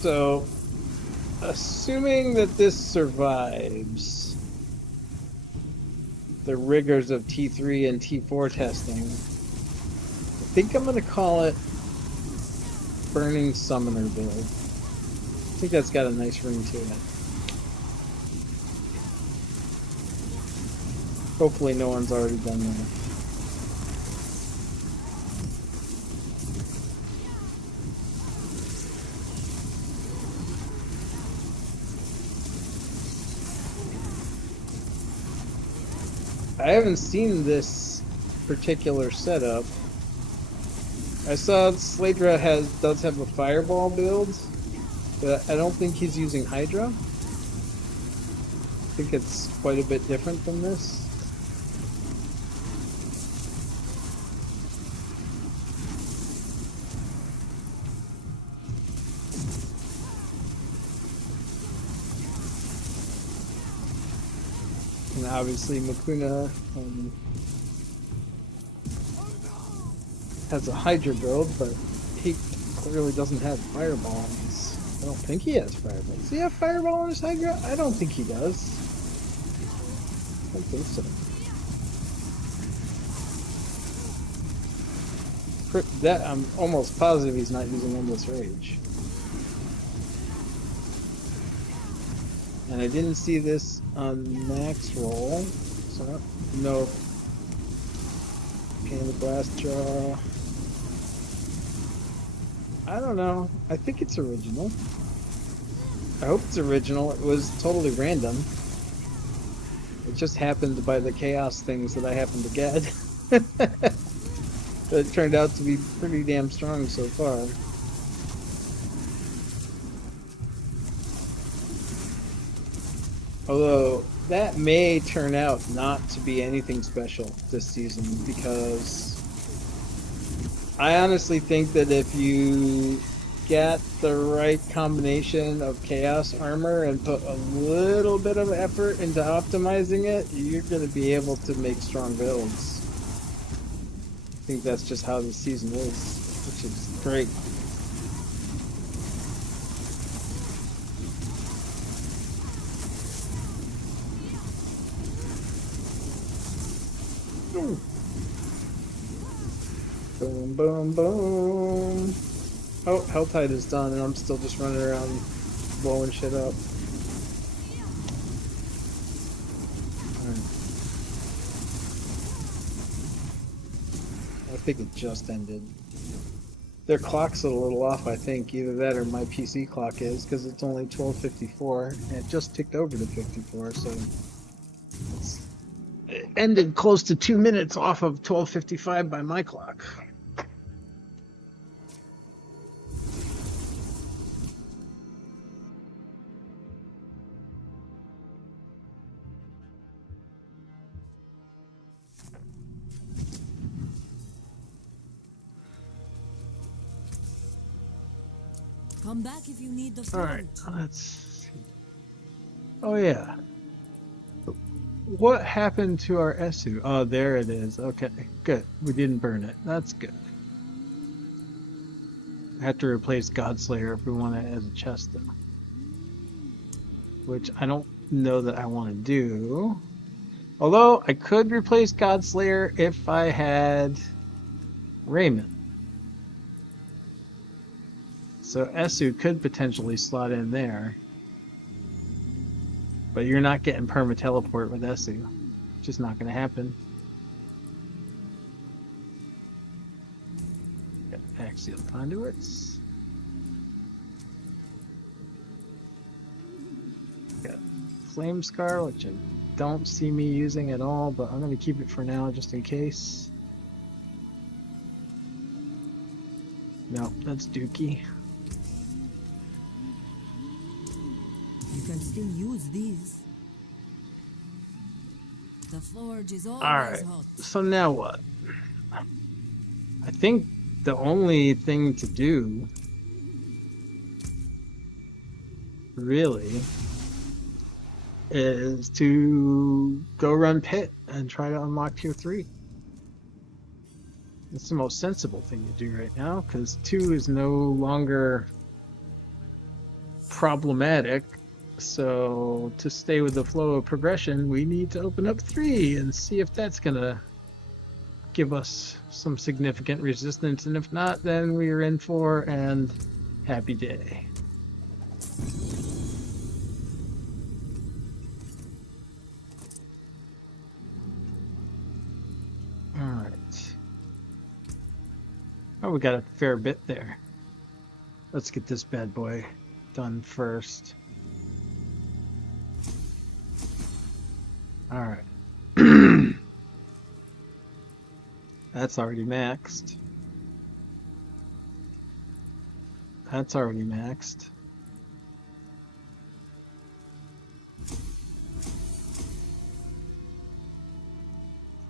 So, assuming that this survives the rigors of T3 and T4 testing, I think I'm going to call it Burning Summoner build. I think that's got a nice ring to it. Hopefully no one's already done that. I haven't seen this particular setup. I saw Sladra does have a fireball build, but I don't think he's using Hydra. I think it's quite a bit different than this. And obviously Makuna has a Hydra build, but he clearly doesn't have fireballs. I don't think he has fireball. Does he have fireball on his Hydra? I don't think he does. I don't think so. That I'm almost positive he's not using Endless Rage. And I didn't see this on max roll, so no. Okay, the blast draw. I don't know. I think it's original. I hope it's original. It was totally random. It just happened by the chaos things that I happened to get. It turned out to be pretty damn strong so far. Although, that may turn out not to be anything special this season, because I honestly think that if you get the right combination of chaos armor and put a little bit of effort into optimizing it, you're going to be able to make strong builds. I think that's just how the season is, which is great. Boom, boom, boom. Oh, Helltide is done, and I'm still just running around blowing shit up. Alright. I think it just ended. Their clock's a little off, I think. Either that or my PC clock is, because it's only 12:54, and it just ticked over to 54, so it ended close to 2 minutes off of 12:55 by my clock. Come back if you need the All right, forge. let's see. Oh yeah. What happened to our Esu? Oh, there it is. Okay, good. We didn't burn it. That's good. I have to replace Godslayer if we want it as a chest, though. Which I don't know that I want to do. Although I could replace Godslayer if I had Raymond. So Esu could potentially slot in there. But you're not getting perma teleport with Esu. Just not going to happen. Got axial conduits. Got flame scar, which I don't see me using at all, but I'm going to keep it for now just in case. No, that's Dookie. You can still use these. The forge is always Alright, hot. so now what? I think the only thing to do, really, is to go run pit and try to unlock tier 3. It's the most sensible thing to do right now, because 2 is no longer problematic. So to stay with the flow of progression, we need to open up 3 and see if that's gonna give us some significant resistance, and if not, then we are in for and happy day. All right. Oh, we got a fair bit there. Let's get this bad boy done first. All right. That's already maxed. That's already maxed.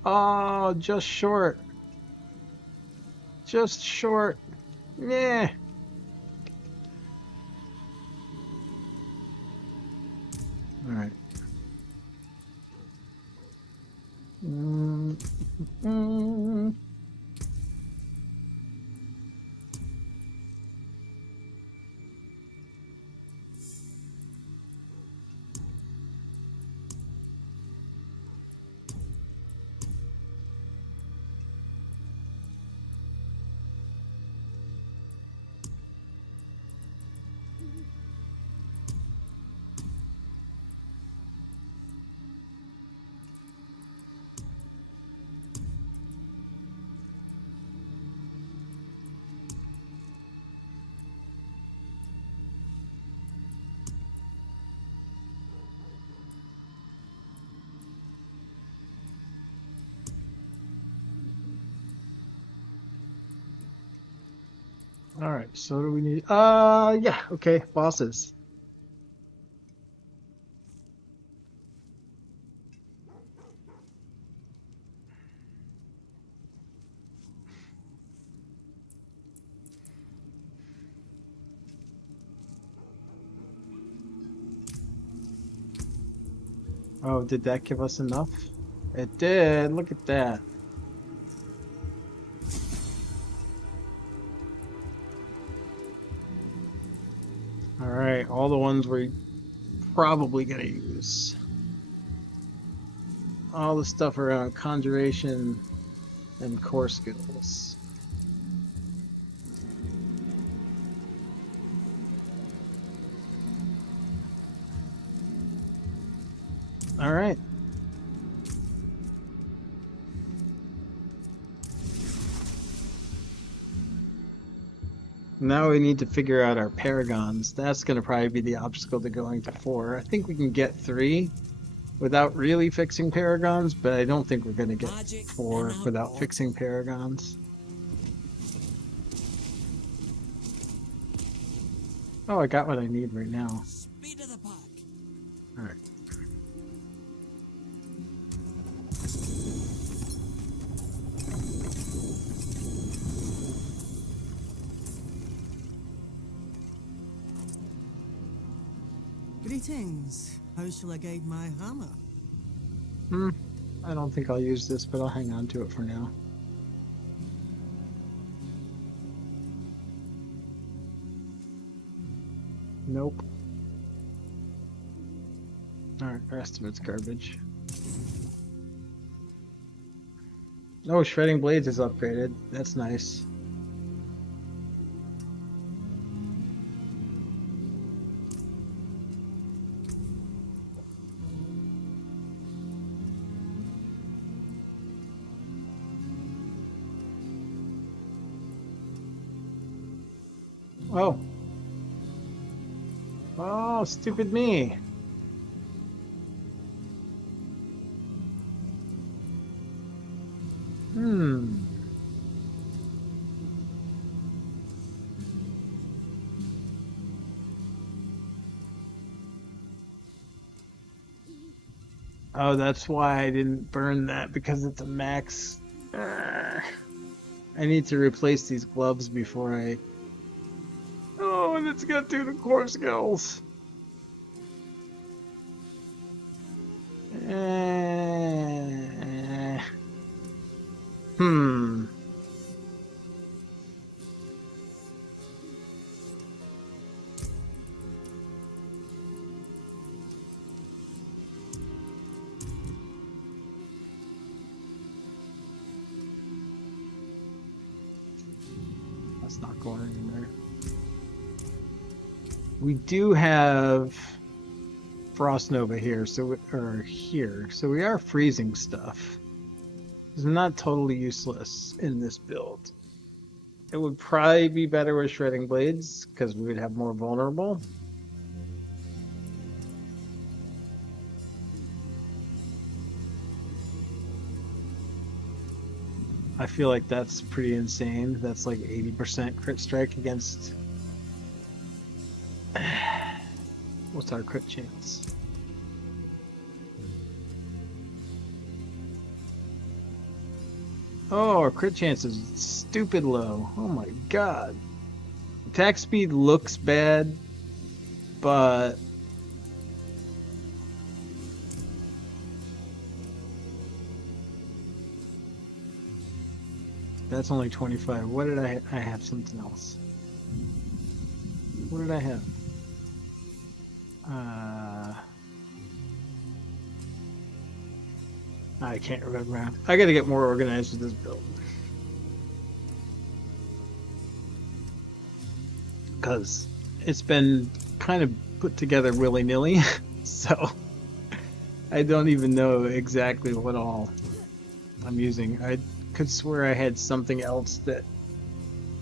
Oh, just short. Just short. Yeah. All right. All right, so what do we need? Yeah, okay, bosses. Oh, did that give us enough? It did. Look at that. All right, all the ones we're probably gonna use. All the stuff around conjuration and core skills. All right. Now we need to figure out our paragons. That's going to probably be the obstacle to going to 4. I think we can get 3 without really fixing paragons, but I don't think we're going to get 4 without fixing paragons. Oh, I got what I need right now. Speed of the park. All right. Greetings. How shall I guide my hammer? I don't think I'll use this, but I'll hang on to it for now. Nope. Alright, the rest of it's garbage. Oh, shredding blades is upgraded. That's nice. Oh. Oh, stupid me. Oh, that's why I didn't burn that, because it's a max. I need to replace these gloves before I... Oh, and it's got 2 core skills. Hmm. That's not going anywhere. We do have Frost Nova here, so we are freezing stuff. It's not totally useless in this build. It would probably be better with shredding blades because we would have more vulnerable. I feel like that's pretty insane. That's like 80% crit strike against... What's our crit chance? Oh, our crit chance is stupid low. Oh my god. Attack speed looks bad, but... That's only 25. What did I have something else. What did I have? I can't remember. I gotta get more organized with this build. Because it's been kind of put together willy-nilly, so I don't even know exactly what all I'm using. I could swear I had something else that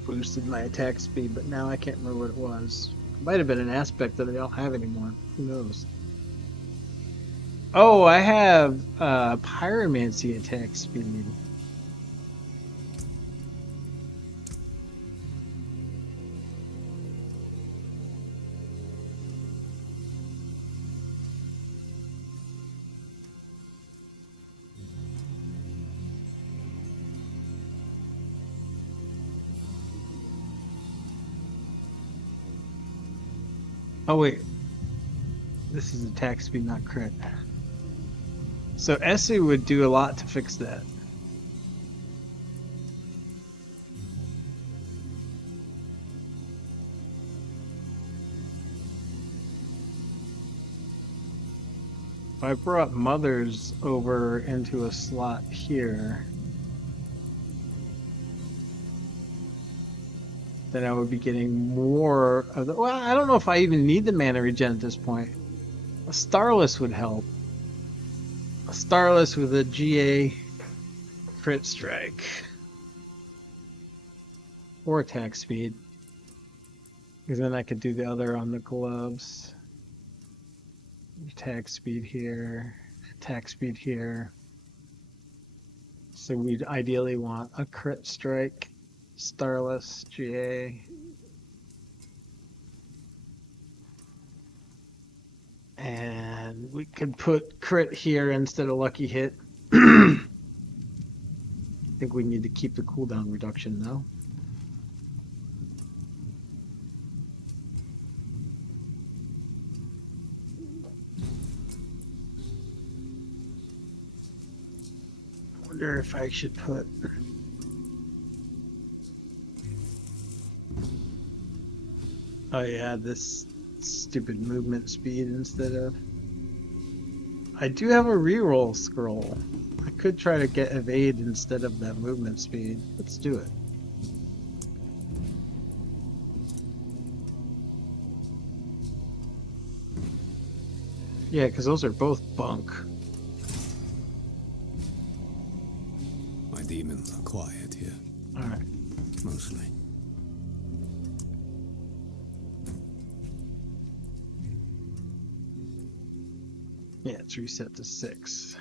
boosted my attack speed, but now I can't remember what it was. It might have been an aspect that I don't have anymore. Who knows? Oh, I have pyromancy attack speed. Oh wait, this is attack speed, not crit. So Essie would do a lot to fix that. If I brought mothers over into a slot here, then I would be getting more of the... Well, I don't know if I even need the mana regen at this point. A Starless would help. A Starless with a GA crit strike. Or attack speed. Because then I could do the other on the gloves. Attack speed here. Attack speed here. So we'd ideally want a crit strike. Starless, GA. And we could put crit here instead of lucky hit. I think we need to keep the cooldown reduction though. wonder if I should put. Oh yeah, this stupid movement speed instead of. I do have a reroll scroll. I could try to get evade instead of that movement speed. Let's do it. Yeah, because those are both bunk. My demons are quiet here, Alright. mostly. Yeah, it's reset to 6.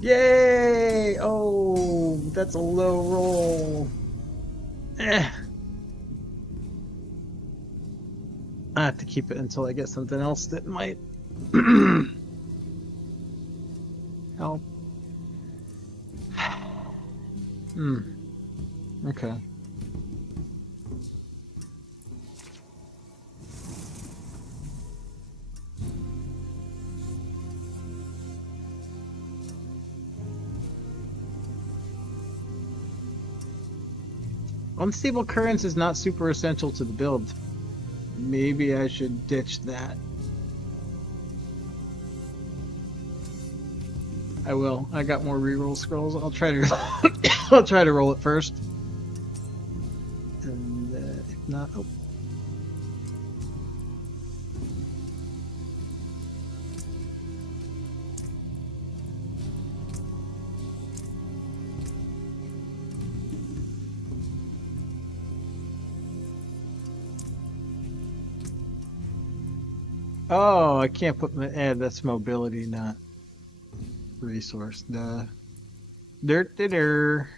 Yay! Oh, that's a low roll. Eh. I have to keep it until I get something else that might help. Okay. Unstable currents is not super essential to the build. Maybe I should ditch that. I will. I got more reroll scrolls. I'll try to I'll try to roll it first. And if not, oh. Oh, I can't put my that's mobility, not resource. Duh. Dirt ditter.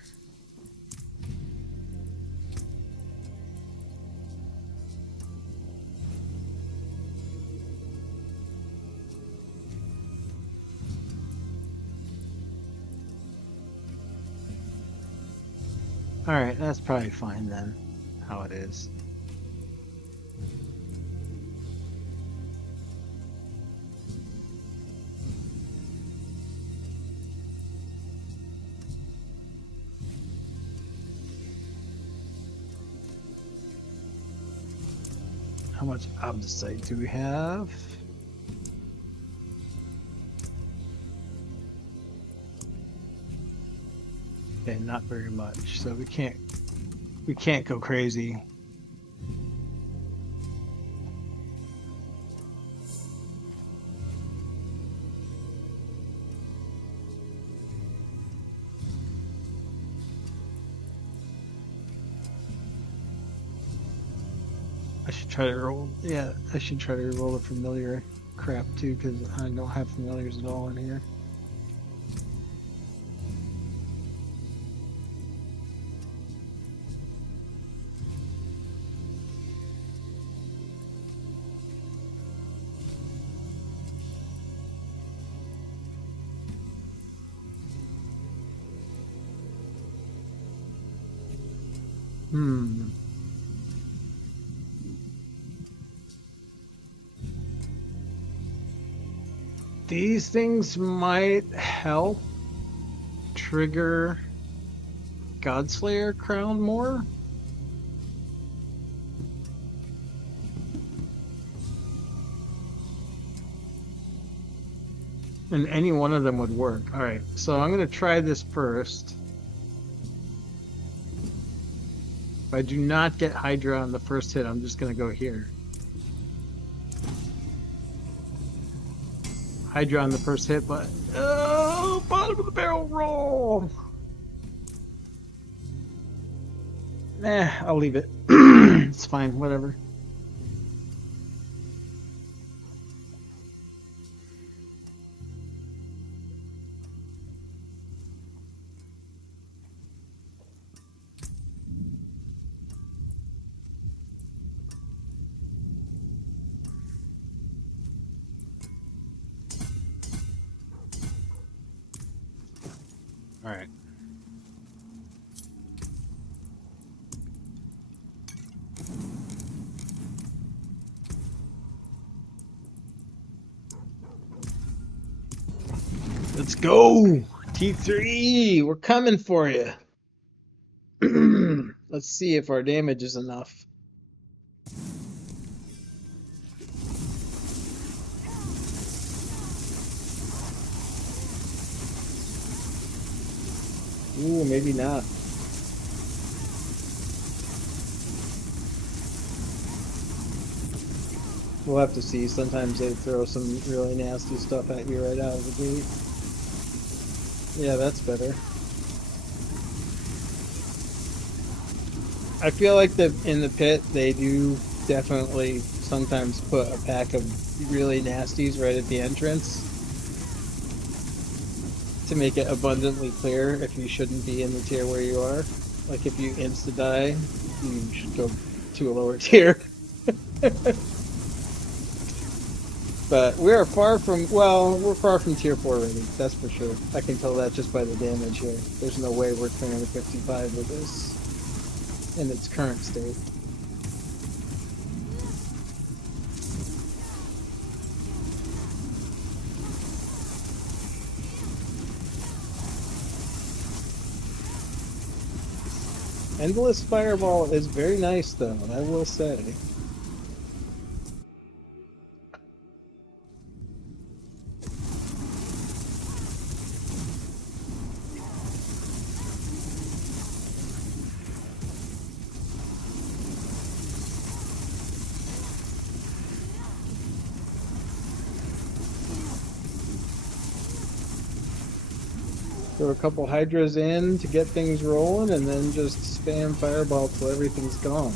Alright, that's probably fine then. How it is. How much Abdicite do we have? Okay, not very much. So we can't go crazy. I should try to roll. Yeah, I should try to roll the familiar crap too, because I don't have familiars at all in here. These things might help trigger Godslayer Crown more. And any one of them would work. Alright, so I'm going to try this first. If I do not get Hydra on the first hit, I'm just going to go here. Hydra on the first hit, but oh, bottom of the barrel roll. I'll leave it. It's fine, whatever. Alright. Let's go! T3! We're coming for you! Let's see if our damage is enough. Ooh, maybe not. We'll have to see. Sometimes they throw some really nasty stuff at you right out of the gate. Yeah, that's better. I feel like in the pit they do definitely sometimes put a pack of really nasties right at the entrance to make it abundantly clear if you shouldn't be in the tier where you are. Like if you insta die, you should go to a lower tier. But we're far from, well, we're far from tier 4 already, that's for sure. I can tell that just by the damage here. There's no way we're clearing the 55 with this in its current state. Endless Fireball is very nice though, I will say. Throw a couple Hydras in to get things rolling, and then just spam Fireball till everything's gone.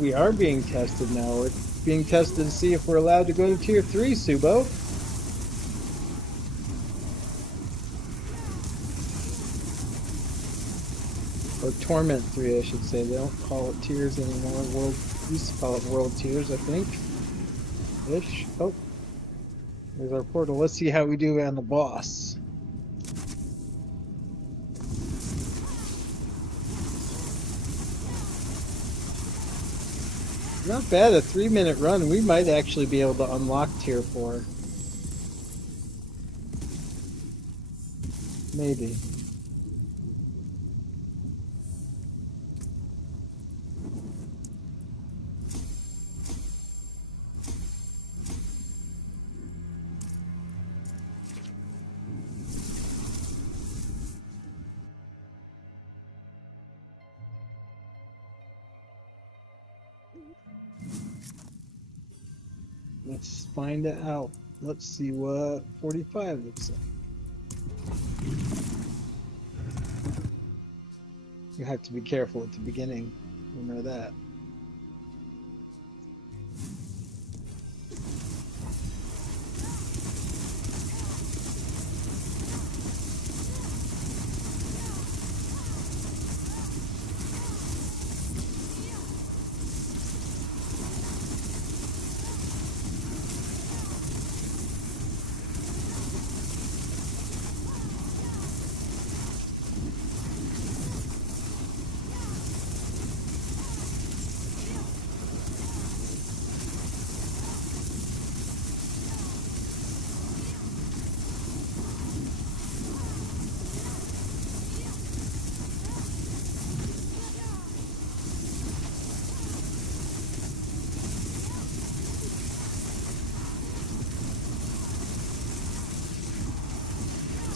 We are being tested now. We're being tested to see if we're allowed to go to tier 3, Subo. Or Torment 3, I should say. They don't call it tiers anymore. World used to call it World Tiers, I think. Ish. Oh. There's our portal. Let's see how we do on the boss. Not bad, a 3-minute run. We might actually be able to unlock tier 4. Maybe. Let's find it out. Let's see what 45 looks like. You have to be careful at the beginning. You know that.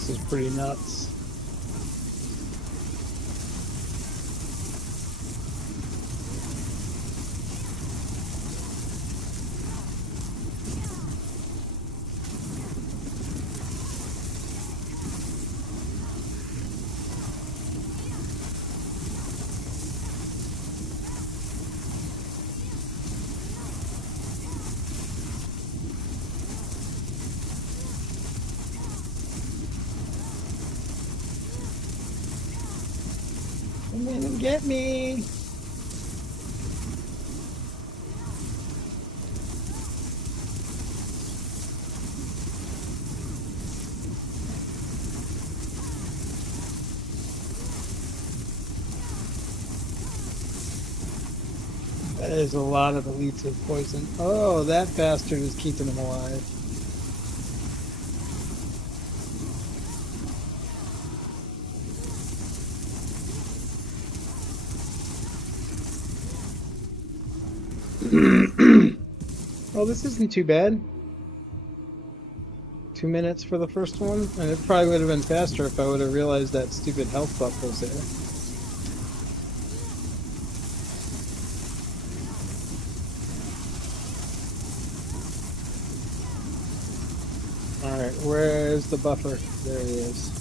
This is pretty nuts. Come in and get me. That is a lot of elites of poison. Oh, that bastard is keeping him alive. Well, this isn't too bad. 2 minutes for the first one, and it probably would have been faster if I would have realized that stupid health buff was there. Alright, where's the buffer? There he is.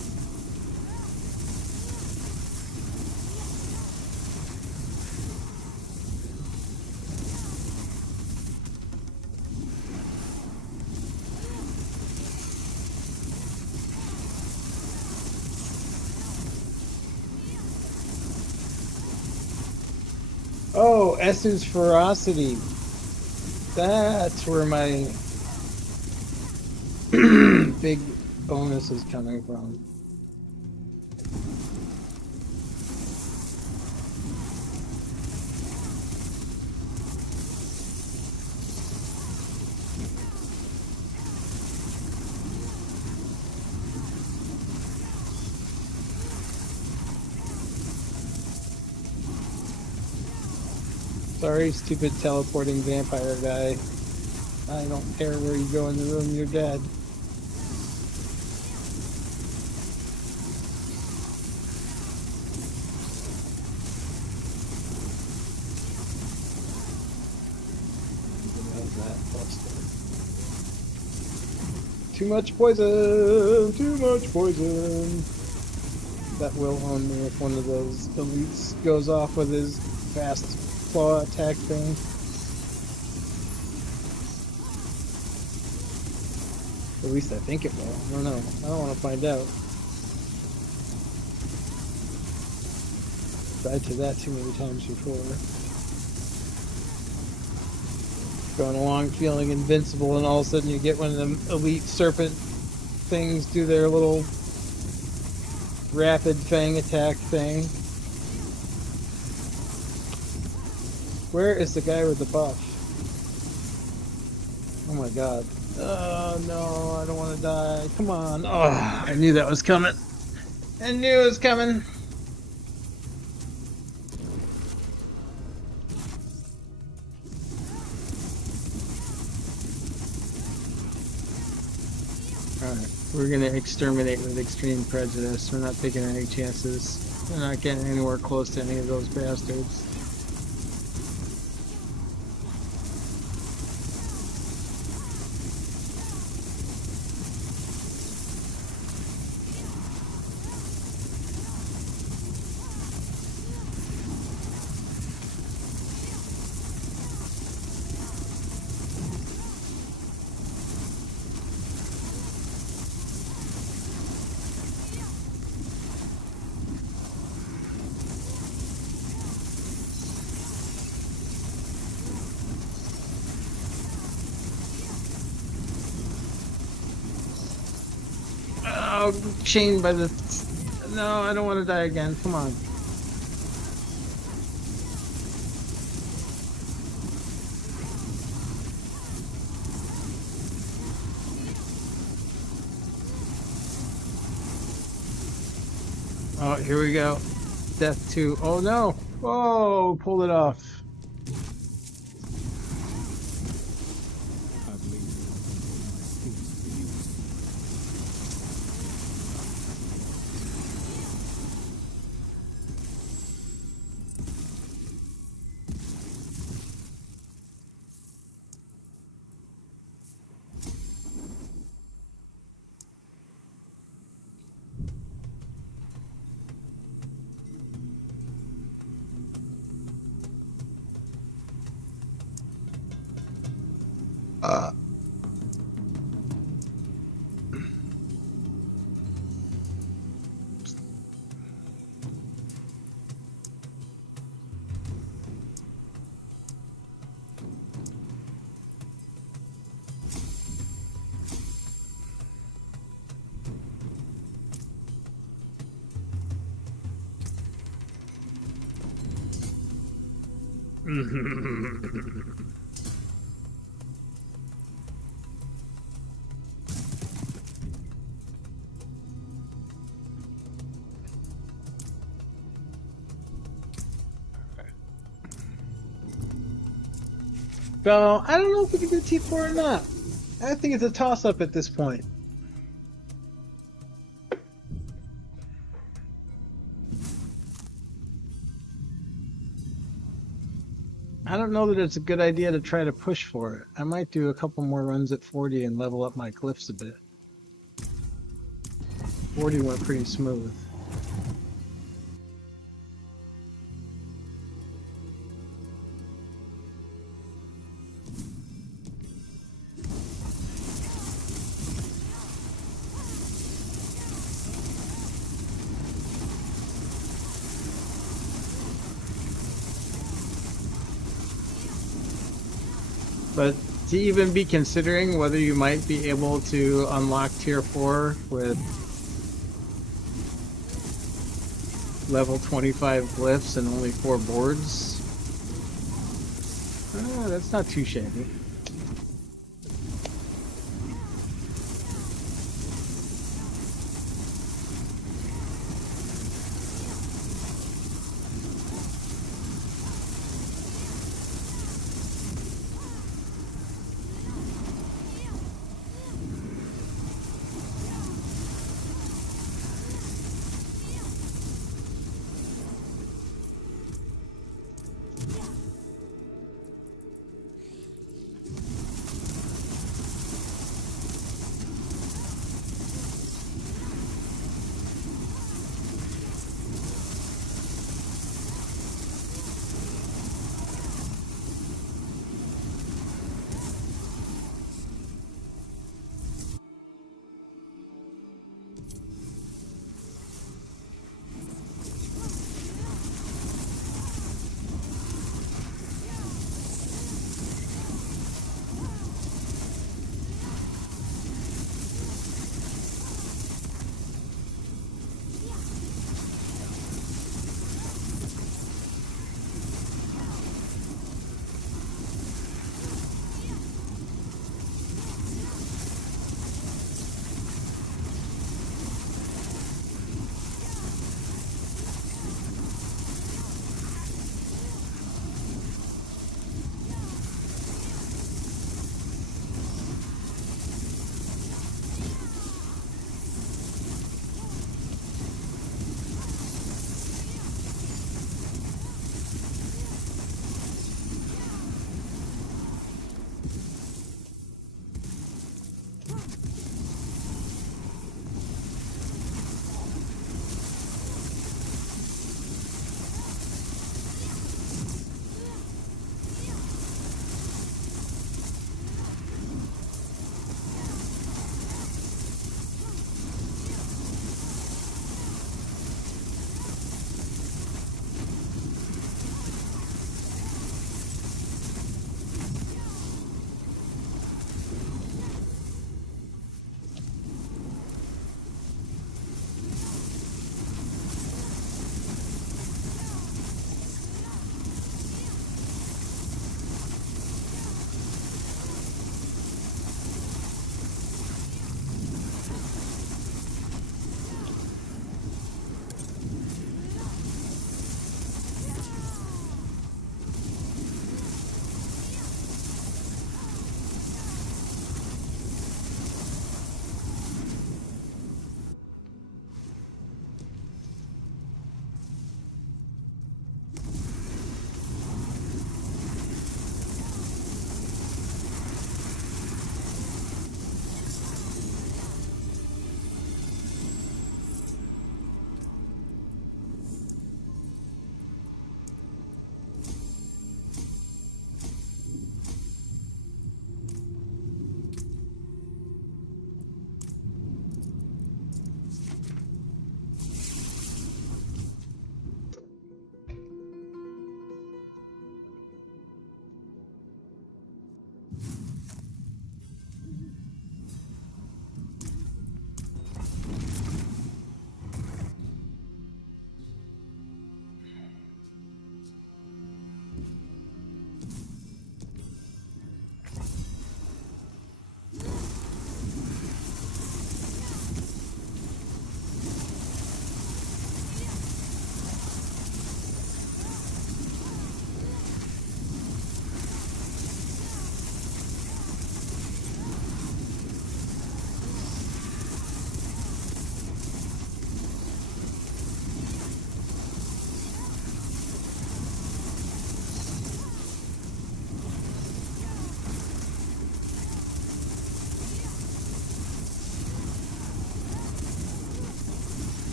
Oh, Essu's Ferocity. That's where my big bonus is coming from. Sorry, stupid teleporting vampire guy. I don't care where you go in the room, you're dead. How's that busted? Too much poison! Too much poison! That will own me if one of those elites goes off with his fast claw attack thing. At least I think it will. I don't know. I don't want to find out. Died to that too many times before. Going along feeling invincible, and all of a sudden you get one of them elite serpent things do their little rapid fang attack thing. Where is the guy with the buff? Oh my god. Oh no, I don't want to die. Come on. Oh, I knew that was coming. I knew it was coming. Alright, we're gonna exterminate with extreme prejudice. We're not taking any chances. We're not getting anywhere close to any of those bastards. Oh, chained by the... No, I don't want to die again. Come on. Oh, here we go. Death 2. Oh, no. Oh, pulled it off. I believe my skills for use. So I don't know if we can do T4 or not. I think it's a toss-up at this point. I don't know that it's a good idea to try to push for it. I might do a couple more runs at 40 and level up my glyphs a bit. 40 went pretty smooth. But to even be considering whether you might be able to unlock tier 4 with level 25 glyphs and only 4 boards, that's not too shabby.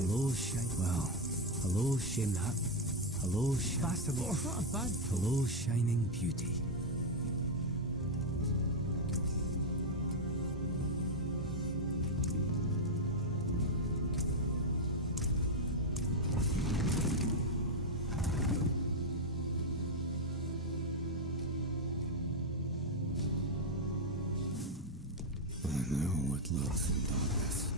Hello, well, hello, Shinhat. Hello, Possible. Not bad. Hello, shining beauty. I know what lurks in darkness.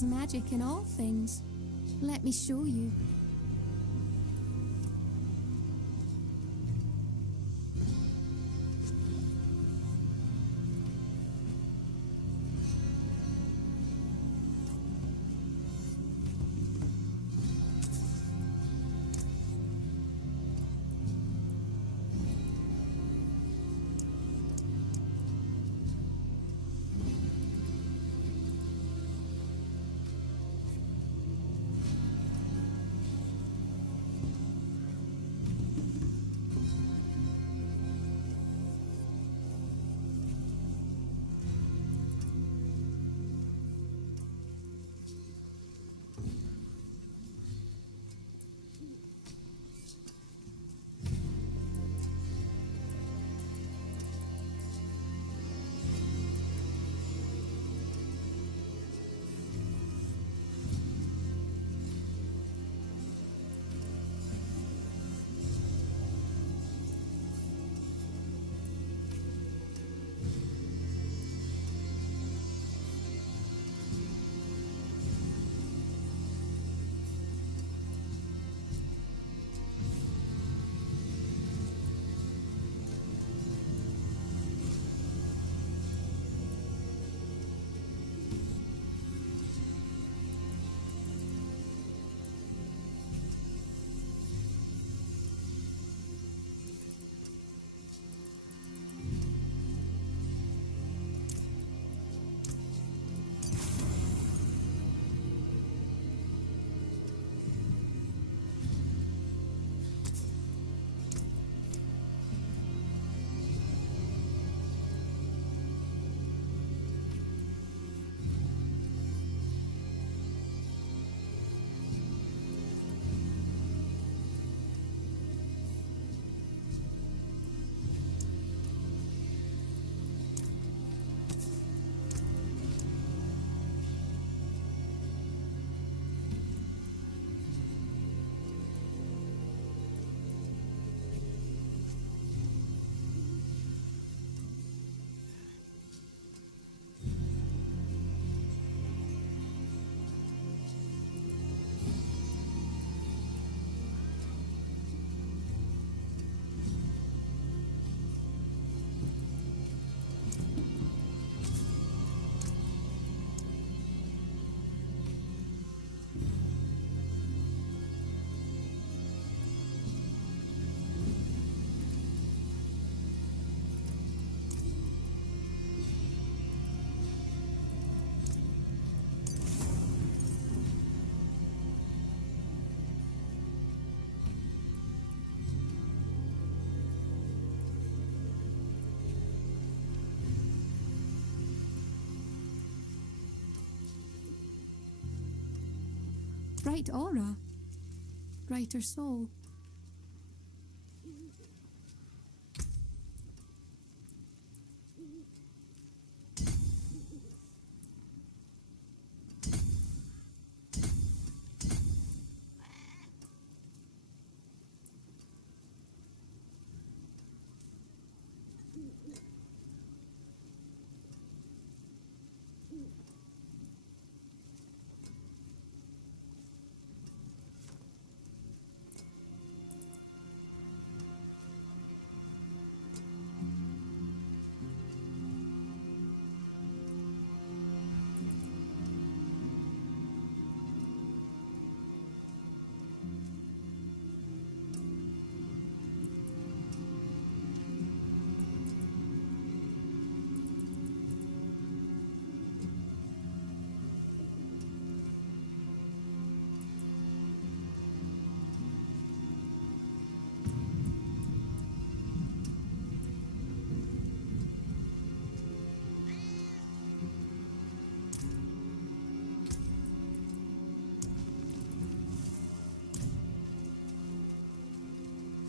There's magic in all things. Let me show you. Bright aura. Brighter soul.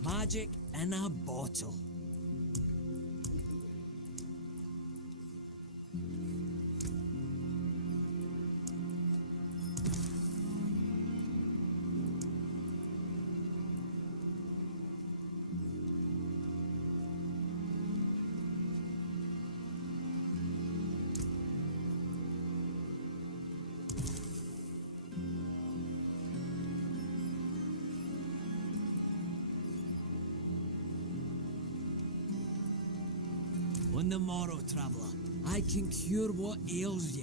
Magic in a bottle. On the morrow, traveler, I can cure what ails you.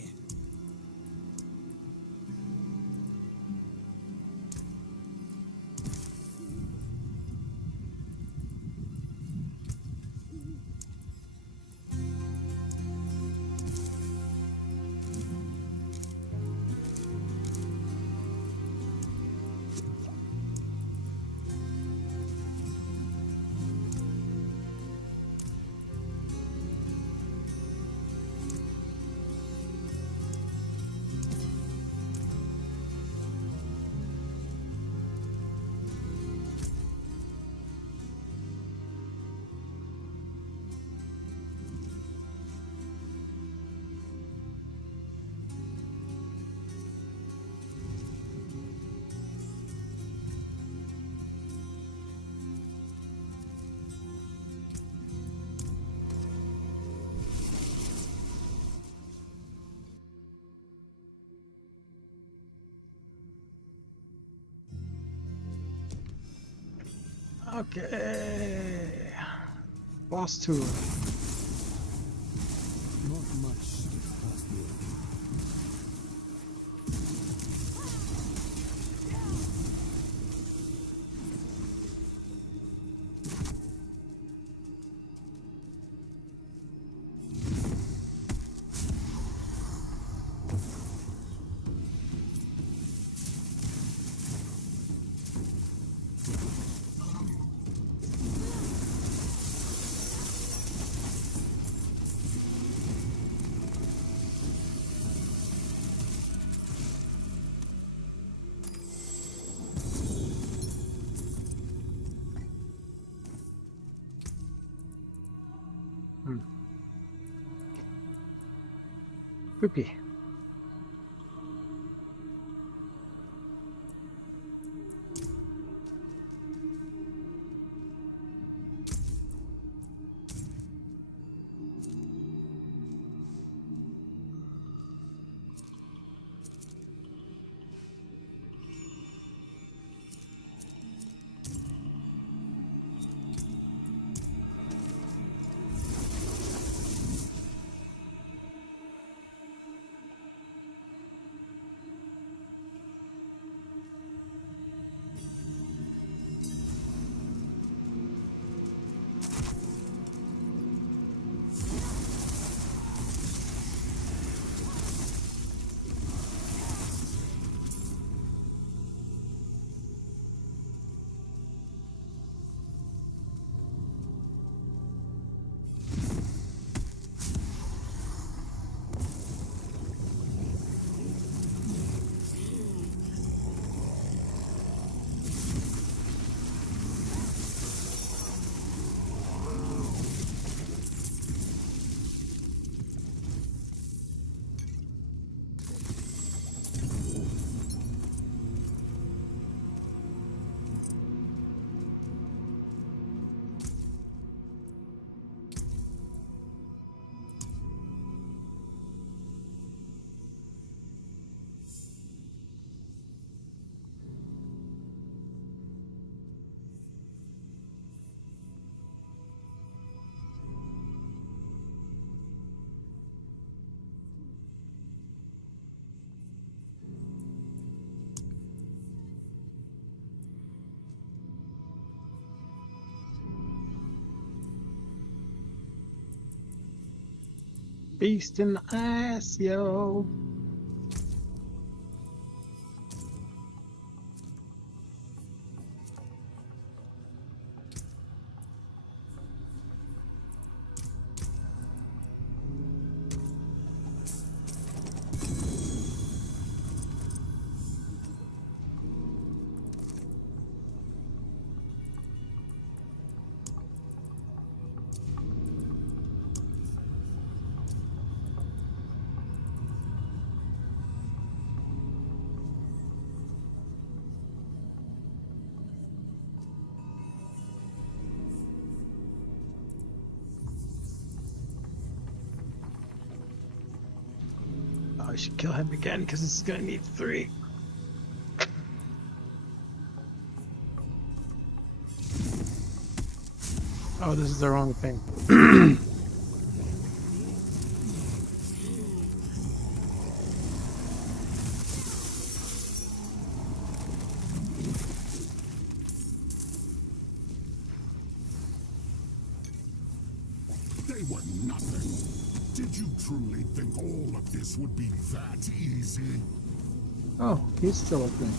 Okay. Boss tour. Not much gets past you. Poopy. Beast in the ass, yo. I should kill him again because this is gonna need 3. Oh, this is the wrong thing. truly think all of this would be that easy? Oh, he's still a thing.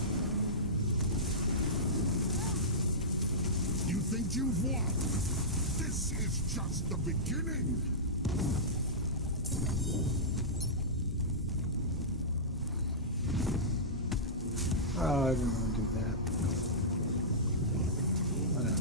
You think you've won? This is just the beginning. Oh, I didn't want to do that. Whatever.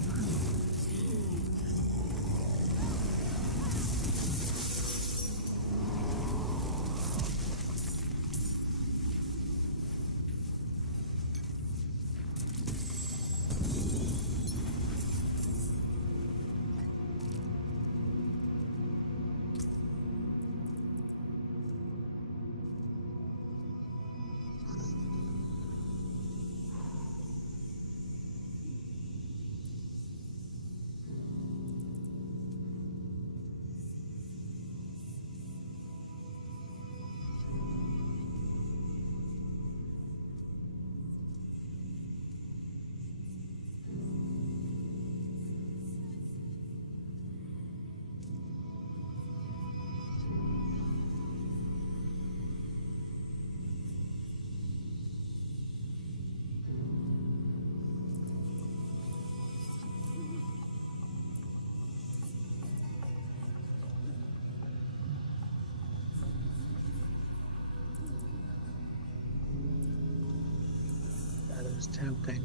That is tempting.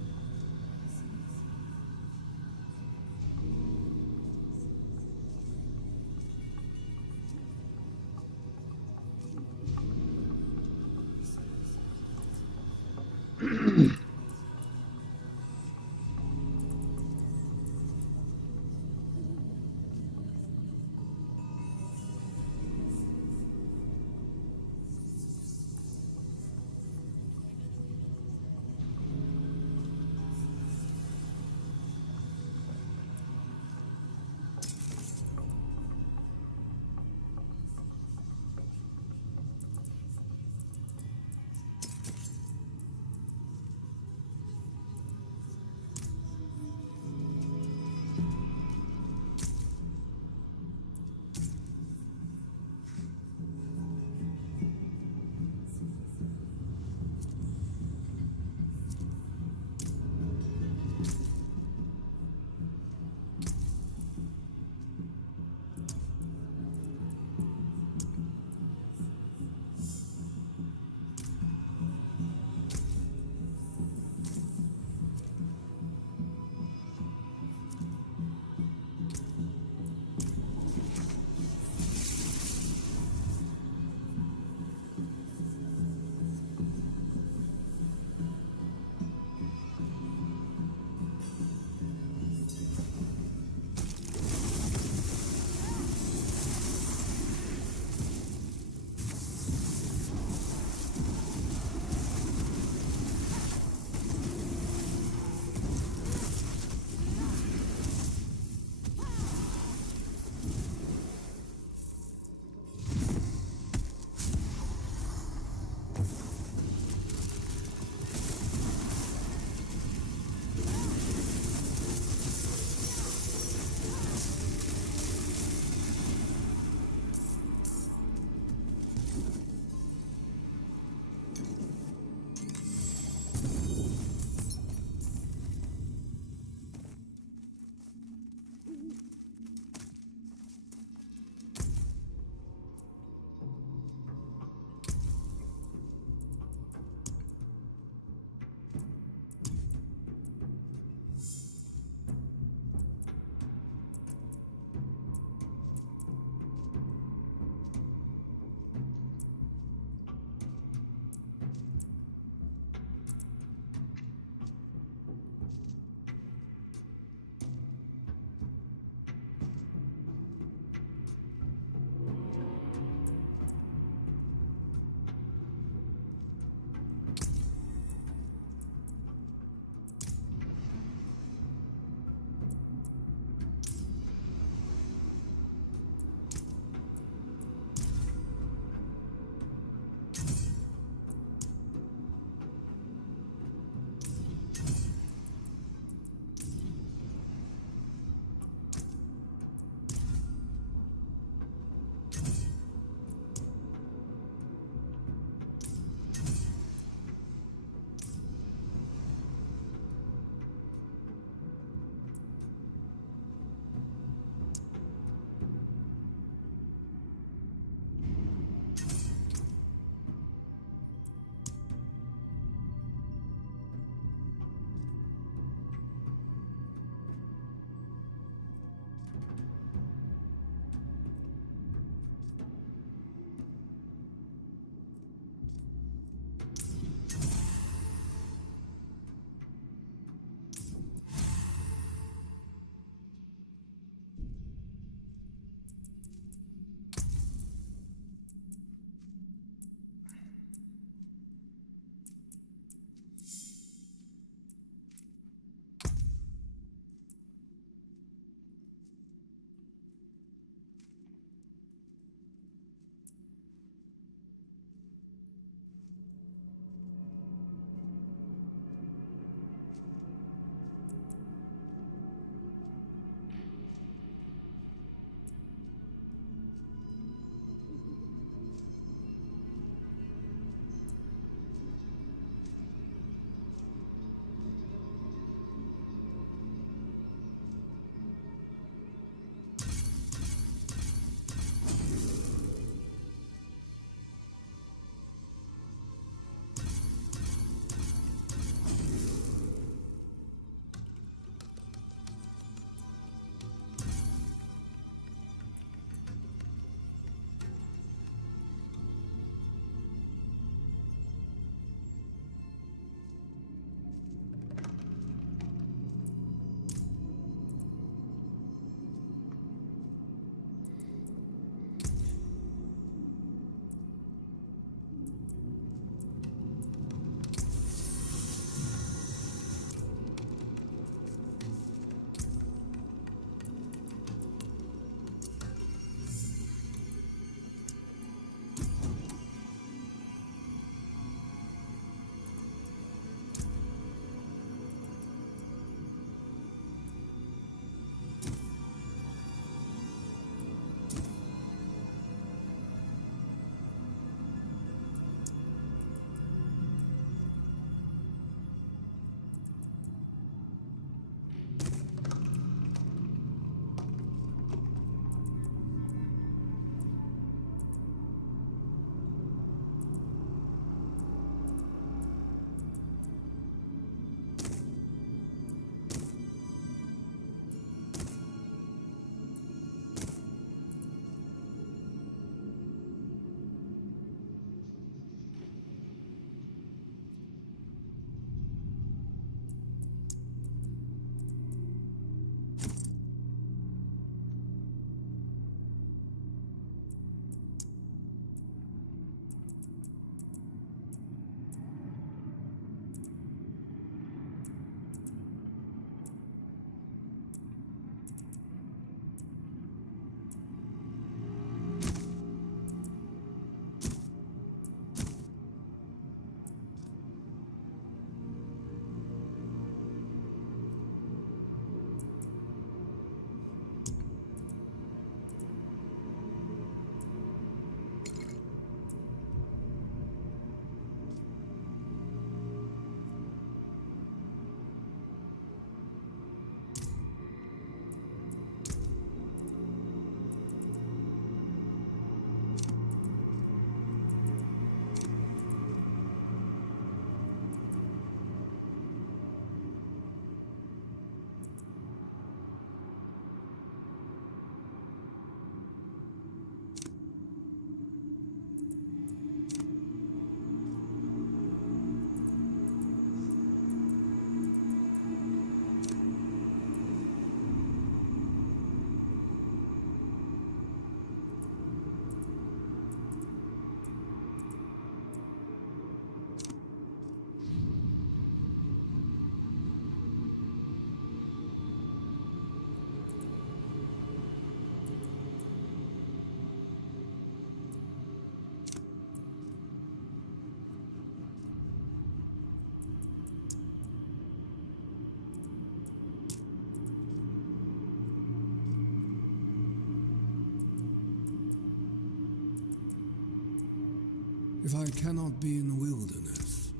If I cannot be in the wilderness,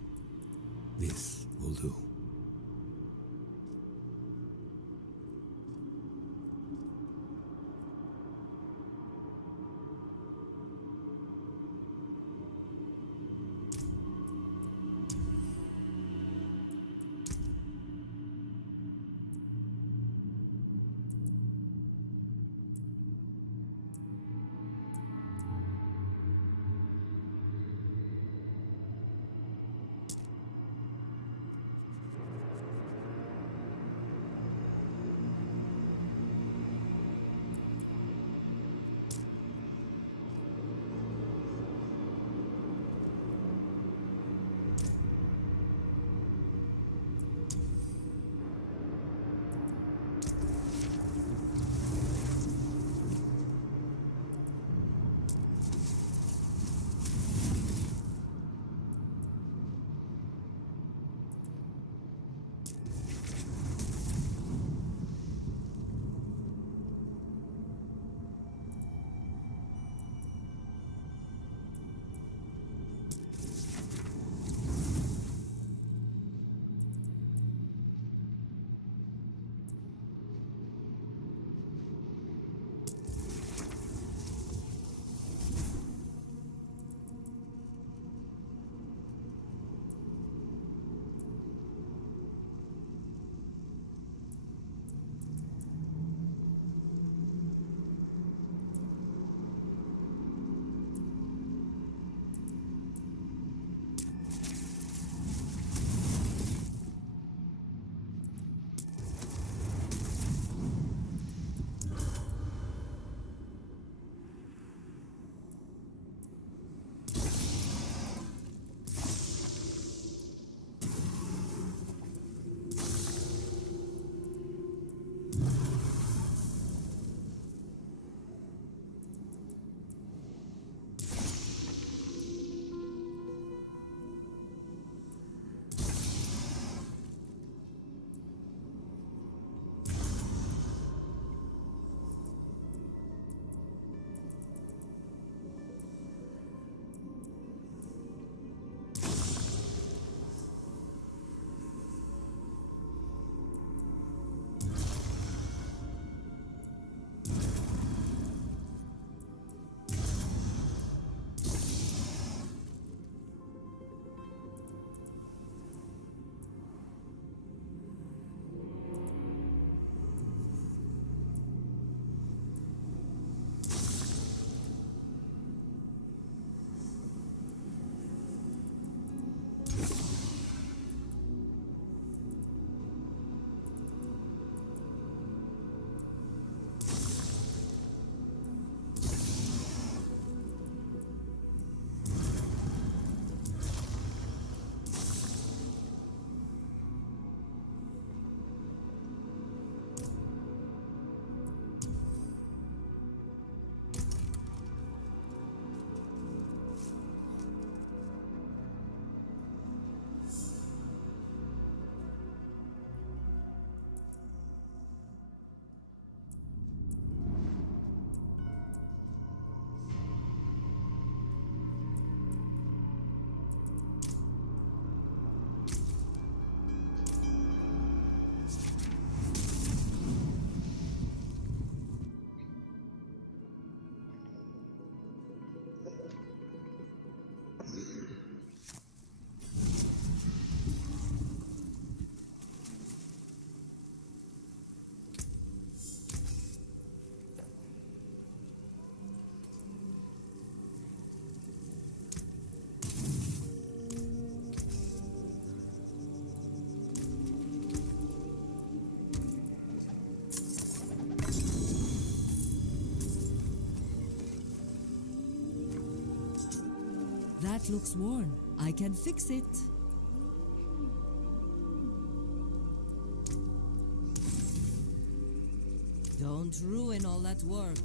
this will do. That looks worn. I can fix it. Don't ruin all that work.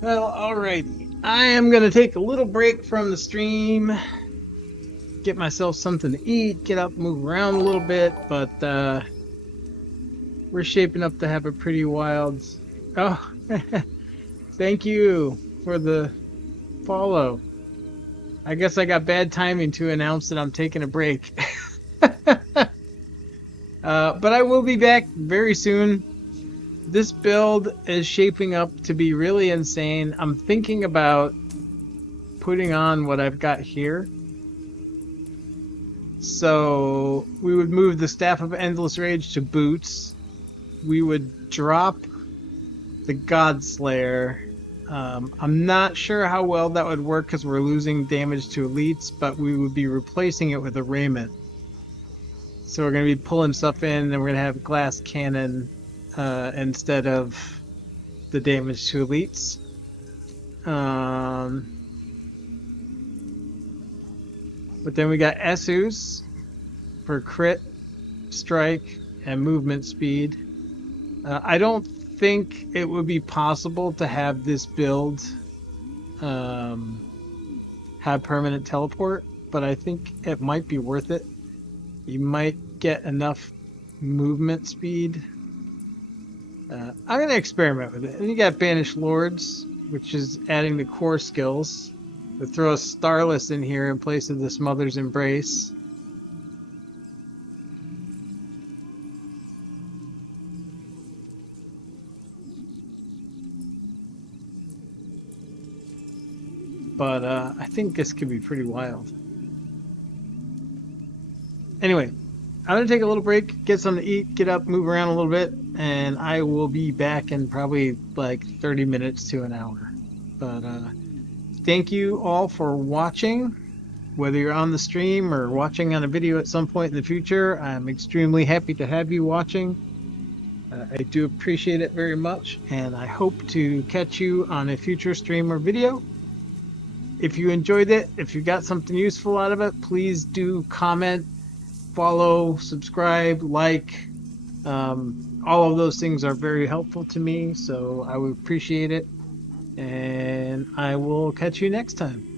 Well, alrighty. I am gonna take a little break from the stream, get myself something to eat, get up, move around a little bit, but we're shaping up to have a pretty wild. Oh, thank you for the follow. I guess I got bad timing to announce that I'm taking a break. But I will be back very soon. This build is shaping up to be really insane. I'm thinking about putting on what I've got here. So we would move the Staff of Endless Rage to boots. We would drop the Godslayer. I'm not sure how well that would work because we're losing damage to elites, but we would be replacing it with a raiment. So we're going to be pulling stuff in, and we're going to have glass cannon instead of the damage to elites. But then we got Essus for crit, strike, and movement speed. I don't think it would be possible to have this build have permanent teleport, but I think it might be worth it. You might get enough movement speed. I'm going to experiment with it. And you got Banished Lords, which is adding the core skills. We'll throw a Starless in here in place of this Mother's Embrace. But I think this could be pretty wild. Anyway, I'm going to take a little break, get something to eat, get up, move around a little bit, and I will be back in probably like 30 minutes to an hour. But thank you all for watching. Whether you're on the stream or watching on a video at some point in the future, I'm extremely happy to have you watching. I do appreciate it very much, and I hope to catch you on a future stream or video. If you enjoyed it, if you got something useful out of it, please do comment, follow, subscribe, like. All of those things are very helpful to me, so I would appreciate it. And I will catch you next time.